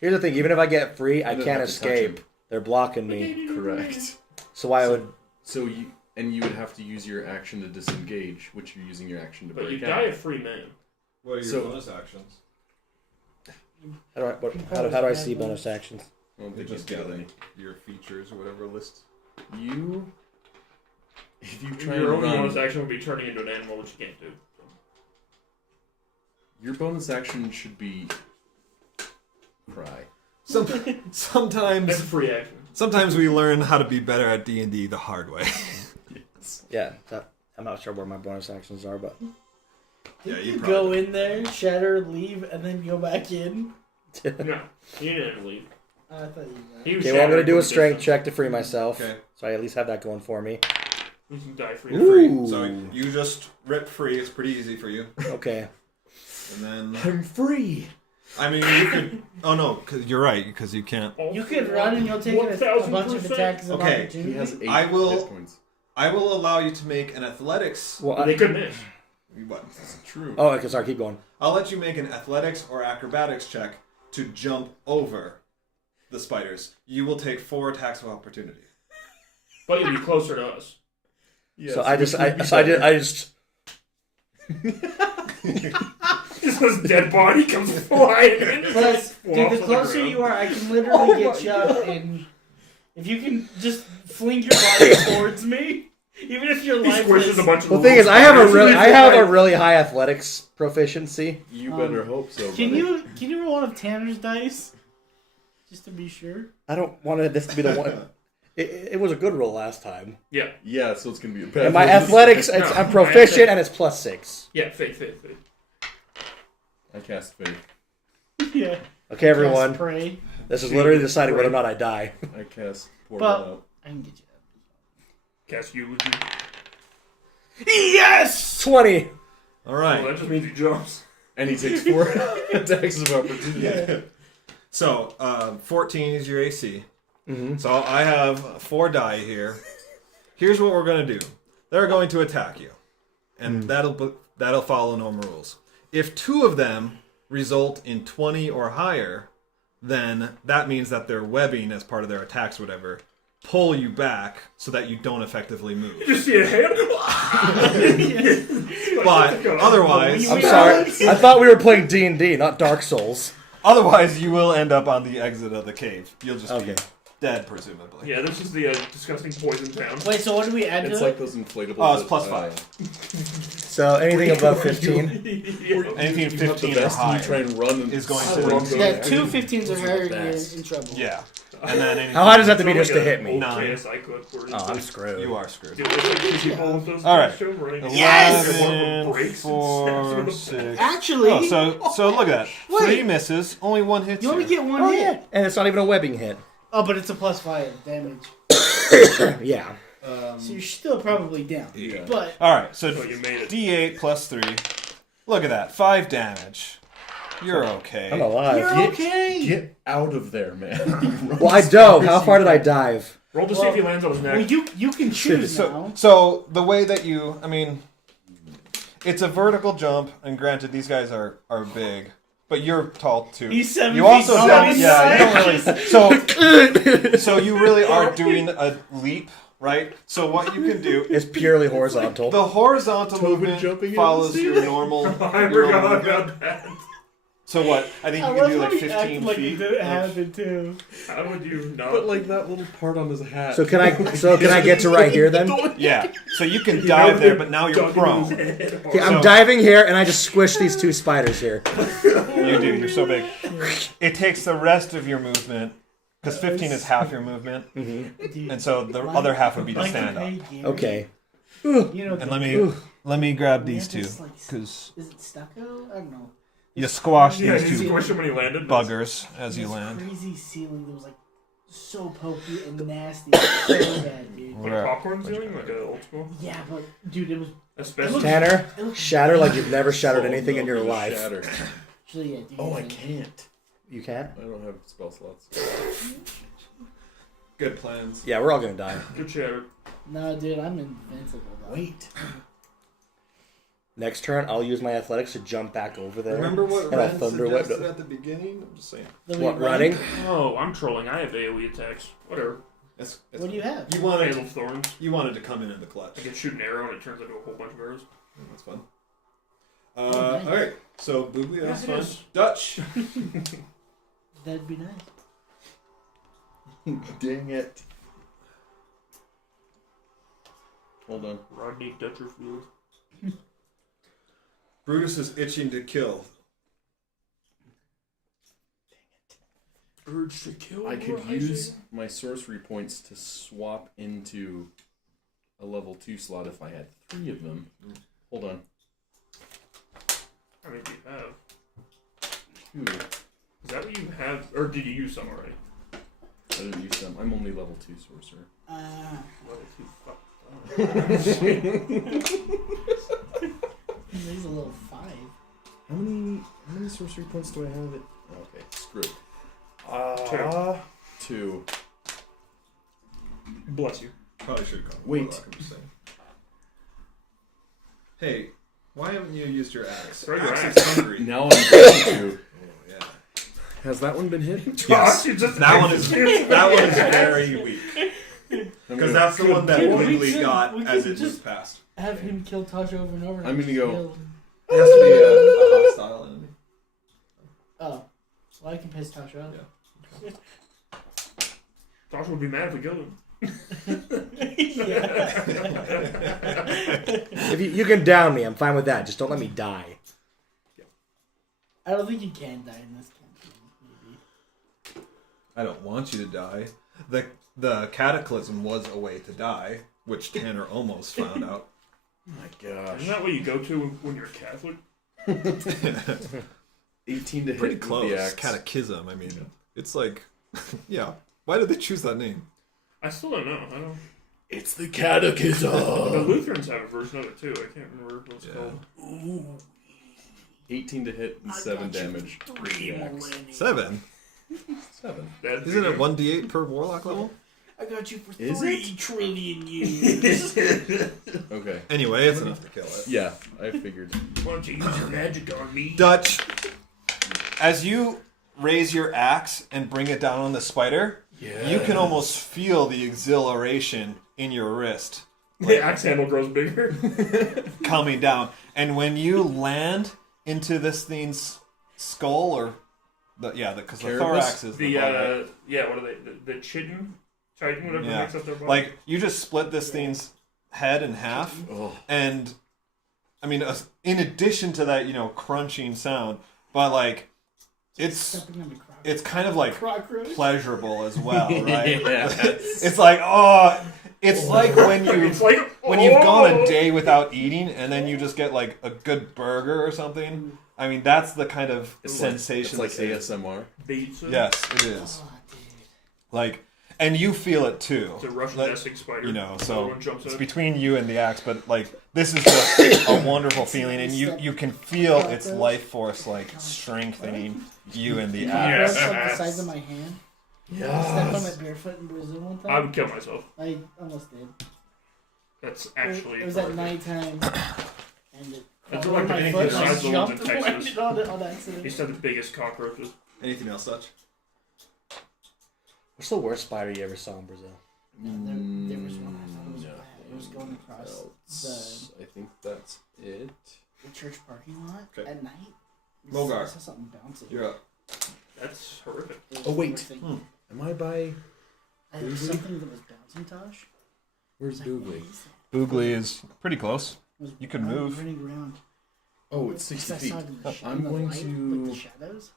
Here's the thing, even if I get free, I You don't can't have to touch escape. him. They're blocking me. Correct. So I would. So you would have to use your action to disengage, which you're using your action to But you break die out. a free man. What are your So- bonus actions? How do I see bonus actions? I don't You think just he's get got any. like your features or whatever list. If you try Your and only run, bonus action would be turning into an animal, which you can't do. your bonus action should be cry. Sometimes That's a free action. Sometimes we learn how to be better at D&D the hard way. Yeah, I'm not sure where my bonus actions are, but Yeah, Did you you probably go in there, shatter, leave, and then go back in? No, you didn't leave. I thought you He was okay. Well, I'm gonna shattering do a from strength distance. check to free myself, Okay. so I at least have that going for me. You can die free. Ooh. So you just rip free. It's pretty easy for you. Okay. And then, I'm free. I mean, you could. Oh no, cause you're right. Because you can't. You could run and you'll take a bunch of 1000%. attacks of Okay. opportunity. He has 8 I will- hit points. I will allow you to make an athletics. Well, They could miss. What? That's true. oh, okay. Sorry. Keep going. I'll let you make an athletics or acrobatics check to jump over the spiders. You will take 4 attacks of opportunity. But you'll be closer to us. Yes, so I which just, would be I better. just. His dead body comes flying in. Plus, dude, Flops the on closer ground. you are, I can literally get you up in. If you can just fling your body towards me, even if you're He lifeless. squishes a bunch of Well, the thing is, I have spiders. a really high athletics proficiency. You better hope so. Can buddy. you roll one of Tanner's dice, just to be sure? I don't want this to be the one. It was a good roll last time. Yeah, Yeah, so it's gonna be a bad. And my roll this athletics, time. No, I'm proficient, and it's +6. yeah, faith. I cast faith. Yeah. Okay, everyone. Cast Pray. This is literally deciding whether or not I die. I cast pour But- it out. I can get you up. Cast eulogy. Yes! 20. All Well, right. that just means he jumps. And he takes 4 attacks of opportunity. Yeah. So 14 is your AC. Mm-hmm. So I have 4 die here. Here's what we're gonna do. They're going to attack you, and that'll follow normal rules. If 2 of them result in 20 or higher, then that means that their webbing, as part of their attacks, or whatever, pull you back so that you don't effectively move. You just see a hand. But otherwise, I'm sorry. I thought we were playing D&D, not Dark Souls. otherwise you will end up on the exit of the cave. You'll just Okay. be dead, presumably. Yeah, this is the disgusting poison town. Wait, so what do we add to It's it? like those inflatables. Oh, it's that, plus 5. So anything above 15. Anything You have the 15 or best and you try higher. and run and is going sprint to- those Yeah, guys. 2 15s or higher, you're Best. in trouble. Yeah. And then anything How high does that have to be just to hit me? No. KSI clip where Oh, I'm screwed. You are screwed. All right. Yes! 11, 4, 6. Actually, Oh, so look at that. Wait. 3 misses, only 1 hits you only you. get 1 Oh, hit. yeah. And it's not even a webbing hit. Oh, but it's a +5 damage. Yeah. So you're still probably down. Yeah. But All right, so Oh, you made it. D8 plus 3. Look at that, 5 damage. You're okay. I'm alive. you're okay. Get out of there, man. Well, I dove. How far did I dive? Roll to see if he lands on his neck. Well, you can choose now. So the way that you, I mean, it's a vertical jump, and granted, these guys are big, but you're tall too. He's 7 You feet also tall. don't, He's yeah, you don't sideways. really. So you really are doing a leap, right? So what you can do, It's purely horizontal. the horizontal Tobin jumping movement in follows the sea. your normal. I your forgot normal- about that. So what? I think I you can love do how like he 15 acted like feet. it didn't of- happen too. How would you not? But like that little part on his hat. So can I get to right here then? Yeah. So you can dive there, but now you're prone. Okay, I'm So- diving here, and I just squish these 2 spiders here. You do. You're so big. It takes the rest of your movement, because 15 is half your movement, Dude, and so the other half would be to like stand up. hey, Gary, Okay. You know, And the- let me grab we these have two, this, like, because Is it stucco? I don't know. you squash Yeah, these he two squished him when he landed. buggers as you This land. crazy ceiling that was like so pokey and nasty. So bad, dude. Like a popcorn ceiling, like a old school. Yeah, but dude, it was Asbestos. Tanner, it looked shatter like you've never shattered Oh, anything no, in your you life. shatter. actually, yeah, dude. Oh, I like- can't. You can't? I don't have spell slots. Good plans. Yeah, we're all gonna die. Good shatter. No, dude, I'm invincible. Though. Wait. Next turn, I'll use my athletics to jump back over there. Remember what And I'll Ren thunder whip suggested it. at the beginning? I'm just saying. Then What, we run. running? Oh, I'm trolling. I have AoE attacks. Whatever. It's What do you have? You Hail wanted of Thorns. to come in the clutch. I can shoot an arrow and it turns into a whole bunch of arrows. That's fun. nice. All right. So Boobly, that's Yeah, it fun. is. Dutch. That'd be nice. Dang it. Hold on. Rodney Dutcherfield. Brutus is itching to kill. Urge to kill. I could rising. use my sorcery points to swap into a level 2 slot if I had 3 of them. Hold on. How many do you have? 2. Is that what you have, or did you use some already? I didn't use them. I'm only level 2 sorcerer. Level 2. Fuck. He's a little 5. How many sorcery points do I have? Okay, screw it. 2. Bless you. Probably should have gone. Wait. Warlock, I'm just saying. Hey, why haven't you used your axe? Throw your Axe axe. is hungry. Now I'm going to. Oh, yeah. Has that one been hit? Yes. You just That one is very weak. Because that's the one that Dude, we Wiggly could- got we as could it just- was passed. Have him kill Tasha over and over. I'm gonna go. It has to be a hostile enemy. Oh. Well, I can piss Tasha off. Yeah. Josh would be mad if we killed him. If you can down me, I'm fine with that. Just don't let me die. I don't think you can die in this campaign, maybe. I don't want you to die. The cataclysm was a way to die, which Tanner almost found out. Oh my gosh. Isn't that what you go to when you're Catholic? 18 to Pretty hit close. with the axe. Catechism. I mean, it's like, yeah. Why did they choose that name? I still don't know. I don't. It's the catechism. The Lutherans have a version of it too. I can't remember what it's Yeah. called. 18 to hit and 7 damage. with the axe. 7? 7. That's Isn't it 1d8 per warlock level? I got you for Is 3 trillion years. Okay. Anyway, it's enough to kill it. Yeah, I figured. Why don't you use your magic on me? Dutch, as you raise your axe and bring it down on the spider, you can almost feel the exhilaration in your wrist The axe handle grows bigger. coming down. And when you land into this thing's skull, or because the Carapace? thorax is the bone, right? What are they? The chitin, chitin, whatever Yeah. makes up their body. Like you just split this thing's head in half, Oh. and I mean, in addition to that, crunching sound, but like it's kind of like Cockroach. pleasurable as well, right? Yes. It's like it's like when you it's like you've gone a day without eating and then you just get like a good burger or something. I mean, that's the kind of sensation. It's like this is. ASMR. pizza. Yes, it is. Oh, dude. Like, and you feel it too. It's a Russian Like, nesting spider. so Everyone jumps it's up. between you and the axe, but like this is just a wonderful feeling, and you can feel its life force like strengthening you and the axe. Cockroach like the size of my hand. I stepped on it barefoot in Brazil one time. I would kill myself. I almost did. That's actually. It was at perfect. nighttime. And it That's crawled like on my anything foot and I besides the ones in jumped and Texas. landed on it on He accident. used to have the biggest cockroaches. Anything else, Dutch? What's the worst spider you ever saw in Brazil? There was one I thought was bad. It was going across I think that's it. the church parking lot Okay. at night. Mogar. I saw something bouncing. You're up. That's horrific. It was Oh, the wait. worst thing. Am I by... It was something that was bouncing, Tosh. Where's I was like, Boogly? what is that? Boogly is pretty close. It was You can move. running around. Oh, it's Because 60 I feet. saw it in the I'm in the going light, to like the shadows.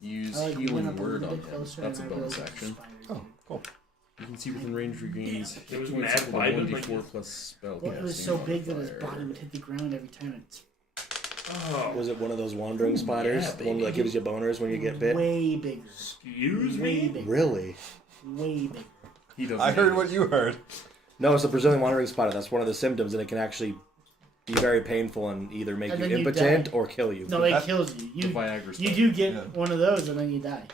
use I like healing went up word a on little bit him. closer That's a and I bonus realized it was action. spiders, Oh, dude. cool. You can see within range regains It hit was points mad equal to violent, 1d4 like- plus spell Well, it was casting so big that his modifier. body would hit the ground every time. It's Oh. Was it one of those wandering spiders? yeah, The one baby. that gives you boners when you get bit? way bigger. Excuse Way me? bigger. Really? Way bigger. He doesn't I heard hit what it. you heard. No, it's a Brazilian wandering spider. That's one of the symptoms, and it can actually be very painful and either make And you then you impotent die. or kill you. No, it That- kills you. The You Viagra you spell. do get Yeah. one of those and then you die.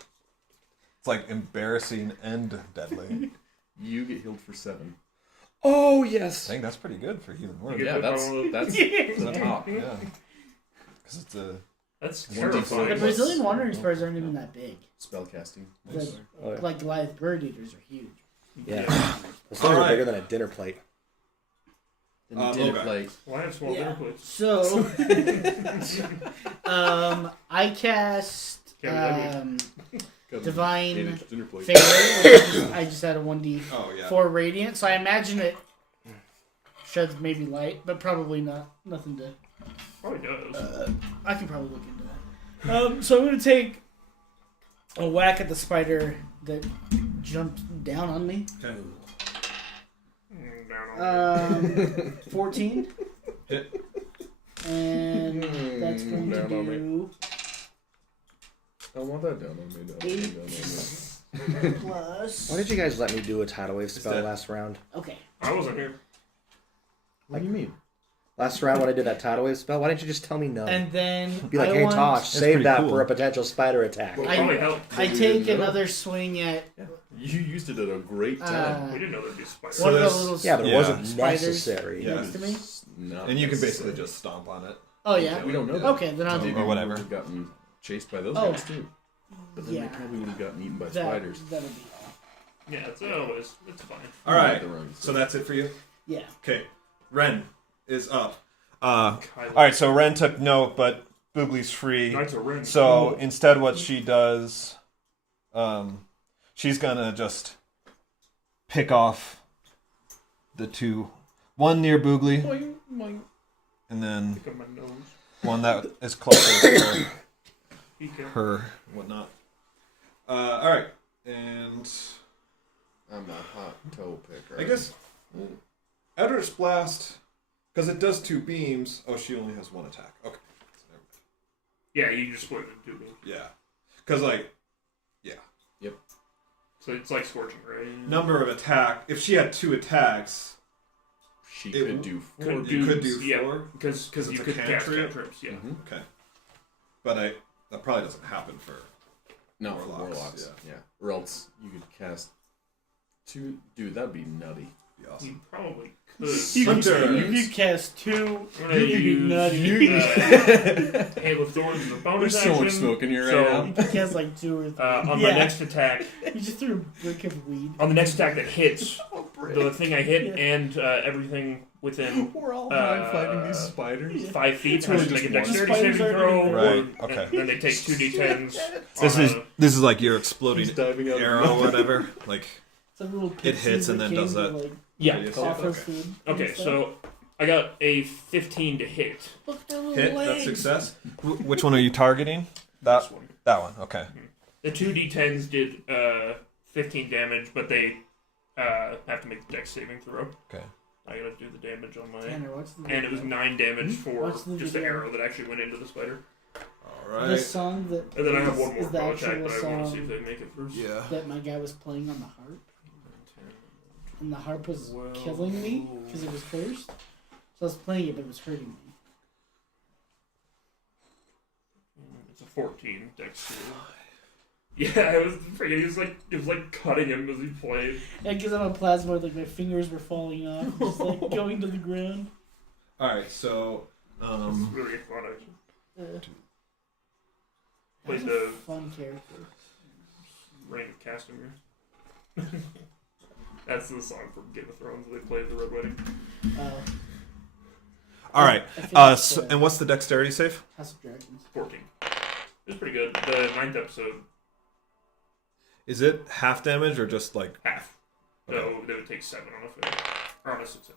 It's like embarrassing and deadly. You get healed for 7. Oh, I yes. think that's pretty good for healing word. You Yeah, get that's one of that's Yeah. the top. Yeah. Because it's a That's 1d4 The terrifying. plus- Brazilian wandering spiders aren't even that big. Spell casting. The, Oh, yeah. like Goliath bird eaters are huge. Yeah. Those things are Alright. bigger than a dinner plate. And the dinner okay. plate. Why have small dinner plates? So, I cast. Can't divine 8-inch dinner plate. fairy. I just had a 1d4 Oh yeah. radiant, so I imagine it sheds maybe light, but probably not. Nothing to. Probably does. I can probably look into that. So I'm gonna take a whack at the spider that jumped down on me. Okay. Down on 14. Hit. And that's going to Down on do I want that down on me. Down on me, down on me. 8 plus. Why did you guys let me do a tidal wave spell that- last round? Okay. I wasn't here. What do you mean? Last round when I did that tidal wave spell, why didn't you just tell me no? And then Be like, I hey want, Tosh, save pretty that cool. for a potential spider attack. Well, I- probably helped. I We take didn't know. another swing at You used it at a great time. We didn't know there'd be spiders. So one of the there's- little Yeah, but it Yeah. wasn't spiders necessary. Yeah. next to me. Not And you can necessary. basically just stomp on it. Oh yeah. We don't know that. Okay, then I'll do Maybe Or whatever. we would have gotten chased by those Oh. guys too. But then Yeah. they probably would have gotten eaten by that. spiders. That'll be all. Yeah, it's fine. All right. The wrong So that's it for you. Yeah. Okay. Ren is up. Kylo. All right. So Ren took note, but Boogly's free. Knights of Ren. So instead, what she does, she's gonna just pick off the two, one near Boogly, Boing, boing. and then Pick up my nose. one that is closer to Okay. her and whatnot. All right, and I'm a hot toe picker. I guess Eldritch Blast, because it does 2 beams. Oh, she only has 1 attack. Okay. Yeah, you just split it in 2 beams. Yeah, because like So it's like Scorching Ray. number of attack. If she had 2 attacks, She It could do 4. Could you do, could do yeah, 4. because It's you a could cast cantrip? cantrips. Yeah. Mhm. Okay, but that probably doesn't happen for. No, for Warlocks, warlocks. Yeah. Or else you could cast 2. Dude, that'd be nutty. Be awesome. You probably could. You Hunter. could cast 2. I'm gonna You'd be use nutty. Hail of Thorns as a bonus There's so much action. smoke in here right So, You could cast like 2 or 3. on yeah. my next attack, You just threw a brick of weed. on the next attack that hits, the thing I hit and everything within We're all high fighting these spiders. 5 feet It's has really to make a just one. dexterity saving throw. Right, or- okay. And then they take 2d10s. This on is a- this is like your exploding He's diving out of arrow the or whatever. Like It's a little It hits and then does that. Like, yeah. Yes, offer okay. food. Okay, so I got a 15 to hit. Look at that little hit. legs. That's success. Which one are you targeting? That This one. that one. Okay. The 2d10s did 15 damage, but they have to make the dex saving throw. Okay. I gotta do the damage on my. Tanner, watch the And it was 9 damage for Watch the just the video. arrow that actually went into the spider. All The right. song that And then I have one is more the bow attack, actual but I want to see song if they make it first. Yeah. that my guy was playing on the harp, and the harp was Well, killing me because it was cursed. So I was playing it, but it was hurting me. It's a 14 dex save. Yeah, it was like cutting him as he played. And because I'm a plasma, like my fingers were falling off, just like going to the ground. All right. So It's really fun actually. Played That's a the fun character. Reign of Castamere. That's the song from Game of Thrones they played at the Red Wedding. all right. I feel like So and what's the dexterity save? House of Dragons. 14. It was pretty good. The 9th episode, Is it half damage or just like? half. So they would take 7 on a fail. Or on a success.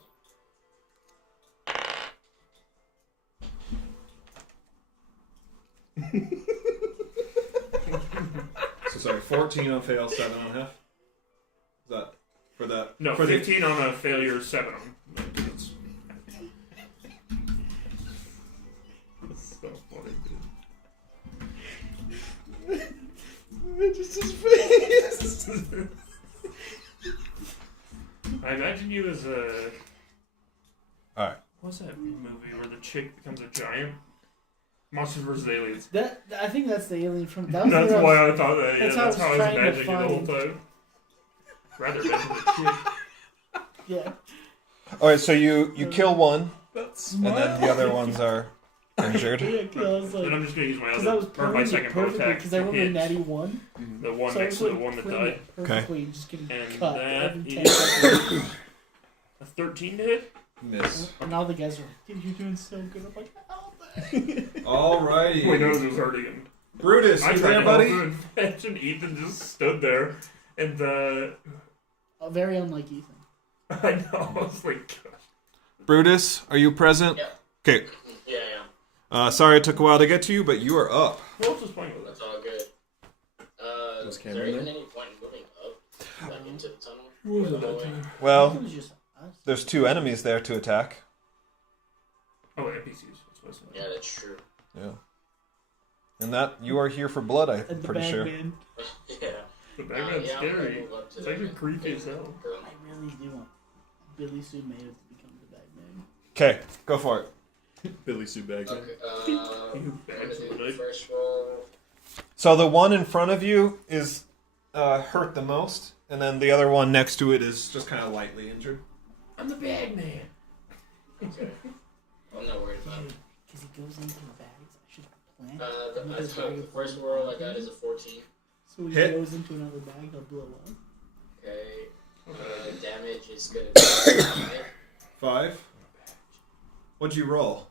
So sorry, 14 on fail, 7 on half. Is that for that? No, for 15 on a failure, 7 on. That's so funny, dude. Just his face. I imagine you as a. Alright. What's that movie where the chick becomes a giant? Monsters vs. Aliens. I think that's the alien from. That was That's the why I thought that. Yeah, that's how that's I how I was was trying to imagining it the whole find- time. Rather imagine a chick. Yeah. All right. So you kill one, That's and then the other ones are injured. Yeah, 'cause I was Then like, I'm just gonna use my because I was other, or my playing it second bow perfectly attack because I to rolled a hit natty 1. the one So I next was to the like one that playing died. it perfectly, just getting And cut that every 10 is- seconds. A 13 to hit? Miss. And all the guys are like, dude, you're doing so good. I'm like, oh, Alrighty. My nose was hurting him. Brutus, I you tried there, to buddy? help him and Ethan just stood there, and Very unlike Ethan. I know. I was like, gosh. Brutus, are you present? Yeah. Okay. Yeah, I am. Sorry it took a while to get to you, but you are up. Who else is playing with us? That's all good. Was Is there Cameron even there? any point in moving up, like into the tunnel? Who was Or it the that hallway? time? It Well, was just us. there's 2 enemies there to attack. Oh, NPCs. That's what I said. Yeah, that's true. Yeah. And that you are here for blood, I'm And the pretty sure. Bagman. Yeah. The Bagman's yeah, I'm gonna scary. move up to It's that actually one. creepy as hell. I really do want Billy Sue Mayo to become the Bagman. Okay, go for it. Billy Sue Bagman. Okay, You I'm bags gonna of do the the first roll. So the one in front of you is hurt the most, and then the other one next to it is just kind of lightly injured. I'm the Bagman. Okay. I'm not worried about it. Because he goes into the bags. I should plan. The first roll I got is a 14. So when Hit. he goes into another bag, he'll blow up. Okay. Damage is gonna be 5. 5. What'd you roll?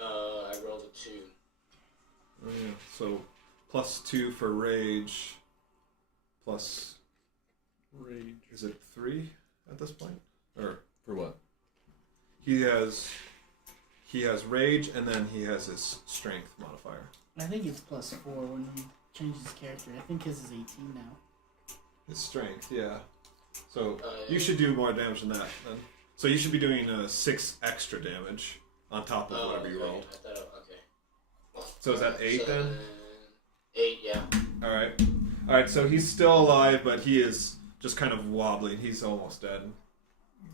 I rolled a 2. Oh, yeah. So +2 for rage. Plus, Rage. is it 3 at this point? Or For what? he has rage, and then he has his strength modifier. I think it's +4 when he changes his character. I think his is 18 now. His strength, yeah. So Yeah. you should do more damage than that. Then. So you should be doing 6 extra damage on top of whatever you okay. rolled. I thought, okay. So is that 8 So then? 8, yeah. All right. So he's still alive, but he is just kind of wobbling. He's almost dead.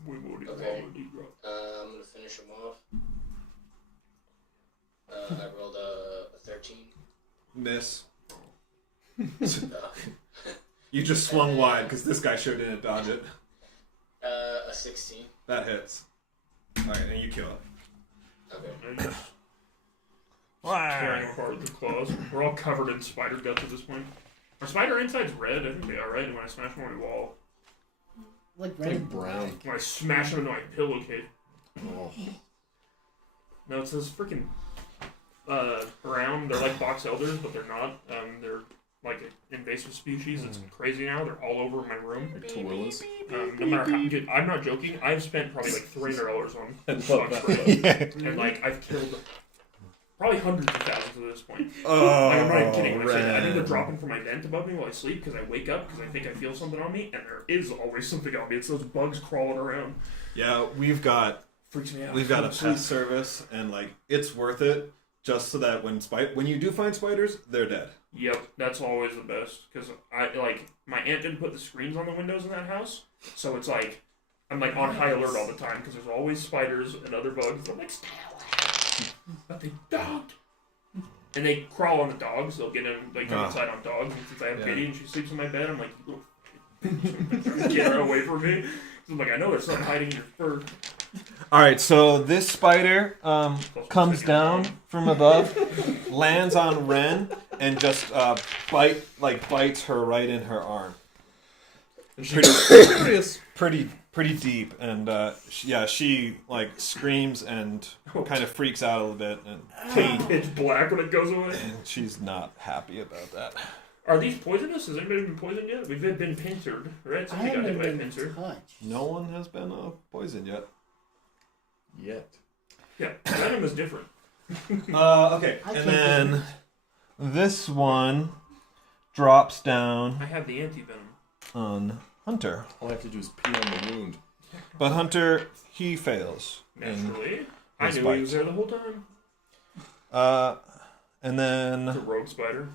We won't Okay. even bro. I'm gonna finish him off. I rolled a 13. Miss. You just swung wide because this guy sure didn't dodge it. A 16. That hits. All right, and you kill it. Okay. Tearing apart the claws. We're all covered in spider guts at this point. Are spider insides red? I think they are, right? When I smash them on my wall. Like It's red like and brown. black. When I smash them into my pillowcase. Oh. No, it says freaking brown. They're like box elders, but they're not. They're like an invasive species. It's crazy now. They're all over my room. Like Tooillas. No matter how, dude, I'm not joking. I've spent probably like $300 on I love bug that. spray, and like I've killed probably hundreds of thousands at this point. Oh, Like, I'm not even kidding when I say that. I think they're Ren. dropping from my vent above me while I sleep because I wake up because I think I feel something on me, and there is always something on me. It's those bugs crawling around. Yeah, we've got Freaks me out. We've got a Sleep. pet service, and like it's worth it just so that when you do find spiders, they're dead. Yep, that's always the best because I like my aunt didn't put the screens on the windows in that house, so it's like I'm like on high alert all the time because there's always spiders and other bugs. I'm like, stay away, but they don't. And they crawl on the dogs. They'll get in, they come inside on dogs. And since I have Yeah. Katie and she sleeps in my bed, I'm like, you little get her away from me. So I'm like, I know there's something hiding in your fur. All right, so this spider comes down from above, lands on Ren, and just bites her right in her arm. Pretty deep, and she like screams and kind of freaks out a little bit, and It's black when it goes away. she's not happy about that. Are these poisonous? Has anybody been poisoned yet? We've been pincered, right? I Somebody got haven't hit by a been pincer. touched. No one has been poisoned yet. Yet. Yeah, venom is different. Okay, I and can't then this one drops down I have the anti-venom. on Hunter. All I have to do is pee on the wound. But Hunter, he fails. Naturally. I his knew he was there the whole time. And The then rogue spider.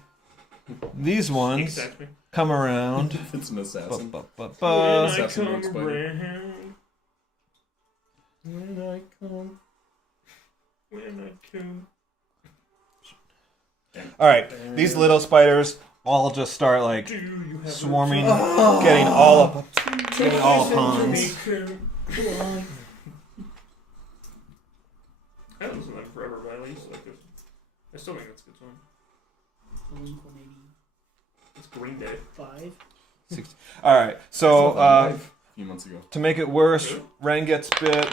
these Sneak ones attacks me. come around. It's an assassin. When Ba-ba-ba-ba. I Assassin come rogue spider. around. When I come. When I come. All right, these little spiders all just start like Do you have swarming, getting all up Hans. Come on. I haven't listened to them forever, but I used to like this. I still think that's a good song. Blink-185. It's Green Day. All right, so a few months ago. to make it worse, Ren gets bit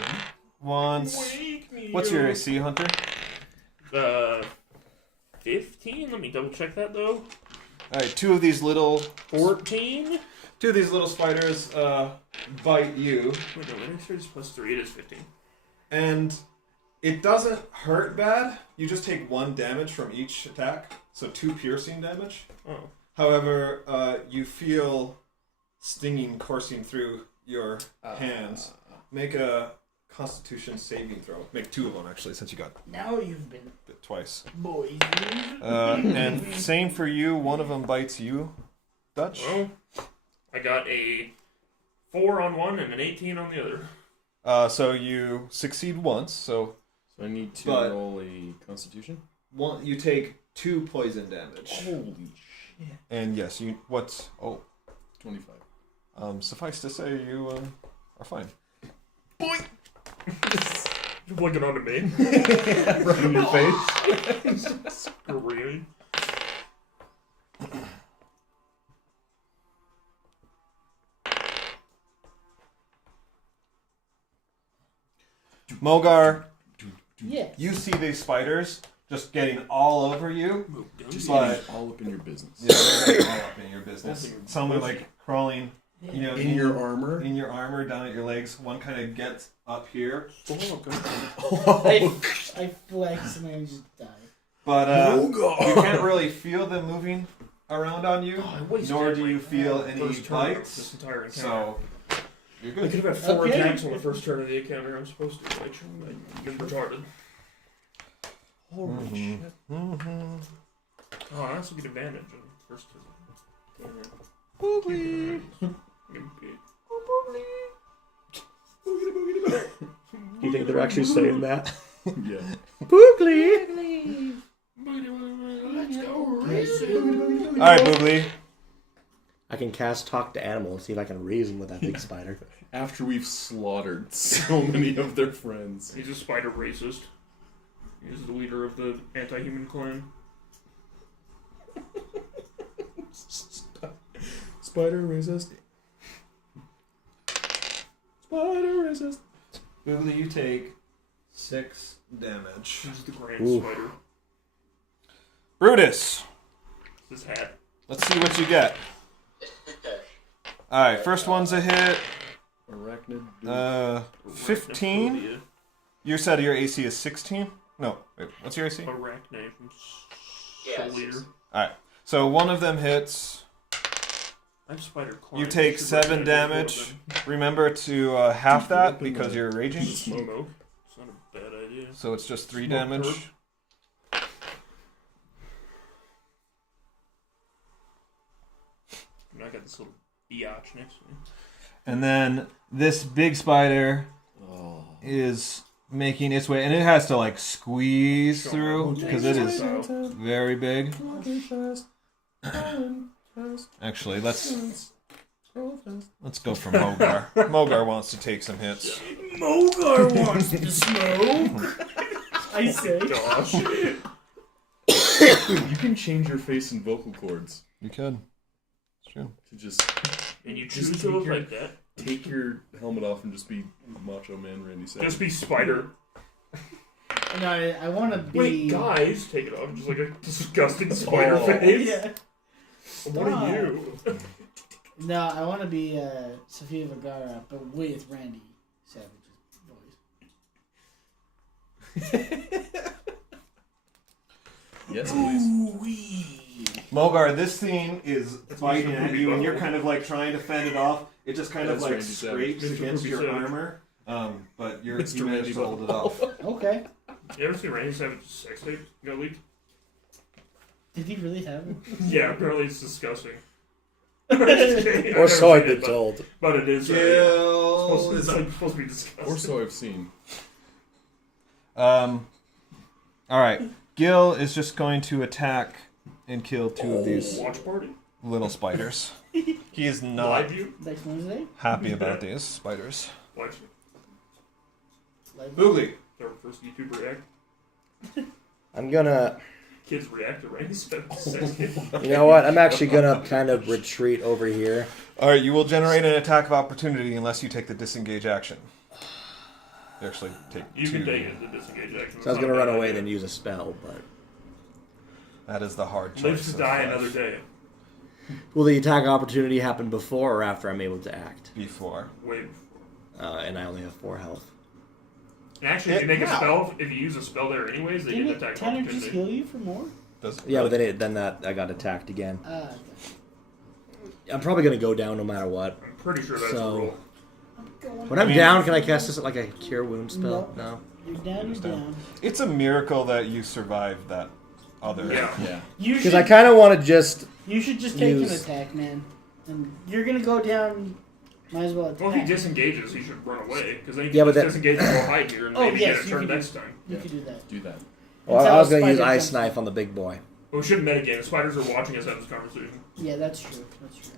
once. Wake me What's your up. AC, Hunter? 15. Let me double check that though. All right, two of these little 14. spiders bite you, Wait, no, it's plus 3. It is 15. and it doesn't hurt bad. You just take 1 damage from each attack, so 2 piercing damage. Oh. However, you feel stinging coursing through your hands. Make a Constitution saving throw. Make 2 of them actually, since you got Now you've been bit twice. boys. And same for you. One of them bites you, Dutch. Well, I got a 4 on one and an 18 on the other. So you succeed once. So So I need to But- roll a Constitution. you take 2 poison damage. Holy shit! And yes, you what's 25. suffice to say you are fine. You're looking onto me. Right in your face. Screaming. Mogar, Yes. you see these spiders just getting all over you. Just But- getting all up in your business. Yeah, they're all up in your business. Some are like crawling, you know, In your armor. in your armor down at your legs. One kind of gets up here, I flex and I just die. but you can't really feel them moving around on you, I wasted nor do my you feel any first turn of bites. This entire encounter. So you're I good. could have had 4 Okay. attacks on the first turn of the encounter. I'm supposed to. Like, I've been retarded. Holy shit. Mm-hmm. Oh, I also get advantage on the first turn. Damn it. Boogly. Do you think they're actually saying that? Yeah. Boogly! Let's go All right, Boogly. I can cast Talk to Animal and see if I can reason with that big spider. After we've slaughtered so many of their friends. He's a spider racist. He's the leader of the anti-human clan. Spider resist. Spider resist. Boogly, you take 6 damage. He's the grand Oof. spider. Brutus, This hat. let's see what you get. All right, first one's a hit. Arachnid. 15. Arachnophobia. You said your AC is 16? No, wait, what's your AC? Arachne from Yeah, Soul Eater. Alright, so one of them hits. I'm spider climb. You take 7 damage. Remember to half that because you're raging. Smoke. It's not a bad idea. So it's just 3 Smoke damage. turd. And I got this little biatch next to me. And then this big spider is making its way, and it has to like squeeze through because it is very big. Actually, let's go for Mogar. Mogar wants to take some hits. Mogar wants to smoke. I say. Gosh. You can change your face and vocal cords You can. It's true. to just And you Just choose to look take your- like that. take your helmet off and just be Macho Man Randy Savage. Just be spider. No, I want to be. Wait, guys, take it off. Just like a disgusting spider face. Yeah. What are you? No, I want to be Sofia Vergara, but with Randy Savage's voice. Yes, please. Mogar, this thing is biting at you, and you're kind of like trying to fend it off. It just kind of That's like Randy Savage. scrapes Mr. against Poopy your Savage. armor, but you Mr. managed to Randy hold it off. Okay. You ever seen Randy Savage's sex tape got leaked? Did he really have it? Yeah, apparently it's disgusting. I'm just kidding. Or I've so never I've seen been it, told. But it is. Gil It's is up. supposed to be disgusting. Or so I've seen. All right. Gil is just going to attack and kill 2 of these Watch party? little spiders. He is Live not view? Next Wednesday? happy about these spiders. Watch. Live Boogly. Their first YouTube react. I'm gonna. Kids react to Randy Savage's sex tape. You know what? I'm actually gonna kind of retreat over here. All right, you will generate an attack of opportunity unless you take the disengage action. You actually take You 2. can take it, the disengage action. So I was gonna run away then use a spell, but That is the hard choice. Live to of die life. another day. Will the attack opportunity happen before or after I'm able to act? Before. Wait. And I only have 4 health. And actually, if you make a spell, if you use a spell there anyways, they get Didn't an attack Tanner just opportunity. heal you for more? Does it Yeah, but really? then I got attacked again. Okay. I'm probably gonna go down no matter what. I'm pretty sure that's So- a rule. When I'm down, can I cast this like a cure wound spell? Nope. No. You're down, you're down. It's a miracle that you survived that other. Yeah. Yeah. You Because should, I kind of want to just. you should just take use- an attack, man. And you're gonna go down, might as well attack. Well, if he disengages, he should run away. Because then he Yeah, can but just disengage and go hide here and Oh, maybe yes, get a you turn can do- next time. You Yeah. could do that. Do that. Well, Until I was gonna use spider ice jumps- knife on the big boy. But we shouldn't metagame. The spiders are watching us have this conversation. Yeah, that's true. That's true.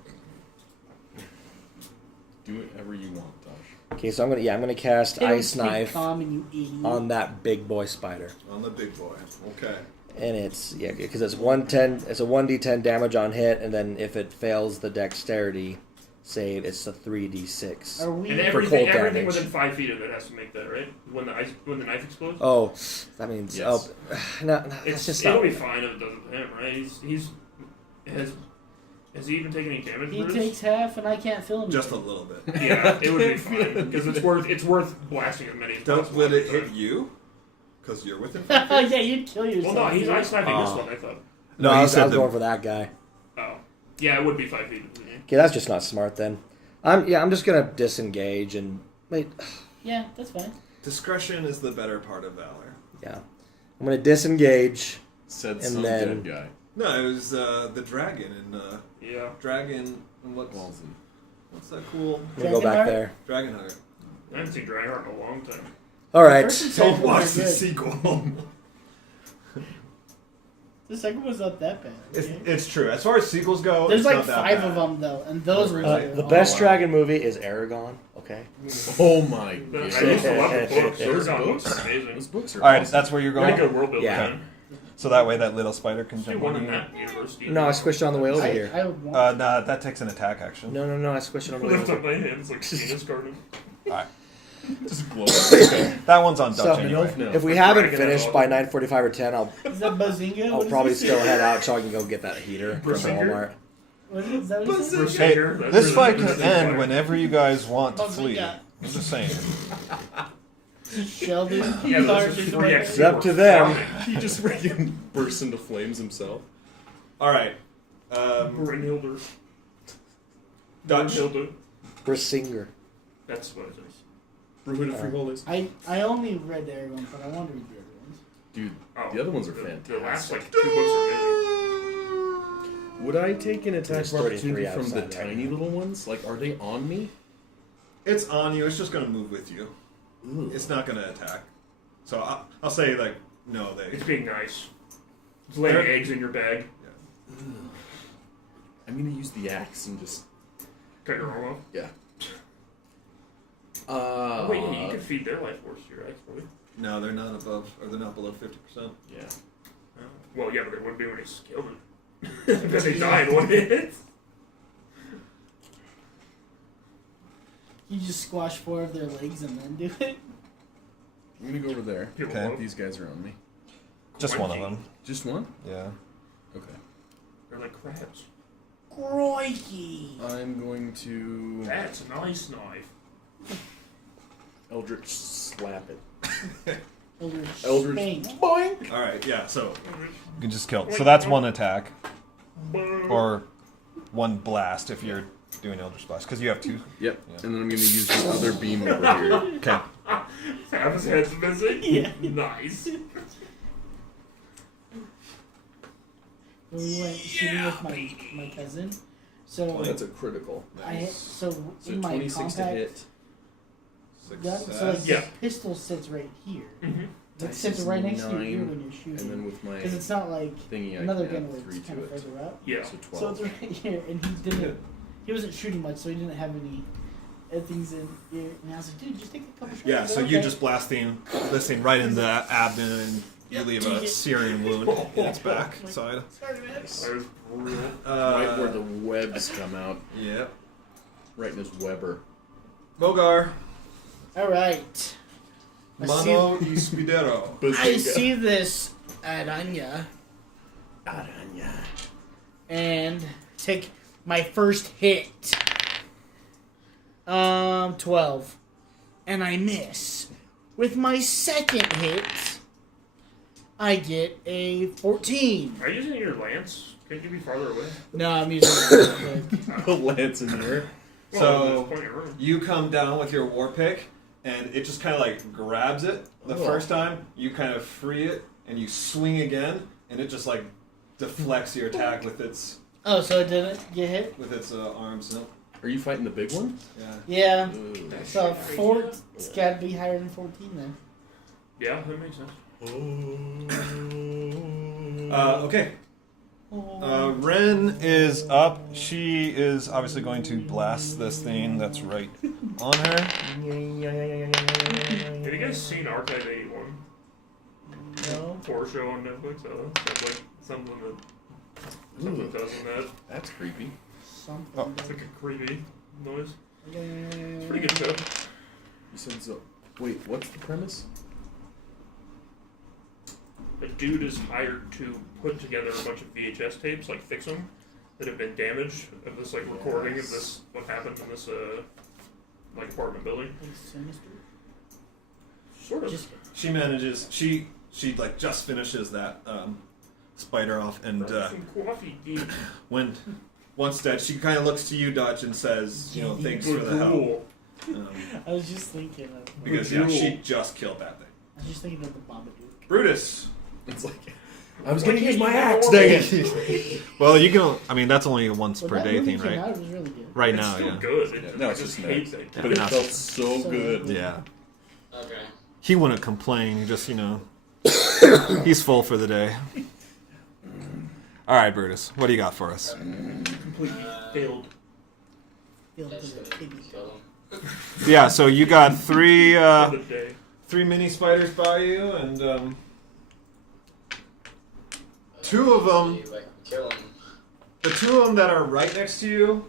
Do whatever you want, Tosh. Okay, so I'm gonna cast They don't ice speak knife common, you idiot. on that big boy spider, On the big boy. Okay. and it's because it's 110. It's a 1d10 damage on hit, and then if it fails the dexterity save, it's a 3d6. Are we? And cold everything damage. within 5 feet of it has to make that, right? When the knife explodes. Oh, that means Yes. no, that's just It'll not. be fine if it does it to him, right? Has he even taken any damage? He for this? takes half, and I can't fill him. Just a little bit. Yeah, it would be fine because it's worth blasting as many as possible. Will it at a time. hit you? Because you're within yeah, you'd kill yourself. Well, no, he's dude. ice sniping this Oh. one. I thought. No, you I was said going for that guy. Oh, yeah, it would be 5 feet. Okay, that's just not smart then. I'm just gonna disengage and wait. Yeah, that's fine. Discretion is the better part of valor. Yeah, I'm gonna disengage. Said And some then- dead guy. No, it was the dragon and Yeah. dragon. What's that cool? I'm gonna go back Dragonheart? there. Dragon hunter. I haven't seen Dragonheart in a long time. All right. First and Don't second watch ones the are good. sequel. The second one's not that bad. okay? It's true. As far as sequels go, There's it's like not that 5 bad. of them though, and those were The good. best wow. dragon movie is Aragon. Okay. Oh my I god. used to love the books. Those Aragon books? looks Those amazing. books are All right, awesome. that's where you're Very going. good world building. Yeah. man. So that way that little spider can Let's do jump one on in you. that university. No, I squished it on the way over I, here. I would want. Nah, that takes an attack action. No, I squished it on the way Lift over. up my hands like penis carving. Just glow. That one's on Dutch So- anyway. No. If we haven't Dragon finished has by all- 9:45 or 10, Is that Bazinga? I'll What is probably this? still head out so I can go get that heater from Bazinga? Walmart. What is that? What is Bruce Hey, Singer, that's this really fight good. can end whenever you guys want to Oh, flee. yeah. I'm just saying. Sheldon. Yeah, Clark this is is 3x. It's up to them. He just freaking bursts into flames himself. All right. Brynhilder. Dutch. Brynhilder. Brisinger. That's what it is. Brewing frijoles. I only read Aragon, but I want to read the other ones. Dude, Oh, the other ones are The fantastic. last like 2 books are amazing. Would I take an attack There's of opportunity 33 from the outside right tiny now. little ones? Like, are they on me? It's on you. It's just gonna move with you. Ugh. It's not gonna attack. So I'll say like no. It's being nice. It's laying They're- eggs in your bag. I'm gonna use the axe and just. Cut your arm off. Yeah. Wait, you could feed their life force to your ex, probably. No, they're not above or they're not below 50%. Yeah. Well, yeah, but they would be when he killed them. Because they died, wouldn't it? You just squash 4 of their legs and then do it. I'm gonna go over there. People Okay. love These guys are on me. Just one of them. Just one? Yeah. Okay. They're like crabs. Crikey! I'm going to That's a nice knife. Eldritch slap it. Eldritch Eldritch. Spank. Boink! All right. Yeah. So You can just kill. So that's one attack. Or one blast if you're doing Eldritch Blast. Because you have 2. Yep. And then I'm gonna use the other beam over here. Okay. Half his head's missing? Yeah. Nice. We went shooting with my cousin. So That's a critical. so So in my 26 to compact hit. gun, so like Yeah. the pistol sits right here. Mm-hmm. It sits right next to your ear 9, when you're shooting. And then with my Because it's not like thingy, I another can gun add where 3 it's kind to of it. further up. Yeah. So So 12. it's right here, and he wasn't shooting much, so he didn't have any things in here. And I was like, dude, just take a couple shots. yeah. They're So you okay. just blasting this thing right in the abdomen and you leave a searing wound in its back side. Sorry, man. That was brutal. Right where the webs come out. Yep. Right in his Weber. Mogar. All right. Mano y Spidero. I see this Aranya And take my first hit. 12. And I miss. With my second hit, I get a 14. Are you using your lance? Couldn't you be farther away? No, I'm using it. The lance in here. Well, So there's plenty of room. you come down with your war pick, and it just kind of like grabs it. The first time, you kind of free it, and you swing again, and it just like deflects your attack with its Oh, so it didn't get hit? arms. Nope. Are you fighting the big one? Yeah. Yeah. Ooh. So it's got to be higher than 14 then. Yeah, that makes sense. Okay. Ren is up. She is obviously going to blast this thing that's right on her. Have you guys seen Archive 81? No. Horror show on Netflix? That's like something that does in that. That's creepy. Something. It's like a creepy noise. It's It's pretty good show. You said so. Wait, what's the premise? A dude is hired to put together a bunch of VHS tapes, like fix them, that have been damaged of this like recording of this what happened in this like apartment building. Sinister? Sort of. Just She manages. She like just finishes that spider off, and some coffee, dude. when once dead, she kind of looks to you, Dutch, and says, "You know, thanks for the help." I was just thinking of Because yeah, she just killed that thing. I was just thinking of the Babadook. Brutus. It's like I was gonna use my axe. Dang it! Well, you can. I mean, that's only a once When per that day movie thing, came right? out, it was really good. Right It's now, still yeah. good. Yeah, It, no, I it's just just hate next. that. But it Yeah. felt so So good. good. Yeah. Okay. He wouldn't complain. He just, he's full for the day. All right, Brutus, what do you got for us? Completely failed. Feel That's good. gonna kill him. Yeah, so you got three For the day. mini spiders by you, and two of them. See if I can kill him. The two of them that are right next to you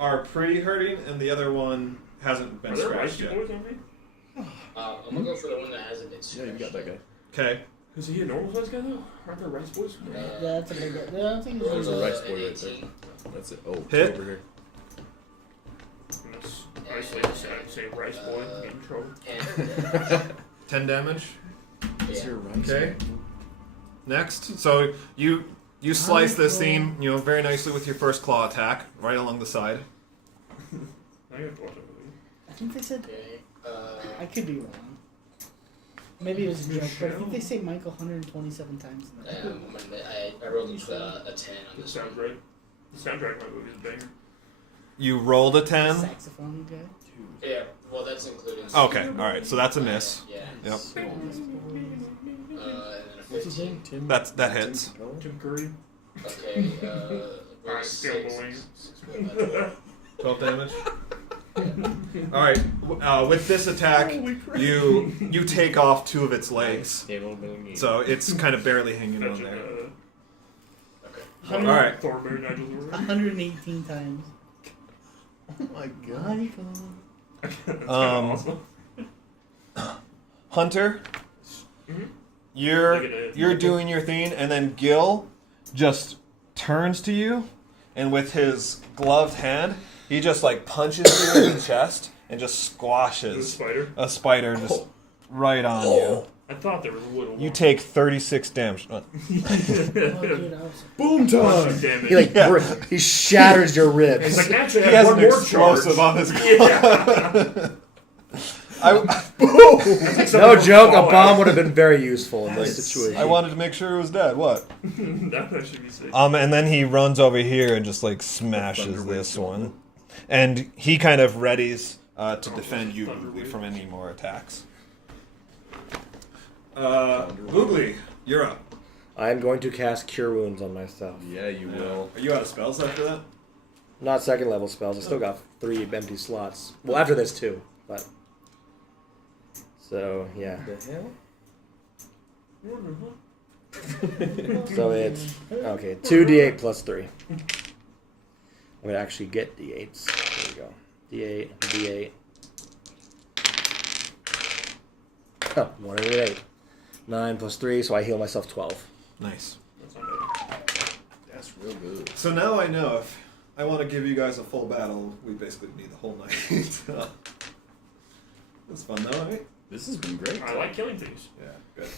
are pretty hurting, and the other one hasn't been Are there scratched Rice yet. Boys on me? I'm gonna go for the one that hasn't been Yeah, you got that guy. Okay. Is he a normal size guy though? Aren't there Rice Boys? Yeah, that's a big one. Yeah, I think There's it's a really rice an boy right there. 18. That's it. Oh, Hit. over here. I say Rice Boy, get in trouble. And 10 damage. Is yeah. there rice? Okay. Next. So you slice this thing, very nicely with your first claw attack, right along the side. I have to watch that movie. I think they said. Okay. I could be wrong. Maybe it was a joke, but I think they say Michael 127 times in that. I rolled a 10 on It this sounds one. right. The soundtrack of my movie is a banger. You rolled a 10. Saxophone guy. Yeah, well, that's including. Okay, all right. So that's a miss. Yeah. Yep. And then a What's his 15. name? Tim. That hits. Tim Curry. Okay. Alright, still believe. 12 damage. All right. With this attack, you take off two of its legs, so it's kind of barely hanging on there. Okay. All right. Thornberry Nigel's word. 118 times. Oh my god. Michael. That's kind of awesome. Hunter, Mhm. you're doing your thing, and then Gil just turns to you, and with his gloved hand, he just like punches you in the chest and just The squashes spider. a spider just right on you. I thought there was a little. You take 36 damage. Oh, dude, I was. Boom time. Damage. He like he shatters your ribs. He's like, actually, He I have has one an more explosive charge. on his Yeah. No joke, a bomb would have been very useful in this situation. I wanted to make sure it was dead. What? That should be safe. And then he runs over here and just like smashes this one, and he kind of readies to defend you, Boogly, from any more attacks. Boogly, you're up. I am going to cast Cure Wounds on myself. Yeah, you will. Are you out of spells after that? Not second level spells. I still got 3 empty slots. Well, after this 2, but so yeah. The hell? So it's okay. 2d8 plus 3. I'm gonna actually get d8s. There we go. D8, D8. Oh, 1 and 8. 9 plus 3, so I heal myself 12. Nice. That's not bad. real good. So now I know if I want to give you guys a full battle, we basically need the whole night. That's fun though, right? This has been great. I like killing things. Yeah, good.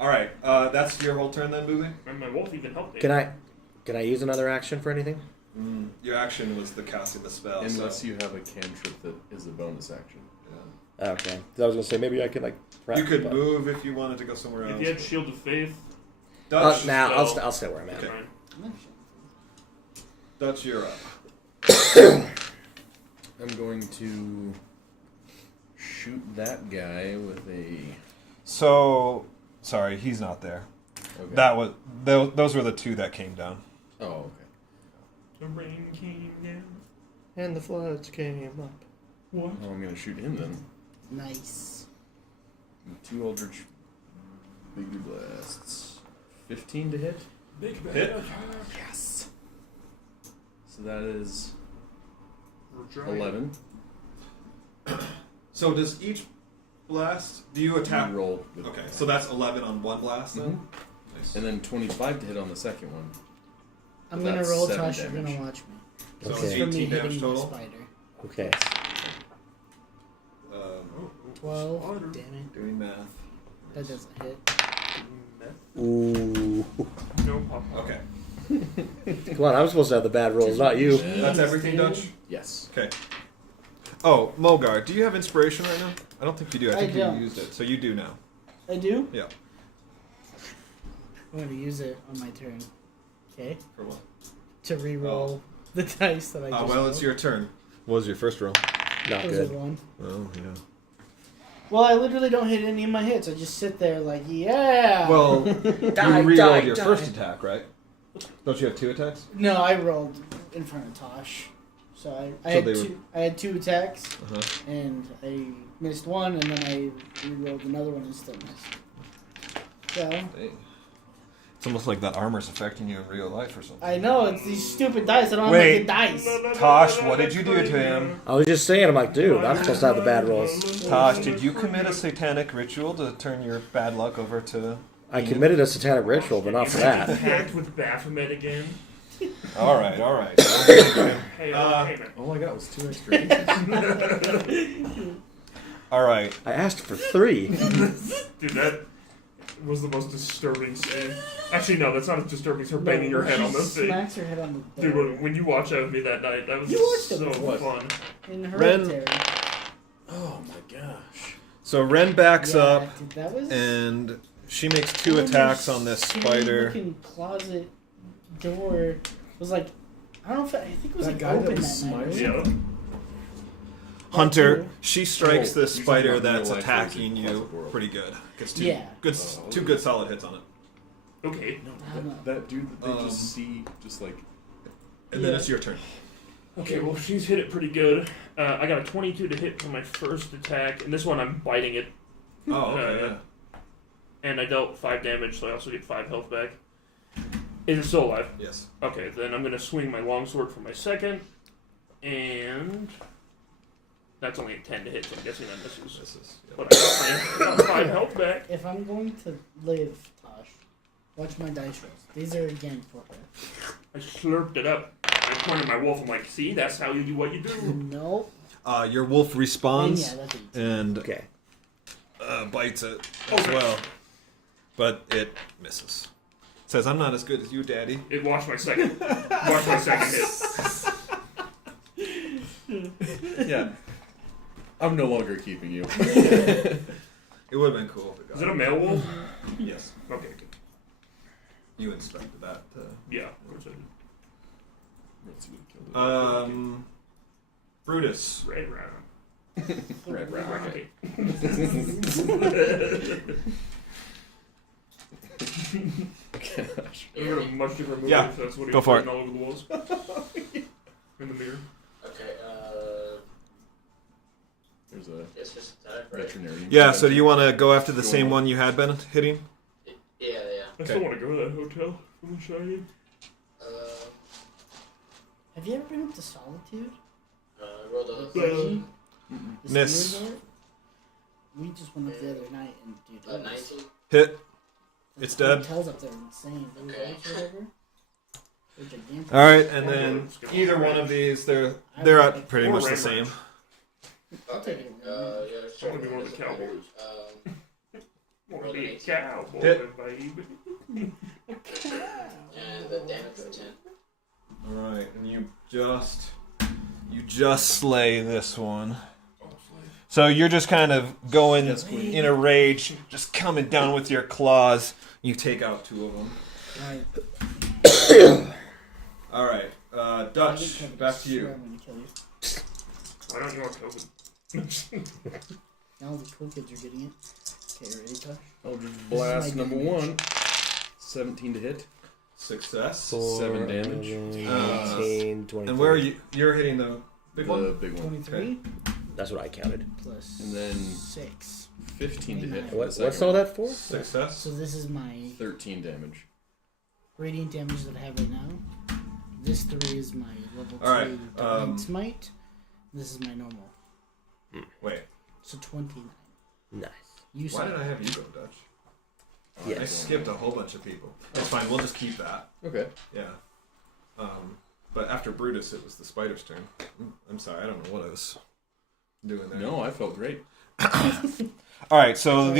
All right, that's your whole turn then, Boobie? And my wolf even helped me. Can I use another action for anything? Your action was the casting the spell. Unless you have a cantrip that is a bonus action. Okay. 'Cause I was gonna say maybe I could like. Prep, You could but- move if you wanted to go somewhere else. If you had Shield of Faith, Dutch, Nah, I'll stay where I'm at. Okay. fine. Dutch, you're up. I'm going to shoot that guy with a... So, sorry, he's not there. Okay. That was those were the two that came down. Oh, okay. The rain came down. And the floods came up. What? Oh, I'm going to shoot him then. Nice. 2 Eldritch Bigger Blasts. 15 to hit. Big bad. Hit. Yes. So that is We're trying. 11. So does each blast? Do you attack? You roll. With Okay, so that's 11 on one blast then. Nice. And then 25 to hit on the second one. I'm So gonna that's roll, 7 Tosh. You're damage. gonna watch me. So Okay. it's For me 18 damage hitting the total. spider. Okay. 12. Spider. Damn it. Doing math. That doesn't hit. Ooh. No pop. Okay, Come on, I'm supposed to have the bad rolls, not you. that's everything, Dutch. Yes. Okay. Oh, Mogar, do you have inspiration right now? I don't think you do. I I think you don't. used it, so you do now. I do? Yeah. I'm gonna use it on my turn. Okay? For what? To re-roll the dice that I just Well, it's rolled. your turn. What was your first roll? Not That was a good. 1. Oh, yeah. Well, I literally don't hit any of my hits. I just sit there like, yeah. Well, Die, you rerolled die, your die. first attack, right? Don't you have 2 attacks? No, I rolled in front of Tosh. So I So had they were- two. I had 2 attacks, Uh-huh. and I missed one, and then I re-rolled another one and still missed. So It's almost like that armor's affecting you in real life or something. I know it's these stupid dice. I don't Wait. have good dice. Tosh, what did you do to him? I was just saying, I'm like, dude, I'm supposed to have the bad rolls. Tosh, did you commit a satanic ritual to turn your bad luck over to... I committed a satanic ritual, but not for that. Packed with Baphomet again. All right. Hey, payment. All I got was 2 extra inches. All right. I asked for 3. Dude, that was the most disturbing scene. Actually, no, that's not as disturbing as her banging her head on the thing. Smacks her head on the Dude, door. when you watched that with me that night, that was You watched it so before. fun. In Ren- Hereditary. Oh my gosh. So Ren backs Yeah, up, dude, that was and she makes 2 attacks on this spider. Looking closet door was like, I don't know if I think it was That like guy that open was that night. smiling? Yeah. Hunter, she strikes Oh, this you're spider talking about that's real life attacking versus you Closet World. pretty good. Gets Yeah. two good solid hits on it. Okay. That dude that they Um, just see, just like... And then Yeah. it's your turn. Okay, well, she's hit it pretty good. I got a 22 to hit for my first attack, and this one I'm biting it. Oh, okay, yeah. And I dealt 5 damage, so I also get 5 health back. Is it still alive? Yes. Okay, then I'm going to swing my longsword for my second, and that's only a 10 to hit, so I'm guessing that misses. Misses. Yep. But I got 5 health back. If I'm going to live, Tosh, watch my dice rolls. These are again for her. I slurped it up. I pointed at my wolf. I'm like, see, that's how you do what you do. No. Your wolf And respawns yeah, that's it. and Okay. bites it as Okay. well. But it misses. Says, I'm not as good as you, Daddy. It watched my second. Watched my second hit. Yeah. I'm no longer keeping you. It would have been cool. If Is it a male wolf? Yes. Okay, good. You inspected that. Yeah, of course I did. Let's see what killed it. Brutus. Red round. Red round. Right. Gosh. It would have a much different movie Yeah, if that's what he go was for written all over the walls. In the mirror. Okay, There's a it's just attack, right? veterinarian. Yeah, so do you want to go after the Go same on. one you had been hitting? Yeah. I still want to go to that hotel from The Shining. Have you ever been up to Solitude? I rolled a The Miss. ski resort? We just went up the other night and dude, it was- 19. Hit. the It's dead. hotels up there are insane. The Okay. resorts or whatever. They're gigantic. All right, and then either one of these, they're at pretty much the same. I'll take it. Yeah, I sure. want to be one of the cowboys. Want to be a cowboy, Hit. baby. And the damage for 10. All right, and you just slay this one. So you're just kind of going in a rage, just coming down with your claws. You take out 2 of them. Alright. All right, Dutch, back to you. Why don't you want COVID? Now the cool kids are getting it. Okay, ready, Tosh? I'll just blast number 1. 17 to hit. Success. 7 damage. 18, 23. And where are you? You're hitting the big The one? big one. 23 That's what I counted. plus And then 6. 15 to hit. for the What's second all one. that for? Success. So this is my 13 damage. radiant damage that I have right now. This 3 is my level 2 Alright, Divine Smite. This is my normal. Wait, So 29. Nice. You why said did I have you go, Dutch? I Yes. skipped a whole bunch of people. It's fine, we'll just keep that. Okay. Yeah. But after Brutus, it was the spider's turn. I'm sorry, I don't know what I was doing there. No, I felt great. All right, so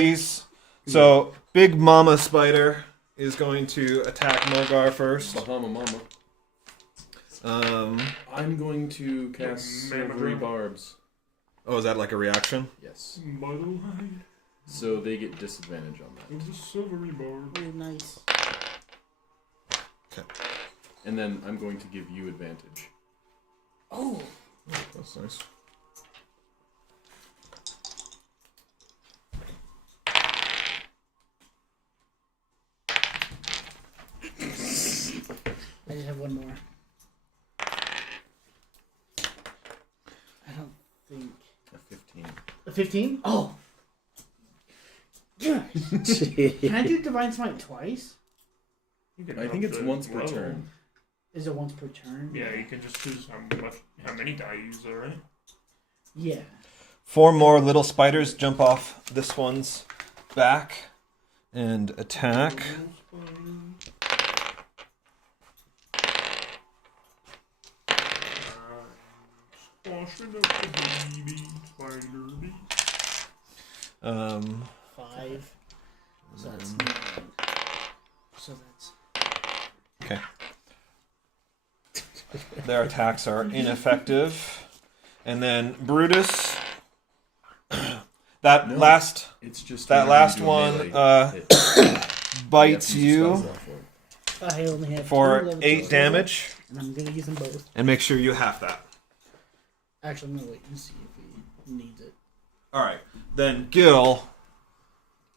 so Big Mama Spider is going to attack Mogar first. Bahama Mama. Um, I'm going to cast Mamma Silvery Drama. Barbs. oh, is that like a reaction? Yes. Muddle So they get disadvantage on that. It's a silvery bar. Oh, nice. And then I'm going to give you advantage. Oh, That's nice. I just have one more. I don't think. A 15. A 15? Oh! Yeah. Can I do Divine Smite twice? You can I think it's up the once per level. turn. Is it once per turn? Yeah, you can just choose how many die you use, though, right? Yeah. 4 more little spiders jump off this one's back and attack. Squashing up the baby spider bee. 5. So that's 9. So that's. Okay. Their attacks are ineffective. And then Brutus. That No. last It's just That whenever last you do a one, melee hit. bites You have to use you a spell slot for it. I only have for 2 level 8 2. damage. And I'm gonna use them both. And make sure you have that. Actually, I'm gonna wait and see if he needs it. Alright. Then Gil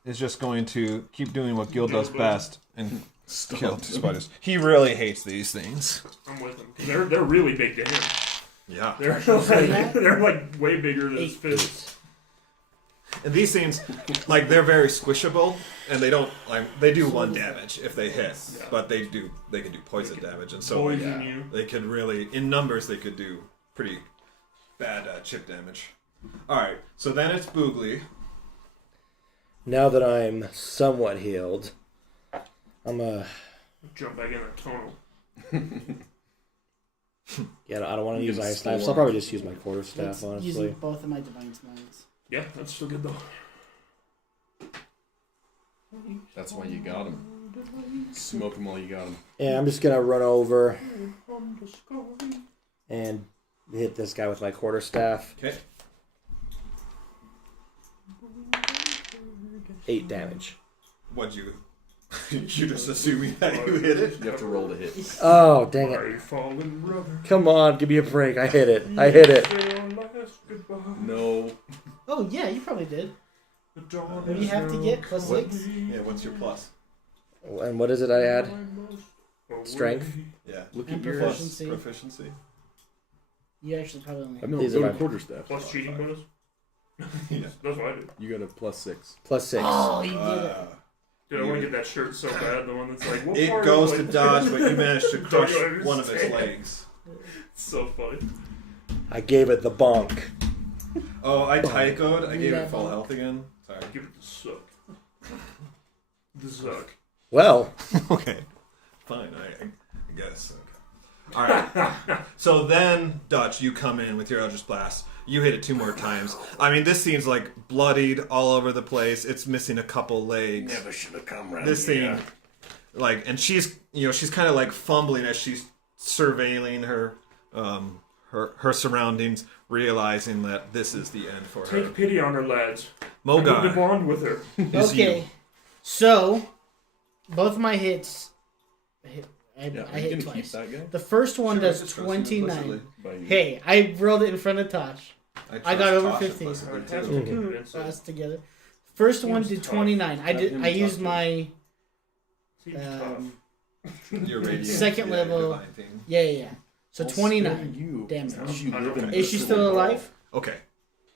is just going to keep doing what Gil does best and kill 2 spiders. He really hates these things. I'm with them. They're really big to him. Yeah. They're like way bigger than his 8. fist. And these things, like, they're very squishable, and they don't, like, they do 1 damage if they hit, Yeah. but they can do poison damage, and so Poison you. they could really, in numbers, they could do pretty bad chip damage. Alright, so then it's Boogly. Now that I'm somewhat healed, I'm Jump back in the tunnel. yeah, I don't want to You use can ice knives. storm. I'll probably just use my quarterstaff, That's honestly. using both of my Divine Smites. Yeah, that's still good though. That's why you got him. Smoke him while you got him. Yeah, I'm just gonna run over and hit this guy with my quarterstaff. Okay. 8 damage. What'd you... you just assuming that you hit it? You have to roll to hit. Oh, dang it. My fallen brother. Come on, give me a break. I hit it. I hit it. Say our last goodbye. No. Oh, yeah, you probably did. The dawn What do you is have to now get? Plus coming. 6? Yeah, what's your plus? And what is it I add? Strength? Yeah. Look And at your proficiency. Proficiency. You actually probably only have. No, These go are to my- quarterstaff. Plus cheating bonus? Yeah. That's what I do. You got a plus 6. Plus 6. Oh, you did it. Dude, I want to get that shirt so bad. The one that's like, what It part goes of to it? dodge, but you managed to crush Don't you one of its understand? legs. It's so funny. I gave it the bonk. Oh, I tycoed. I gave Yeah, it full bonk. health again. Sorry. Give it the suck. The suck. Well, Okay. Fine, I guess. Okay. All right. So then, Dutch, you come in with your Eldritch Blast. You hit it 2 more times. I mean, this seems like bloodied all over the place. It's missing a couple legs. Never should have come around. This thing, like, and she's kind of like fumbling as she's surveilling her surroundings, realizing that this is the end for her. Take pity on her, lads. Mogar. I need to bond with her. is Okay, you. so both my hits, I Yeah, hit keep twice. that guy. The first one does Trust me 29. implicitly. By you. Hey, I rolled it in front of Tosh. I got trust over Tosh 15. implicitly, I have too. to convince her. Us together. First one Seems did tough. 29. I did. Let him I talk used to my Seems tough. Your radiant, Second level. divine thing. yeah. So I'll 29 spare you. damage. You live in Is she still alive? Okay.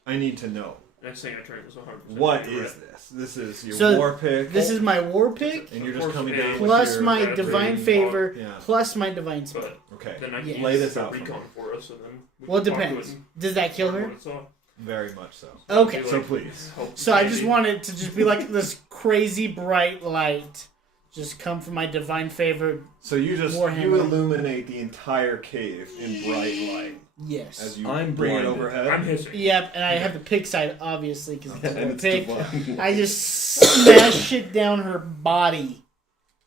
I need to know. Next thing I tried was 100%. What You're is right. this? This is your So, war pick. This is my war pick and you're just coming down plus with your my bad divine rating. favor Yeah. plus my divine spell. But Okay. then I Yes. can Lay this out for recon me. for us, and then we Well, it can talk to depends. it and Does that kill her? what it's all. Very much so. Okay. Be So like, please. help So I just Sandy. want it to just be like this crazy bright light, just come from my divine favor. So you Warhammer. illuminate the entire cave in bright light Yes. as you I'm bring it blinded. overhead. I'm hissing. Yep, and I have the pick side obviously because it's a And war it's pick. divine. I just smash it down her body,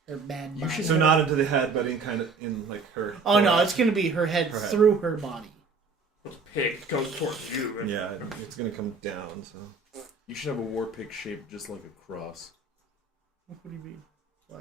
her bad body. So not into the head, but in kind of in like her. Oh no, it's gonna be her head Her head. through her body. Those pick goes towards you. And Yeah, it's gonna come down. So You should have a war pick shaped just like a cross. What do you mean? Why?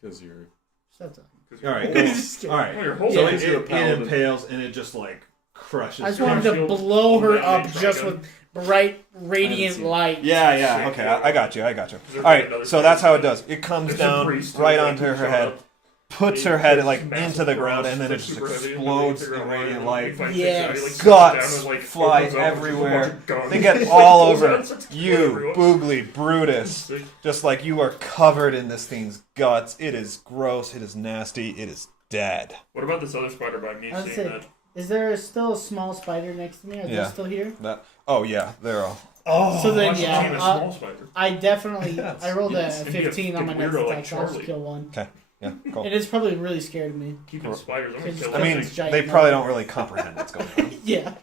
Because you're. Stop talking. all right, Just all kidding. right. You're holding So it. it paladin. impales and it just like crushes. I just her. wanted to Shield. blow her That up made just shotgun. with bright, radiant seen it. light. Yeah. Okay, I got you. All right, so that's how it does. It comes There's a down priest right who, onto like, her shot head, up. puts They her head put like massive into the ground, cross, and then it like, just super heavy, and then explodes they in figure out why radiant they light. fight Yes. things out, he, Guts down and, like, fly opens up with just a everywhere. bunch of guns. They get all Pulls over out, starts killing you, everyone. Boogly, Brutus. Just like you are covered in this thing's guts. It is gross. It is nasty. It is dead. What about this other spider by me I'd seeing say- that? Is there still a small spider next to me? Are Yeah. they still here? Oh yeah, they're all. So then, Watch the yeah, team of small spider. I definitely. Yes, I rolled yes. a It'd be a 15 on my fucking next weirdo attack, like so I'll just Charlie. kill one. Yeah, cool. And it's probably really scared of me. Keeping spiders. I'm gonna It's kill I that mean, It's giant they mold. probably don't really comprehend what's going on. Yeah.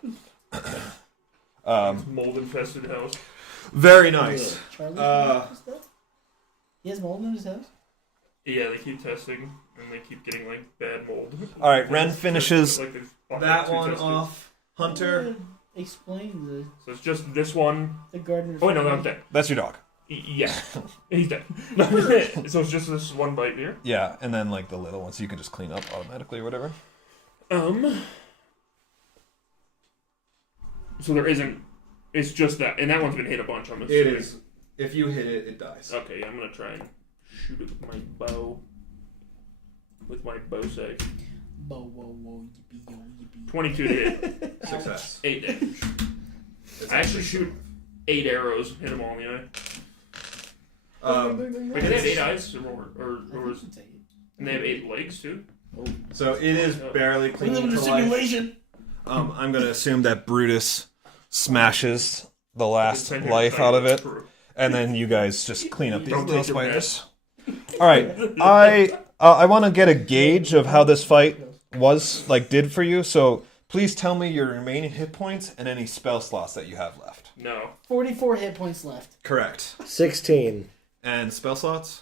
mold infested house. Very nice. Charlie? Uh, He has mold in his house? Yeah, they keep testing and they keep getting like bad mold. All right, Ren finishes Like, they've bought, that like, two one testers. off. Hunter, Explain So it's just this one. the gardener's. Oh wait, no, I'm dead. that's your dog. Yeah, he's dead. So it's just this one bite here. Yeah, and then like the little ones you can just clean up automatically or whatever. So there isn't. It's just that, and that one's been hit a bunch. I'm assuming. If you hit it, it dies. Okay, yeah, I'm gonna try and shoot it with my bow. With my bow sag. Whoa, yippee, yo, yippee. 22 to hit. Success. 8 damage. It's I actually shoot 8 arrows, hit them all in the eye. Wait, do they have 8 eyes? Or is, and they have 8 legs too? So it is barely We clinging live in a to life. simulation. I'm gonna assume that Brutus smashes the last It's 10 life hit out of dice it, per- and then you guys just clean up these Don't little take your spiders. All right, I want to get a gauge of how this fight did for you. So please tell me your remaining hit points and any spell slots that you have left. No. 44 hit points left. Correct. 16. And spell slots?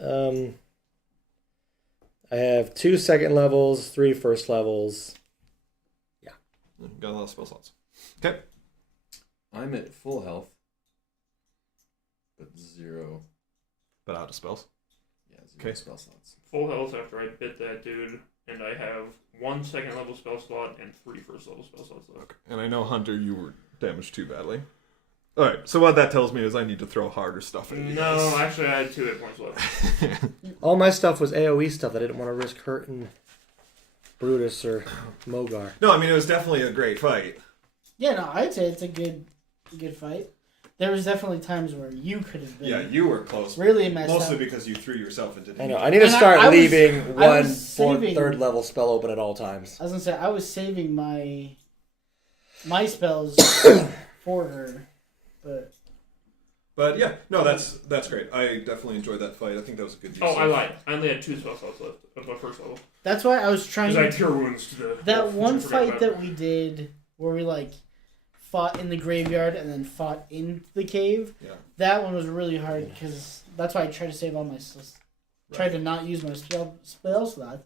I have 2 second levels, 3 first levels. Got a lot of spell slots. Okay. I'm at full health, but 0. But out of spells. Yeah, 0 Okay. spell slots. Full health after I bit that dude, and I have 1 second level spell slot and 3 first level spell slots left. Okay. And I know, Hunter, you were damaged too badly. All right. So what that tells me is I need to throw harder stuff at you. No, actually I had 2 hit points left. All my stuff was AoE stuff. I didn't want to risk hurting Brutus or Mogar. No, I mean, it was definitely a great fight. Yeah, no, I'd say it's a good fight. There was definitely times where you could have been Yeah, you were close. really messed Mostly up. because you threw yourself into I know. I need to And start I was- leaving I one was fourth, saving- third level spell open at all times. I was gonna say I was saving my spells for her, but But yeah, no, that's great. I definitely enjoyed that fight. I think that was a good use. Oh, I lied. I only had 2 spell slots left of my first level. That's why I was trying Because I to... had Cure Wounds to the... That wolf, one which I forgot fight about. that we did where we, like, fought in the graveyard and then fought in the cave, Yeah. that one was really hard because that's why I tried to save all my... Tried to not use my spell slot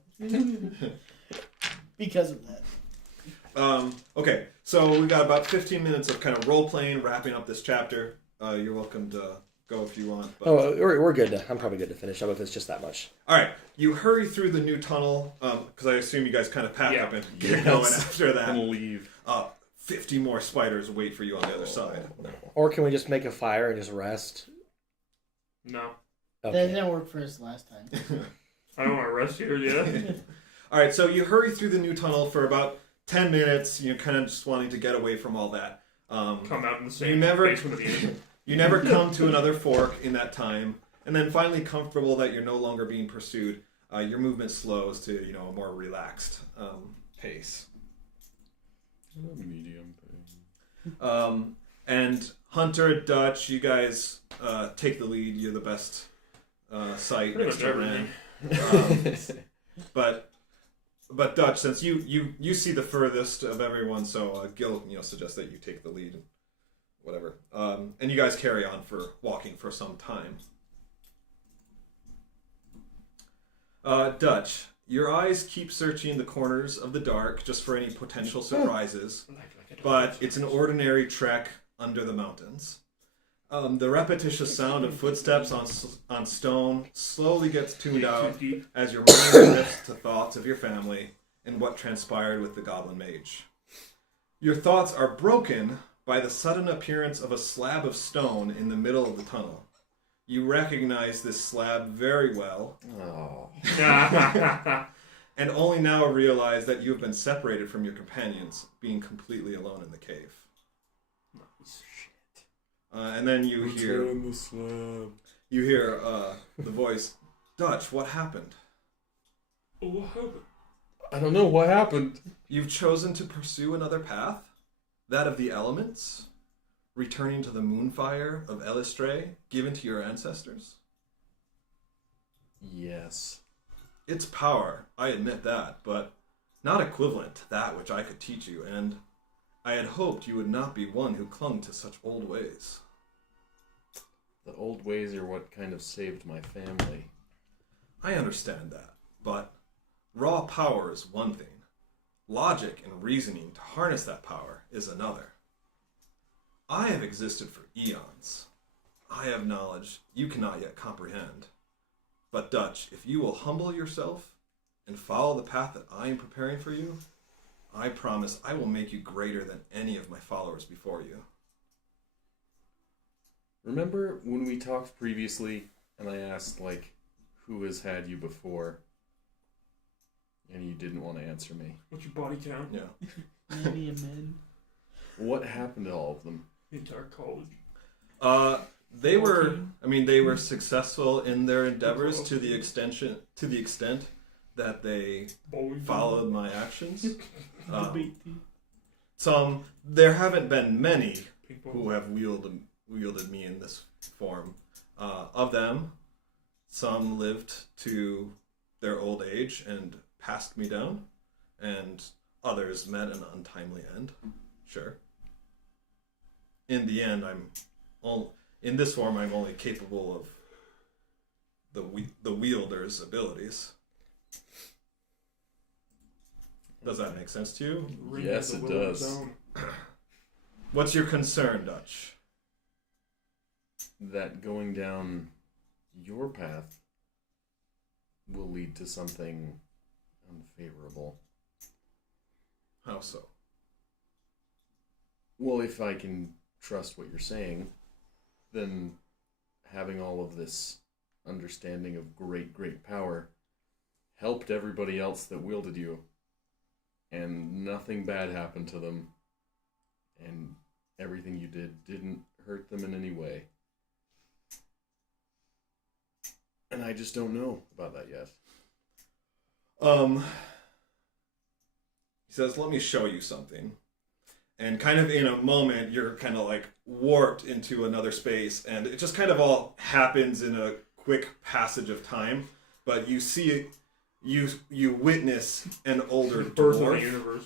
because of that. Okay, so we got about 15 minutes of kind of role playing, wrapping up this chapter. You're welcome to go if you want. But... Oh, we're good. I'm probably good to finish up if it's just that much. All right, you hurry through the new tunnel because I assume you guys kind of pack up and get going after that. And leave. 50 more spiders wait for you on the other side. Or can we just make a fire and just rest? No. That Okay. didn't work for us last time. I don't want to rest here yet. All right, so you hurry through the new tunnel for about 10 minutes. You're kind of just wanting to get away from all that. Come out in the same You never- basement of the enemy. You never come to another fork in that time, and then finally comfortable that you're no longer being pursued, your movement slows to a more relaxed pace. Medium. And Hunter, Dutch, you guys take the lead. You're the best sight Pretty next much to Ren. everything. But Dutch, since you see the furthest of everyone, so Gil suggests that you take the lead. Whatever. And you guys carry on for walking for some time. Dutch, your eyes keep searching the corners of the dark just for any potential surprises, but it's an ordinary trek under the mountains. The repetitious sound of footsteps on stone slowly gets tuned out as your mind drifts to thoughts of your family and what transpired with the Goblin Mage. Your thoughts are broken by the sudden appearance of a slab of stone in the middle of the tunnel. You recognize this slab very well, Oh. and only now realize that you have been separated from your companions, being completely alone in the cave. And then you hear the voice, Dutch, what happened? Oh, what happened? I don't know what happened. You've chosen to pursue another path? That of the elements? Returning to the moonfire of Elistre, given to your ancestors? Yes. Its power, I admit that, but not equivalent to that which I could teach you, and I had hoped you would not be one who clung to such old ways. The old ways are what kind of saved my family. I understand that, but raw power is one thing. Logic and reasoning to harness that power is another. I have existed for eons. I have knowledge you cannot yet comprehend. But Dutch, if you will humble yourself and follow the path that I am preparing for you, I promise I will make you greater than any of my followers before you. Remember when we talked previously and I asked, who has had you before? And you didn't want to answer me. What's your body count? Yeah. Maybe a men. What happened to all of them? Entire college. They were successful in their endeavors to the extent that they followed my actions. There haven't been many who have wielded me in this form. Of them, some lived to their old age and passed me down, and others met an untimely end. Sure. In the end, in this form, I'm only capable of the wielder's abilities. Does that make sense to you? Yes, it does. What's your concern, Dutch? That going down your path will lead to something unfavorable. How so? Well, if I can trust what you're saying, then having all of this understanding of great power helped everybody else that wielded you, and nothing bad happened to them, and everything you did didn't hurt them in any way. And I just don't know about that yet. He says, let me show you something. and kind of in a moment, you're kind of like warped into another space, and it just kind of all happens in a quick passage of time. But you see it, you witness an older Birth of the dwarf. universe.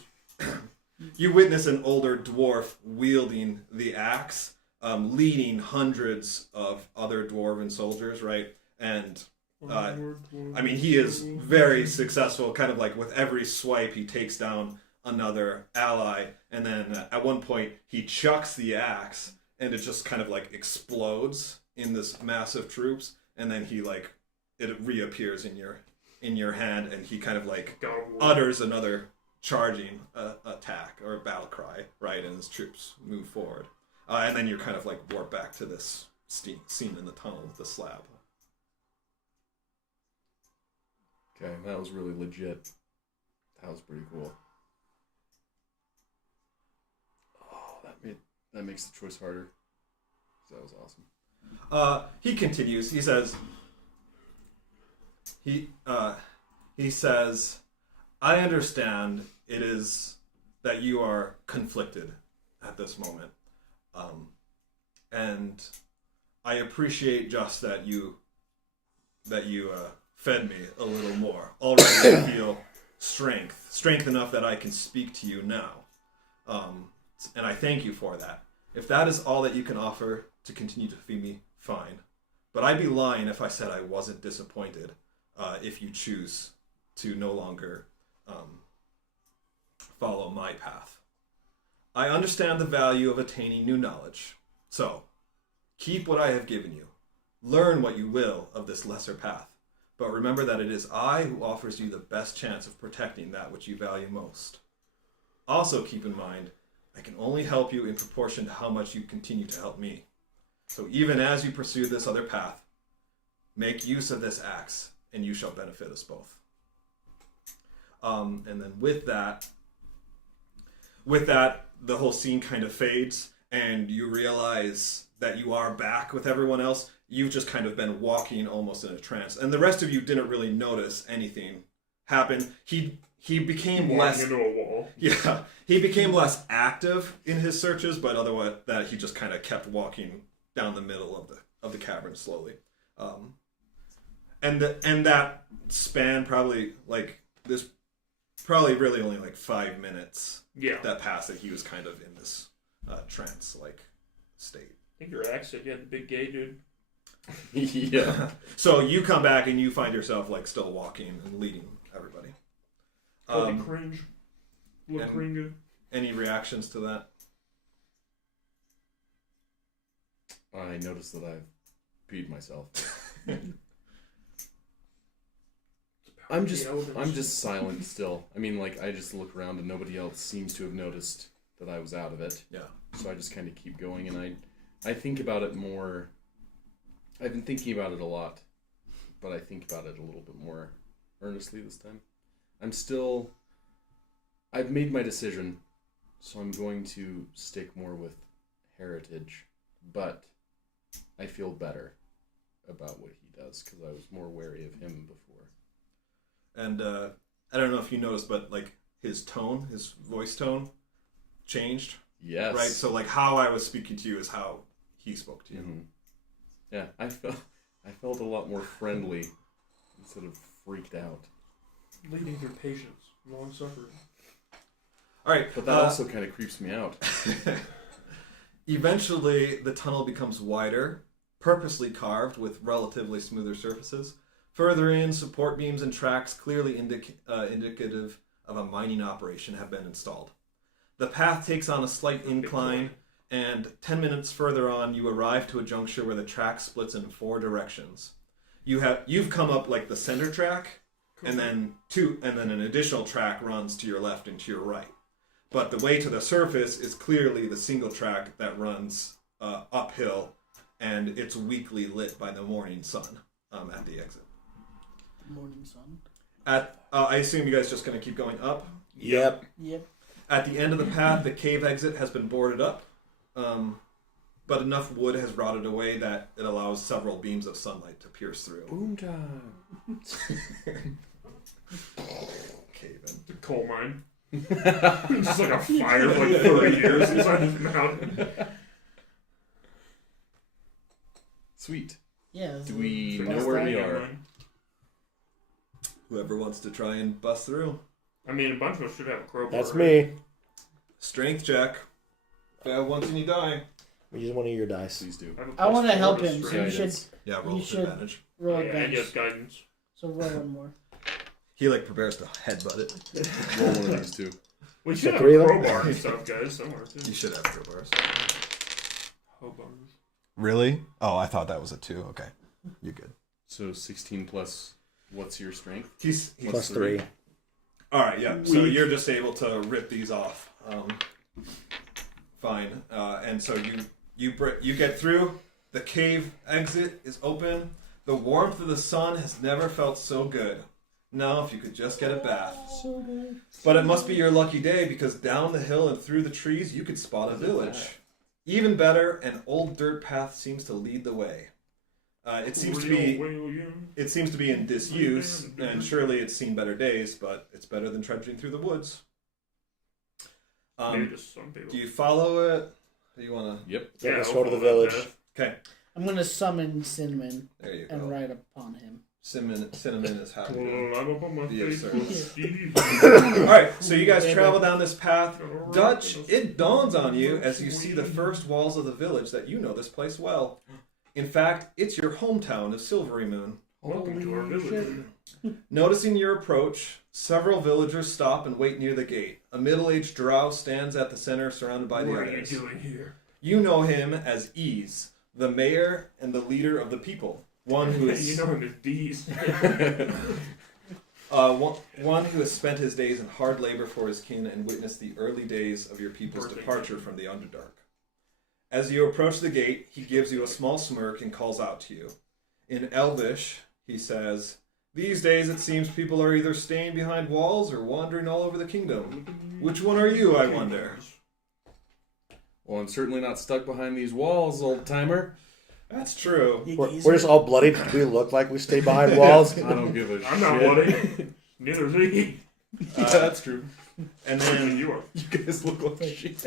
You witness an older dwarf wielding the axe, leading hundreds of other dwarven soldiers, right? And I mean, he is very successful. Kind of like with every swipe, he takes down another ally, and then at one point he chucks the axe, and it just kind of like explodes in this massive troops, and then he like it reappears in your hand, and he kind of like utters another charging attack or battle cry, right? And his troops move forward, and then you're kind of like warped back to this scene in the tunnel with the slab. Okay, that was really legit. That was pretty cool. Oh, that makes the choice harder. That was awesome. He continues. He says, he says, I understand it is that you are conflicted at this moment, and I appreciate just that you fed me a little more. Already I feel strength enough that I can speak to you now, and I thank you for that. If that is all that you can offer to continue to feed me, fine. But I'd be lying if I said I wasn't disappointed if you choose to no longer follow my path. I understand the value of attaining new knowledge, so keep what I have given you. Learn what you will of this lesser path, but remember that it is I who offers you the best chance of protecting that which you value most. Also keep in mind, I can only help you in proportion to how much you continue to help me. So even as you pursue this other path, make use of this axe, and you shall benefit us both. And then with that, the whole scene kind of fades, and you realize that you are back with everyone else. You've just kind of been walking almost in a trance, and the rest of you didn't really notice anything happen. He became less into a wall. Yeah, he became less active in his searches, but otherwise that he just kind of kept walking down the middle of the cavern slowly. And that span probably really only like 5 minutes. Yeah. That passed that he was kind of in this trance like state. I think your accent, you had the big gay dude. Yeah. So you come back and you find yourself like still walking and leading everybody. Cringe. Look cringe. Any reactions to that? I noticed that I've peed myself. I'm just silent still. I mean, like, I just look around and nobody else seems to have noticed that I was out of it. Yeah. So I just kind of keep going, and I think about it more. I've been thinking about it a lot, but I think about it a little bit more earnestly this time. I've made my decision, so I'm going to stick more with heritage, but I feel better about what he does because I was more wary of him before. And I don't know if you noticed, but like his voice tone changed. Yes. Right? So like how I was speaking to you is how he spoke to you. Mm-hmm. Yeah, I felt a lot more friendly instead of freaked out. Leading through patience, long suffering. All right. But that also kind of creeps me out. Eventually, the tunnel becomes wider, purposely carved with relatively smoother surfaces. Further in, support beams and tracks clearly indicative of a mining operation have been installed. The path takes on a slight incline, and 10 minutes further on, you arrive to a juncture where the track splits in 4 directions. You've come up like the center track, and then an additional track runs to your left and to your right. But the way to the surface is clearly the single track that runs uphill, and it's weakly lit by the morning sun at the exit. Morning sun. I assume you guys just going to keep going up? Yep. At the end of the path, the cave exit has been boarded up, but enough wood has rotted away that it allows several beams of sunlight to pierce through. Boom time. Cave in. The coal mine. Just like a fire for like 30 years inside this mountain. Sweet. Yeah. Do we So know that's where that we again, are? man. Whoever wants to try and bust through. I mean, a bunch of us should have a crowbar. That's right? me. Strength check. Fail once and you die. Use one of your dice. Please do. have a I want to +4 help to him, so you strength. should Yeah, roll You with should- advantage. roll Yeah, a and yes, dice. guidance. So roll one more. He like prepares to headbutt it. Roll one of these two. We should have three a of them? crowbar and stuff, guys, somewhere too. You should have crowbars. Hobars. Really? Oh, I thought that was a 2. Okay. You're good. So 16 plus, what's your strength? He's Plus 3. all right. Yeah. So Weak. you're just able to rip these off. Fine. And so you get through. The cave exit is open. The warmth of the sun has never felt so good. Now, if you could just get a bath. But it must be your lucky day because down the hill and through the trees you could spot a village. Even better, an old dirt path seems to lead the way. It seems to be in disuse, and surely it's seen better days, but it's better than trudging through the woods. Maybe just some people. Do you follow it? Do you want to? Yep. Yeah, let's I'll go to the follow that village. path. Okay, I'm gonna summon Cinnamon there you and go. ride upon him. Cinnamon is happy. Well, I'm up on my Be of face. All right, so you guys travel down this path. Dutch, it dawns on you as you see the first walls of the village that you know this place well. In fact, it's your hometown of Silvery Moon. Welcome to our Holy village. Noticing your approach, several villagers stop and wait near the gate. A middle-aged drow stands at the center, surrounded by the What are you others. doing here? You know him as Ease, the mayor and the leader of the people. One who is You know him as D's. one who has spent his days in hard labor for his kin and witnessed the early days of your people's Birthday departure from the Underdark. As you approach the gate, he gives you a small smirk and calls out to you. In Elvish, he says, "These days it seems people are either staying behind walls or wandering all over the kingdom. Which one are you, I wonder?" Well, I'm certainly not stuck behind these walls, old timer. That's true. We're just all bloody. We look like we stay behind walls. I don't give a shit. I'm not bloody. Neither is he. Yeah, that's true. And I mean, then you are. You guys look like shit.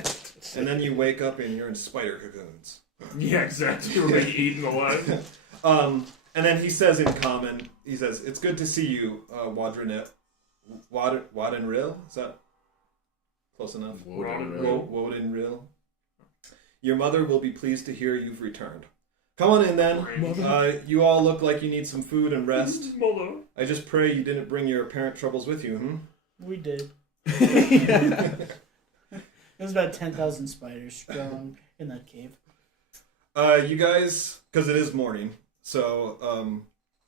and then you wake up and you're in spider cocoons. Yeah, exactly. We're being eaten alive. And then he says in common, he says, "It's good to see you, Wadrinil. Is that close enough? Wodenril. Your mother will be pleased to hear you've returned. Come on in then. You all look like you need some food and rest. Mother. I just pray you didn't bring your apparent troubles with you, We did. There's about 10,000 spiders strong in that cave. You guys, because it is morning, so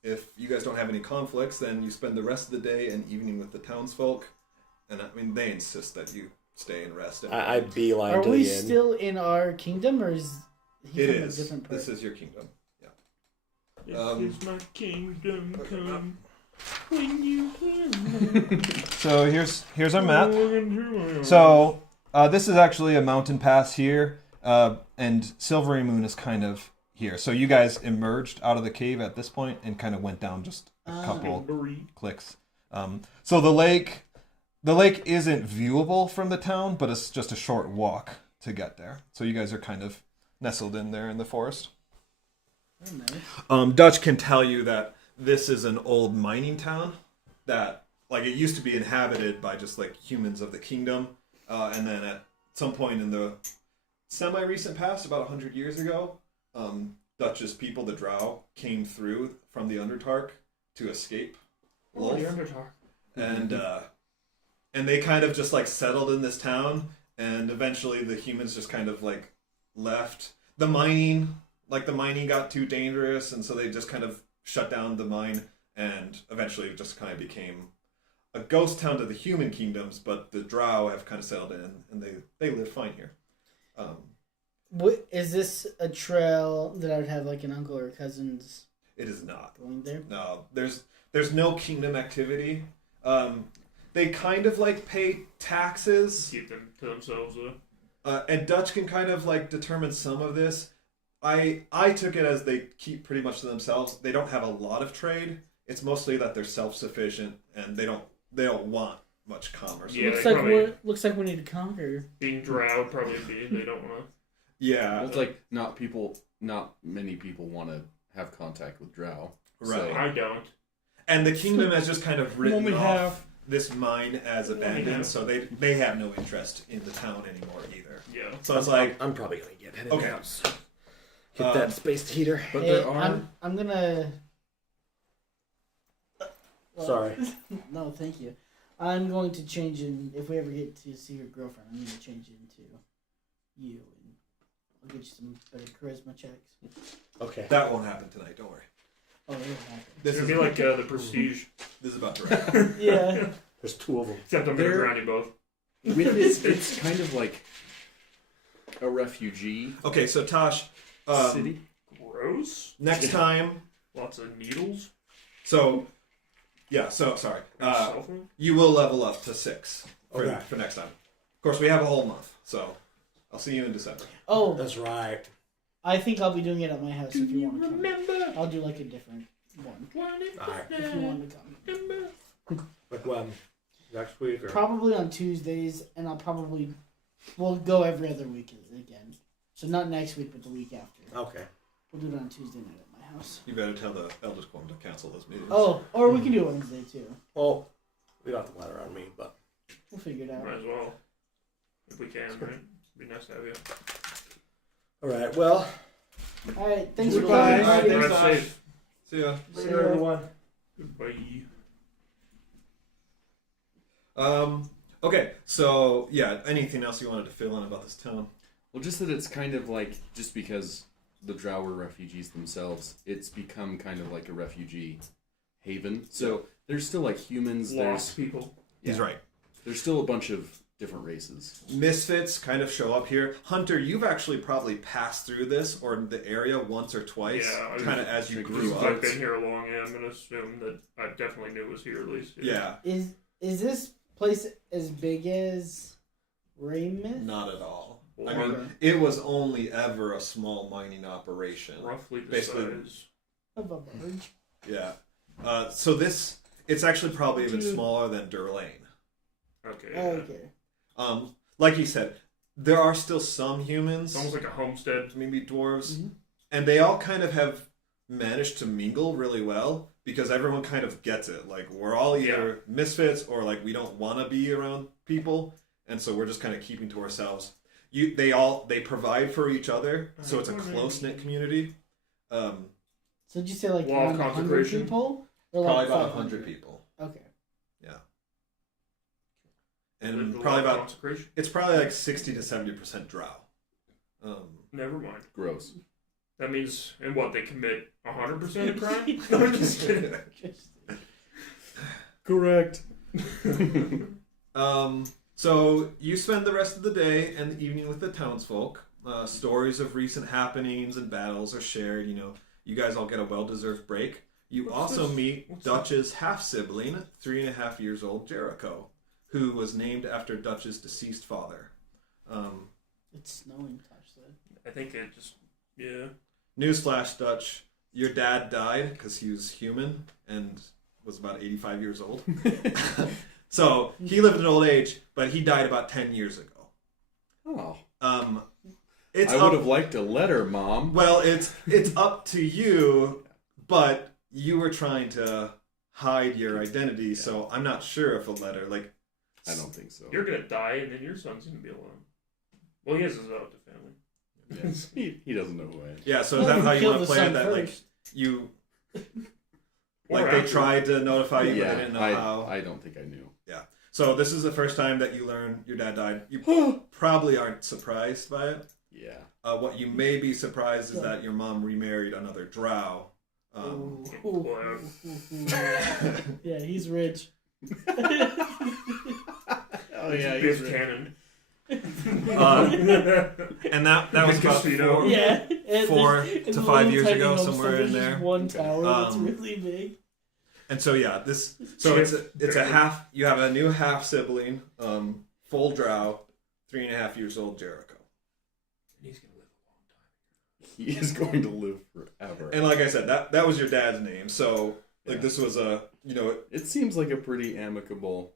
if you guys don't have any conflicts, then you spend the rest of the day and evening with the townsfolk. And I mean, they insist that you stay and rest. I beeline Are to we the inn. still in our kingdom, or is he It from is. a different part? This is your kingdom. Yeah. This is my kingdom come. When you can. So here's our map. So this is actually a mountain pass here, and Silvery Moon is kind of here. So you guys emerged out of the cave at this point and kind of went down just a couple clicks. So the lake isn't viewable from the town, but it's just a short walk to get there. So you guys are kind of nestled in there in the forest. Oh, nice. Dutch can tell you that this is an old mining town that, like, it used to be inhabited by just like humans of the kingdom, and then at some point in the semi-recent past, about 100 years ago, Dutch's people, the Drow, came through from the Underdark to escape Wolf, and they kind of just like settled in this town, and eventually the humans just kind of like left. The mining got too dangerous, and so they just kind of shut down the mine, and eventually it just kind of became a ghost town to the human kingdoms, but the Drow have kind of settled in, and they live fine here. Is this a trail that I would have like an uncle or cousins It is not. going there? No, there's no kingdom activity. They kind of like pay taxes. Keep them to themselves, And Dutch can kind of like determine some of this. I took it as they keep pretty much to themselves. They don't have a lot of trade. It's mostly that they're self-sufficient and they don't want much commerce. Yeah, looks they like probably- looks like we need to conquer. Being drow would probably be. They don't want to. Yeah, Well, it's like not many people want to have contact with Drow. right. I don't. And the kingdom has just kind of written Only off half. this mine as abandoned, half. so they have no interest in the town anymore either. Yeah. So it's like, I'm probably gonna get headed Okay. out. Hit that space heater. But Hey, there are. I'm gonna. Sorry. No, thank you. I'm going to change in. If we ever get to see your girlfriend, I'm going to change into you, and I'll get you some better charisma checks. Okay. that won't happen tonight. Don't worry. Oh, it'll happen. This It's is gonna be like the Prestige, this is about to wrap. Yeah. There's two of them. except I'm gonna There- drown you both. With it, it's kind of like a refugee Okay, so Tosh, city. Gross. next time. Lots of needles. So yeah, so sorry. Cell phone? You will level up to 6 Okay. for next time. Of course, we have a whole month, so I'll see you in December. Oh, That's right. I think I'll be doing it at my house if you want to come. I'll do like a different one Alright. if you want to come. Like when? Next week or? Probably on Tuesdays, and we'll go every other week again. So not next week, but the week after. Okay. We'll do it on Tuesday night at my house. You better tell the Elders Quorum to cancel those meetings. Oh, or we can do it Wednesday too. Well, we got the ladder on me, but. We'll figure it out. Might as well. If we can, right? It'd be nice to have you. All right. Well. All right, thanks for Goodbye. coming. All right, Drive thanks, safe. See ya. See you, everyone. Goodbye. Okay, so yeah, anything else you wanted to fill in about this town? Well, just that it's kind of like, just because the Drow were refugees themselves, it's become kind of like a refugee haven. So there's still like humans. Lost people. He's right. There's still a bunch of different races. Misfits kind of show up here. Hunter, you've actually probably passed through this or the area once or twice, Yeah, I kind of as you grew Since up. I've been here long, yeah, I'm gonna assume that I definitely knew it was here at least. Yeah, Is this place as big as Raymond? not at all. I Or mean, it was only ever a small mining operation. roughly the basically- size. Of a barge. Yeah. So it's actually probably even smaller than Durlane. Okay. Oh, Yeah. okay. Like you said, there are still some humans, It's almost like a homestead. maybe dwarves, Mhm. and they all kind of have managed to mingle really well because everyone kind of gets it. Like we're all either misfits or like we don't want to be around people, and so we're just kind of keeping to ourselves. They provide for each other, so it's a close knit community. So did you say like Wall of around 100 consecration? people? Or Probably like about 500? 100 people, Okay. and The probably Wall of about consecration. it's probably like 60 to 70% drow. Never mind. Gross. That means, and what, they commit 100% of crime? No, I'm just kidding. Correct. So you spend the rest of the day and the evening with the townsfolk. Stories of recent happenings and battles are shared. You guys all get a well-deserved break. You What's also this? meet What's Dutch's half-sibling, 3.5 years old Jericho, who was named after Dutch's deceased father. It's snowing, Tosh said. I think it just, yeah. Newsflash, Dutch, your dad died because he was human and was about 85 years old. So he lived in old age, but he died about 10 years ago. Oh. It's I would have liked a letter, Mom. Well, it's up to you, but you were trying to hide your identity, so I'm not sure if a letter, like... I don't think so. You're gonna die, and then your son's gonna be alone. Well, he has his adoptive family. Yeah. He doesn't know who I am. Yeah, so is that how you Kill want to the play it? son That, like, first. you... Or Like, they after. tried to notify you, but Yeah, they didn't know how. I don't think I knew. So this is the first time that you learn your dad died. You probably aren't surprised by it. Yeah. What you may be surprised is that your mom remarried another drow. Ooh. Well, Yeah, he's rich. Oh yeah, Biff Cannon. And that was about Casino. Yeah. And 4 there's- to in the 5 little years tiny ago, homestead, somewhere there's in just there. one tower that's Um, really big. And so yeah, it's a half. You have a new half sibling, full drow, 3.5 years old Jericho. He's gonna live a long time. He is going to live forever. And like I said, that was your dad's name. So like Yeah. this was a It seems like a pretty amicable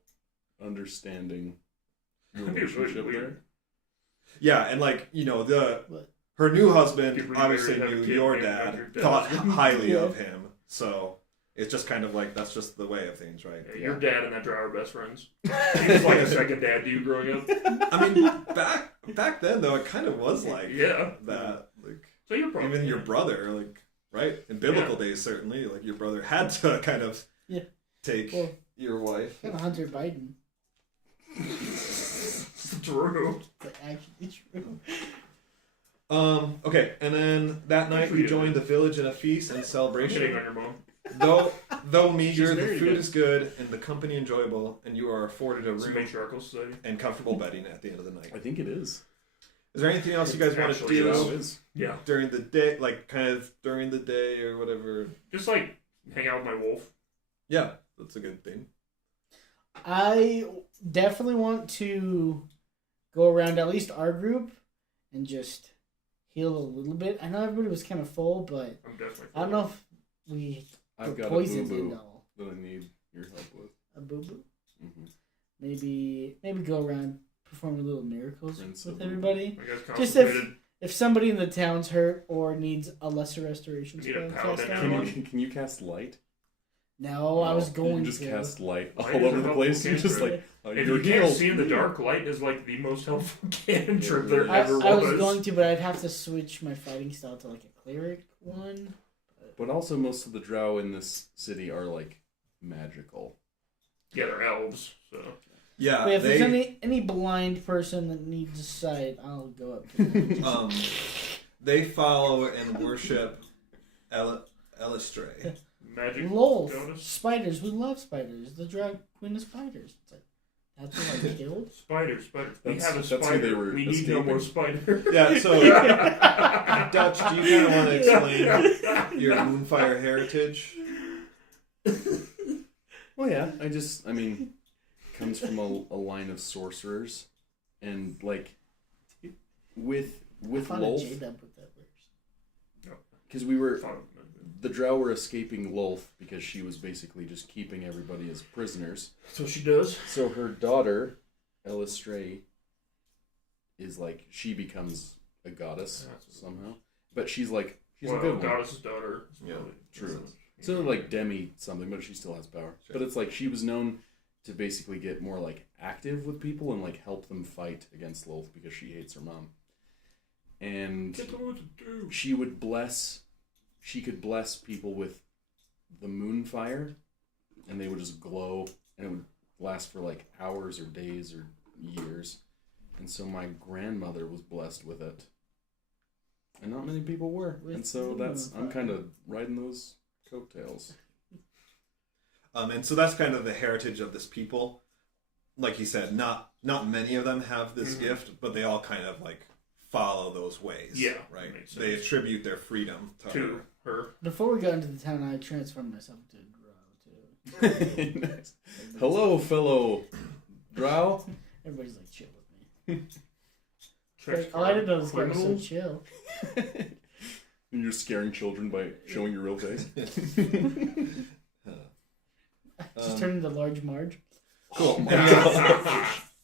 understanding That'd be really relationship weird. there. Yeah, and like What? her new husband Get obviously remarried, have a knew kid, your and dad, your dad. thought highly Yeah. of him, so it's just kind of like that's just the way of things, right? Yeah, your dad and that drow are best friends. He was like a second dad to you growing up. I mean, back then though, it kind of was like Yeah. that. Like So you're probably even your brother, like right in biblical days, certainly, like your brother had to kind of Yeah. take Well, your wife. kind of Hunter Biden. True. But actually true. Okay, and then that night for you you. joined the village in a feast and Hitting celebration. on your mom. Though meager, She's the very food good. is good and the company enjoyable, and you are afforded a It's a room matriarchal society. and comfortable bedding at the end of the night. I think it is. Is there anything else you guys want to Actually, do Drow is. Yeah. during the day, like kind of during the day or whatever? Just like hang out with my wolf. Yeah, that's a good thing. I definitely want to go around at least our group and just heal a little bit. I know everybody was kind of full, but I'm definitely. I don't know if we I've put got poisons a in boo-boo all. that I need your help with. A boo boo. Mm-hmm. Maybe go around performing little miracles Prince with of everybody. I guess Just concentrated. if somebody in the town's hurt or needs a lesser restoration Need a spell paladin cast now. on Can you cast light? No, I was going You just to. cast light Light all is a over the helpful place. You're just cantrip. like, If you're you can't healed. see in the dark, light is like the most helpful cantrip there really I ever was going to, but I'd have to switch my fighting style to like a cleric one. But also, most of the drow in this city are like magical. Yeah, they're elves, so. Yeah, But if there's they any blind person that needs a sight, I'll go up to them. they follow and worship Elistray. Magic. Lol, Jonas? spiders. We love spiders. The drag queen of spiders. It's like, that's what I killed. Spider. We That's- have a that's who spider. they were We need no escaping. more spider. Yeah, so Dutch, do you kind of want to explain your Moonfire heritage? Well, yeah. I mean, comes from a line of sorcerers, and like with I found a Lolth, J-dub with that verse. because the drow were escaping Lolth because she was basically just keeping everybody as prisoners. So she does. So her daughter, Elistray, is like she becomes a goddess somehow, but she's a good one. goddess's daughter. Yeah, true. So like Demi something, but she still has power. Sure. But it's like she was known to basically get more like active with people and like help them fight against Lolth because she hates her mom. And Get to know what to do. she could bless people with the moon fire, and they would just glow, and it would last for like hours or days or years. And so my grandmother was blessed with it, and not many people were. And so I'm kind of riding those coattails. And so that's kind of the heritage of this people. Like you said, not many of them have this gift, but they all kind of like follow those ways. Yeah, right. makes They sense. attribute their freedom to her. Before we got into the town, I transformed myself into a drow too. Nice. Hello, fellow drow. Everybody's like chill with me. Transform Like, oh, I didn't know this guy was so criminals. chill. And you're scaring children by showing your real face. Just turned into large Marge. Cool.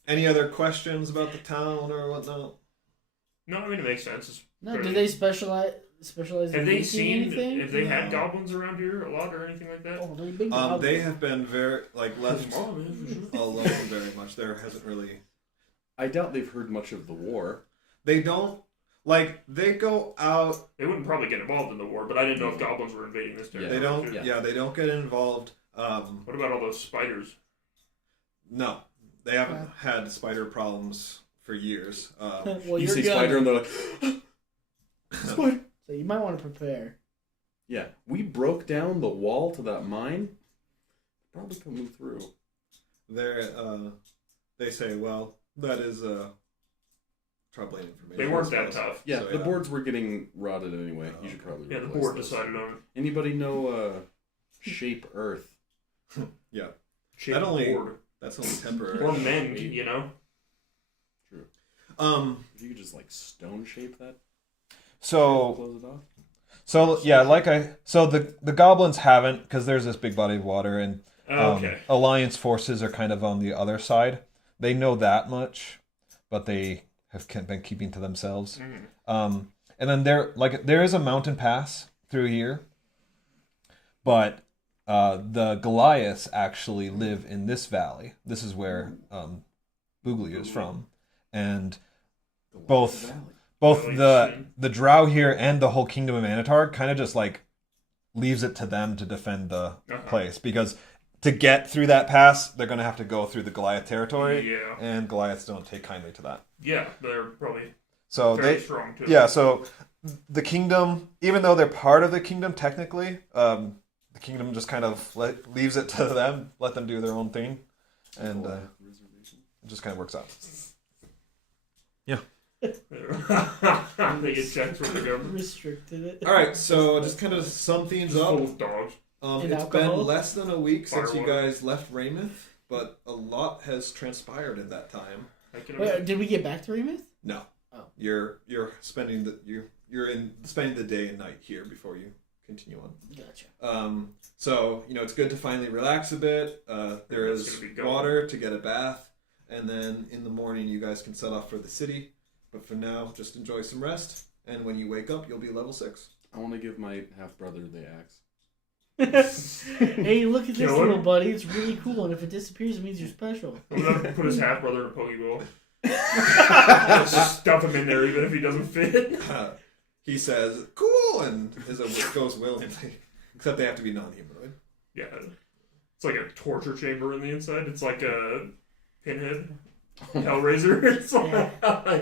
Any other questions about the town or whatnot? No, I mean it makes sense. It's No, pretty- did they specialize Have in they making seen? anything? Have they had goblins around here a lot or anything like that? Oh, they're big goblins. They have been very left Oh, man, for sure. alone very much. There hasn't really. I doubt they've heard much of the war. They don't they go out. They wouldn't probably get involved in the war, but I didn't know if goblins were invading this territory. They don't. too. Yeah, they don't get involved. What about all those spiders? No, they haven't had spider problems for years. Well, You you're say good. spider, and they're like, spider. So you might want to prepare. Yeah, we broke down the wall to that mine. Probably coming through. They say, well, that is troubling information. They weren't I that suppose. tough. Yeah, So, the boards were getting rotted anyway. Oh, You should probably Yeah, the replace board those. decided on it. Anybody know Shape Earth? Yeah, Shape That only- board. that's only temporary. Or mend, you know. True. Um, If you could just like stone shape that, So close it off. So yeah, so the goblins haven't, because there's this big body of water, and Okay. Alliance forces are kind of on the other side. They know that much, but they have been keeping to themselves. And then there is a mountain pass through here, but the Goliaths actually live in this valley. This is where Boogly is from, and both the Drow here and the whole Kingdom of Anatar kind of just like leaves it to them to defend the place, because to get through that pass, they're going to have to go through the Goliath territory, and Goliaths don't take kindly to that. Yeah, they're probably very strong too. Yeah, so the kingdom, even though they're part of the kingdom technically, the kingdom just kind of leaves it to them, let them do their own thing, and it just kind of works out. Yeah. They get checks from the government. Restricted it. All right, so just kind of sum things Full up. of dogs. And It's alcohol? been less than a week since you Firewater. guys left Raymouth, but a lot has transpired in that time. I can Wait, did we get back to Remus? No, Oh. you're spending spending the day and night here before you continue on. Gotcha. So it's good to finally relax a bit. There That's is gonna be going. water to get a bath, and then in the morning you guys can set off for the city. But for now, just enjoy some rest, and when you wake up, you'll be level 6. I want to give my half brother the axe. Hey, look at this Kill little him? buddy. It's really cool, and if it disappears, it means you're special. I'm gonna put his half brother in a Pokeball. Just stuff him in there, even if he doesn't fit. He says, "Cool," and goes willingly. Except they have to be non-humanoid. Yeah, it's like a torture chamber in the inside. It's like a pinhead, Hellraiser. It's like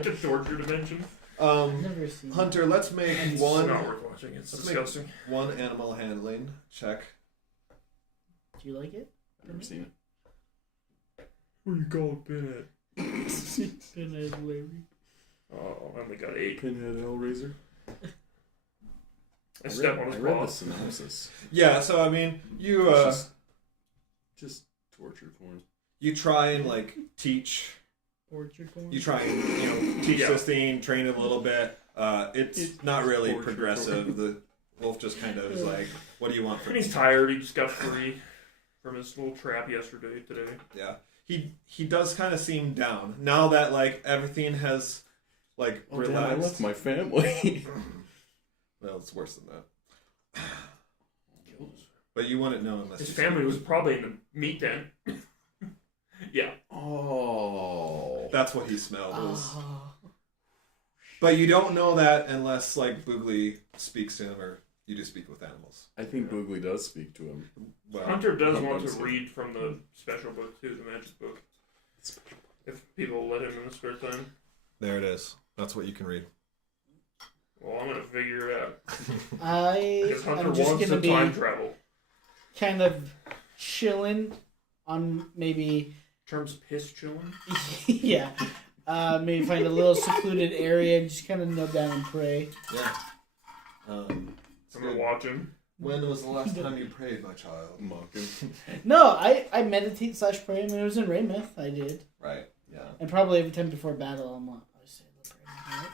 a torture dimension. I've never seen Hunter, let's make It's one. not worth watching. It's Let's disgusting. make one animal handling check. that. Do you like it? I've never seen it. Who you call pinhead? Pinhead Larry. Oh, I only got 8. Pinhead Hellraiser. I step on his I read the paw. synopsis. Yeah, so I mean, you Just torture porn. you try and teach. Torture porn. You try and teach this thing, train it a little bit. It's not really torture progressive. The wolf just kind of is like, "What do you want from And me?" he's tired. He just got free from his little trap today. Yeah, he does kind of seem down now that everything has Oh, damn, I relaxed. left my family. Well, it's worse than that. But you wouldn't know unless His you family was probably in the meat tent. Yeah. Oh. That's what he smelled. Was... Oh. But you don't know that unless Boogly speaks to him, or you do speak with animals. I think Boogly does speak to him. Well, Hunter does want to sometimes, yeah. read from the special book too, the magic book. If people let him in the spare time. there it is. That's what you can read. Well, I'm gonna figure it out. I'm Because Hunter just wants gonna to be time travel. kind of chilling on maybe Terms piss chilling. yeah. Maybe find a little secluded area and just kind of kneel down and pray. Yeah. I'm gonna watch him. When was the last time you prayed, my child? Mocking. No, I meditate / pray. When I was in Raymouth, I did, Right. Yeah. and probably every time before battle, I'm like, I say the prayer. Right?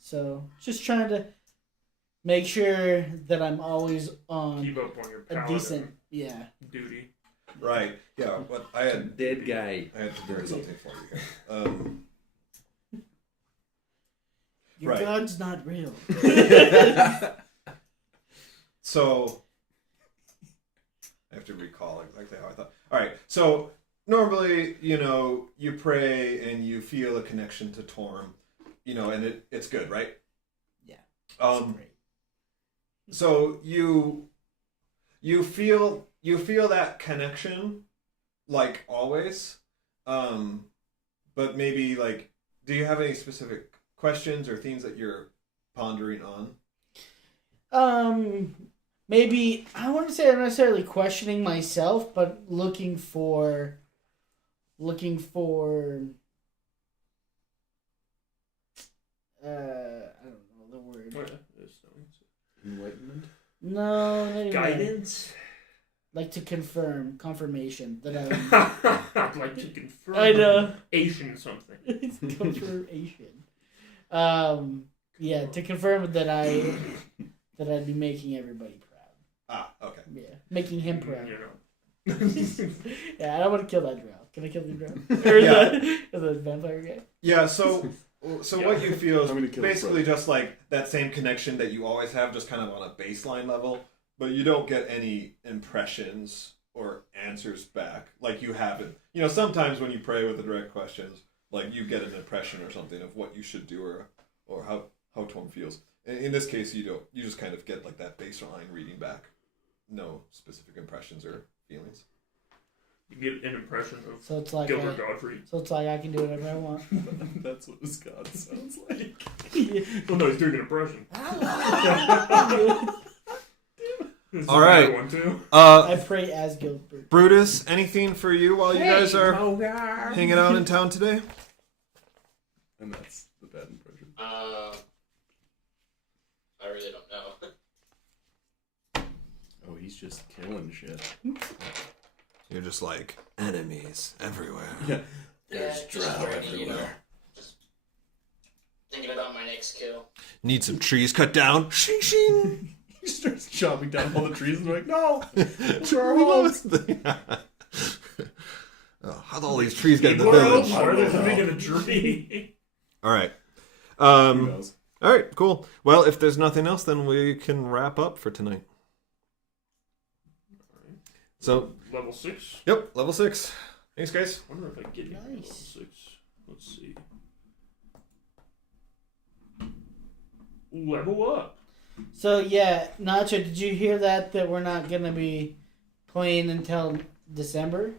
So just trying to make sure that I'm always on Keep up on your a paladin decent duty. Right. Yeah. But I had Dead guy. to burn something for you. Your Right. God's not real. So I have to recall exactly how I thought. All right. So normally, you pray and you feel a connection to Torm, and it's good, right? Yeah. Great. So you feel that connection, always, but maybe do you have any specific questions or things that you're pondering on? Maybe I wouldn't say I'm necessarily questioning myself, but looking for I don't know the word. Enlightenment? No, not even that. Guidance. Like to confirmation that I'm I'd like to confirm. I know. Asian something. it's confirmation. Yeah, to confirm that I'd be making everybody proud. Ah, okay. Yeah, making him proud. You know. Yeah, I don't want to kill that drow. Can I kill the drow? Or the vampire guy? Yeah, so what you feel I'm gonna is kill basically just like that same connection that you always have, just kind of on a baseline level, but you don't get any impressions or answers back like you haven't. You know, sometimes when you pray with the direct questions, like you get an impression or something of what you should do or how Tom feels. In this case, you don't. You just kind of get like that baseline reading back. No specific impressions or feelings. You get an impression of So it's like Gilbert Godfrey. So it's like I can do whatever I want. That's what this god sounds like. Well, no, he's doing an impression. This is All a bad right. one too. I pray as Gilbert. Brutus, anything for you while you guys are hanging out in town today? And that's the bad impression. I really don't know. Oh, he's just killing shit. You're just like enemies everywhere. Yeah. There's drow everywhere. Just thinking about my next kill. Need some trees cut down. Shing shing. He starts chopping down all the trees and like, no! Oh, how'd all these trees get in the People are village? Why are they living in a tree? All right. Who knows? All right, cool. Well, if there's nothing else, then we can wrap up for tonight. So, Level 6. yep, level 6. Thanks, guys. I wonder if I can get level Nice. 6. Let's see. Level up. So yeah, Nacho, did you hear that we're not gonna be playing until December?